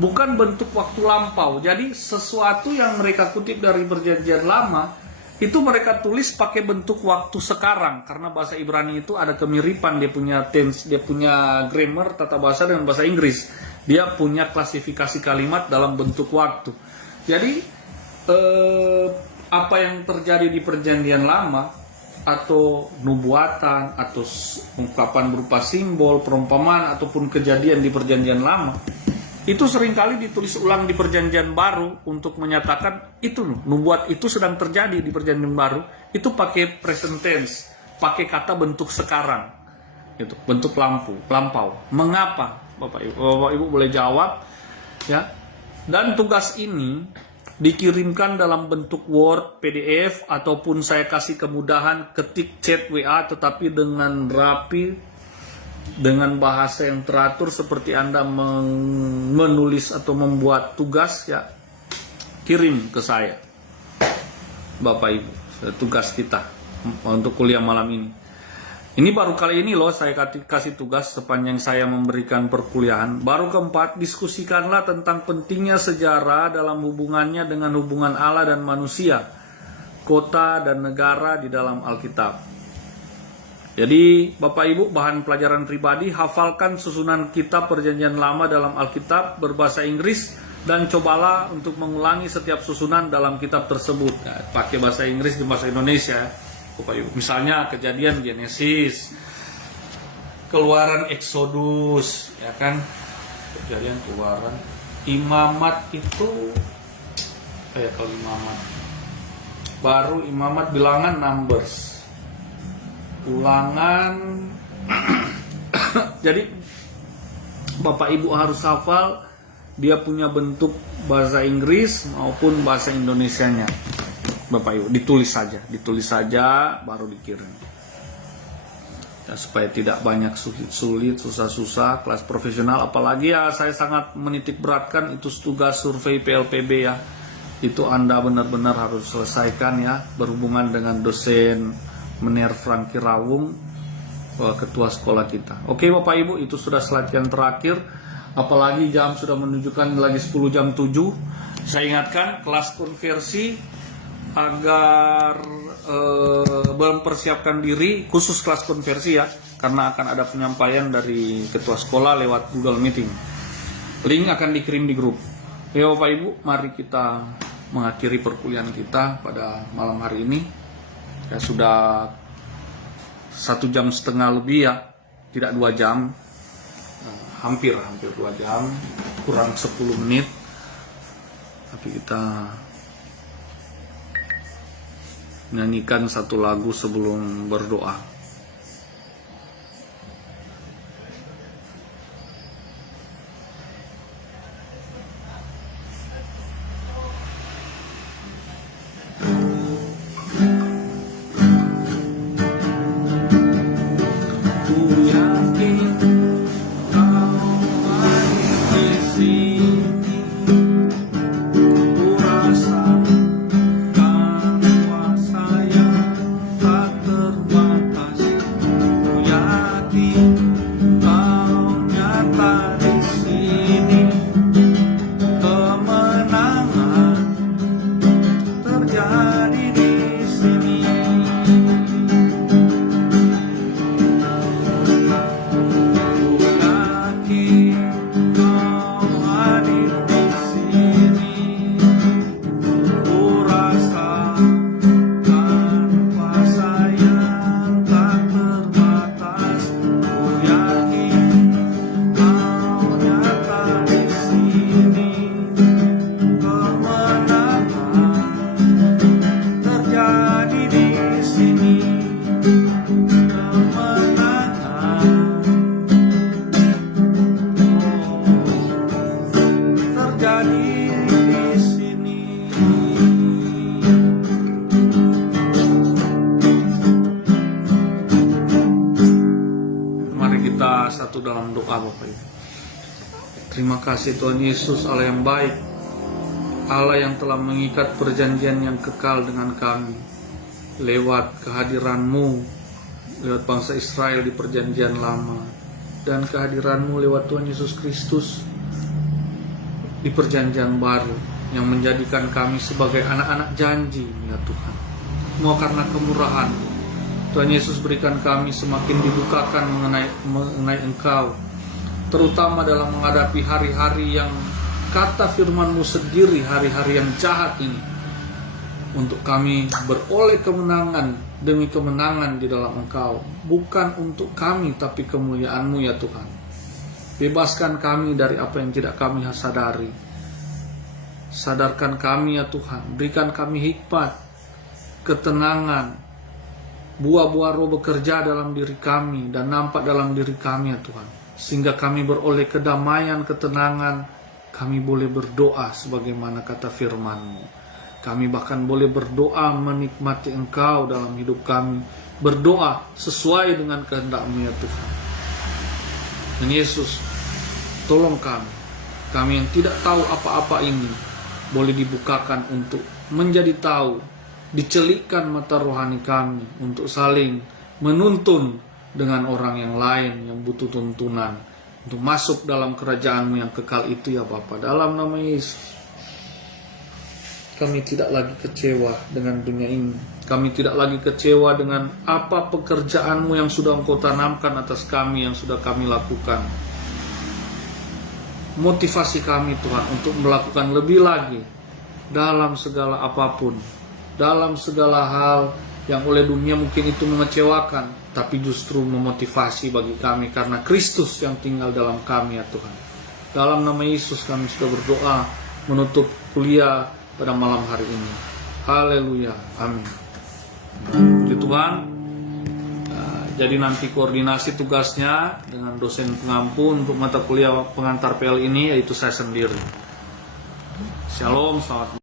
bukan bentuk waktu lampau. Jadi sesuatu yang mereka kutip dari perjanjian lama, itu mereka tulis pakai bentuk waktu sekarang, karena bahasa Ibrani itu ada kemiripan, dia punya tense, dia punya grammar, tata bahasa dengan bahasa Inggris, dia punya klasifikasi kalimat dalam bentuk waktu. Jadi apa yang terjadi di perjanjian lama atau nubuatan atau ungkapan berupa simbol, perumpamaan ataupun kejadian di perjanjian lama itu seringkali ditulis ulang di perjanjian baru untuk menyatakan itu nubuat itu sedang terjadi di perjanjian baru, itu pakai present tense, pakai kata bentuk sekarang, itu bentuk lampau. Mengapa, Bapak Ibu boleh jawab ya? Dan tugas ini dikirimkan dalam bentuk Word, PDF, ataupun saya kasih kemudahan ketik chat WA, tetapi dengan rapi, dengan bahasa yang teratur seperti Anda menulis atau membuat tugas ya, kirim ke saya, Bapak Ibu, tugas kita untuk kuliah malam ini. Ini baru kali ini loh saya kasih tugas sepanjang saya memberikan perkuliahan. Baru keempat, diskusikanlah tentang pentingnya sejarah dalam hubungannya dengan hubungan Allah dan manusia, kota dan negara di dalam Alkitab. Jadi Bapak Ibu, bahan pelajaran pribadi, hafalkan susunan kitab Perjanjian Lama dalam Alkitab berbahasa Inggris dan cobalah untuk mengulangi setiap susunan dalam kitab tersebut. Nah, pakai bahasa Inggris dan bahasa Indonesia. Bapak Ibu. Misalnya Kejadian, Genesis, Keluaran, Exodus, ya kan? Kejadian, Keluaran, Imamat itu kalau Imamat. Baru Imamat, Bilangan, Numbers. Ulangan. Jadi Bapak Ibu harus hafal, dia punya bentuk bahasa Inggris maupun bahasa Indonesianya. Bapak Ibu, ditulis saja baru dikirim. Ya, supaya tidak banyak sulit, susah-susah, kelas profesional. Apalagi ya saya sangat menitik beratkan itu tugas survei PLPB ya. Itu Anda benar-benar harus selesaikan ya, berhubungan dengan dosen Mener Franky Rawung, ketua sekolah kita. Oke Bapak Ibu, itu sudah slide yang terakhir. Apalagi jam sudah menunjukkan lagi 10 jam 7. Saya ingatkan kelas konversi agar mempersiapkan diri, khusus kelas konversi ya, karena akan ada penyampaian dari ketua sekolah lewat Google Meeting. Link akan dikirim di grup. Ya Bapak Ibu, mari kita mengakhiri perkuliahan kita pada malam hari ini. Ya sudah 1,5 jam lebih ya, tidak 2 jam, hampir 2 jam, kurang 10 menit. Tapi kita nyanyikan satu lagu sebelum berdoa. Satu dalam doa Bapak Ibu. Terima kasih Tuhan Yesus, Allah yang baik, Allah yang telah mengikat perjanjian yang kekal dengan kami lewat kehadiran-Mu, lewat bangsa Israel di perjanjian lama, dan kehadiran-Mu lewat Tuhan Yesus Kristus di perjanjian baru yang menjadikan kami sebagai anak-anak janji ya Tuhan. Semua karena kemurahan Tuhan Yesus berikan kami semakin dibukakan mengenai Engkau, terutama dalam menghadapi hari-hari yang kata firman-Mu sendiri, hari-hari yang jahat ini, untuk kami beroleh kemenangan demi kemenangan di dalam Engkau, bukan untuk kami tapi kemuliaan-Mu ya Tuhan. Bebaskan kami dari apa yang tidak kami sadari, sadarkan kami ya Tuhan, berikan kami hikmat, ketenangan, buah-buah roh bekerja dalam diri kami dan nampak dalam diri kami ya Tuhan, sehingga kami beroleh kedamaian, ketenangan. Kami boleh berdoa sebagaimana kata firman-Mu. Kami bahkan boleh berdoa menikmati Engkau dalam hidup kami, berdoa sesuai dengan kehendak-Mu ya Tuhan. Dan Yesus, tolong kami yang tidak tahu apa-apa ini boleh dibukakan untuk menjadi tahu, dicelikkan mata rohani kami untuk saling menuntun, dengan orang yang lain yang butuh tuntunan untuk masuk dalam kerajaan-Mu yang kekal itu ya Bapa. Dalam nama Yesus, kami tidak lagi kecewa dengan dunia ini. Kami tidak lagi kecewa dengan apa pekerjaan-Mu yang sudah Engkau tanamkan atas kami, yang sudah kami lakukan. Motivasi kami Tuhan untuk melakukan lebih lagi dalam segala apapun, dalam segala hal yang oleh dunia mungkin itu mengecewakan, tapi justru memotivasi bagi kami karena Kristus yang tinggal dalam kami ya Tuhan. Dalam nama Yesus kami sudah berdoa menutup kuliah pada malam hari ini. Haleluya, amin. Puji Tuhan. Jadi nanti koordinasi tugasnya dengan dosen pengampu untuk mata kuliah pengantar PL ini yaitu saya sendiri. Shalom, selamat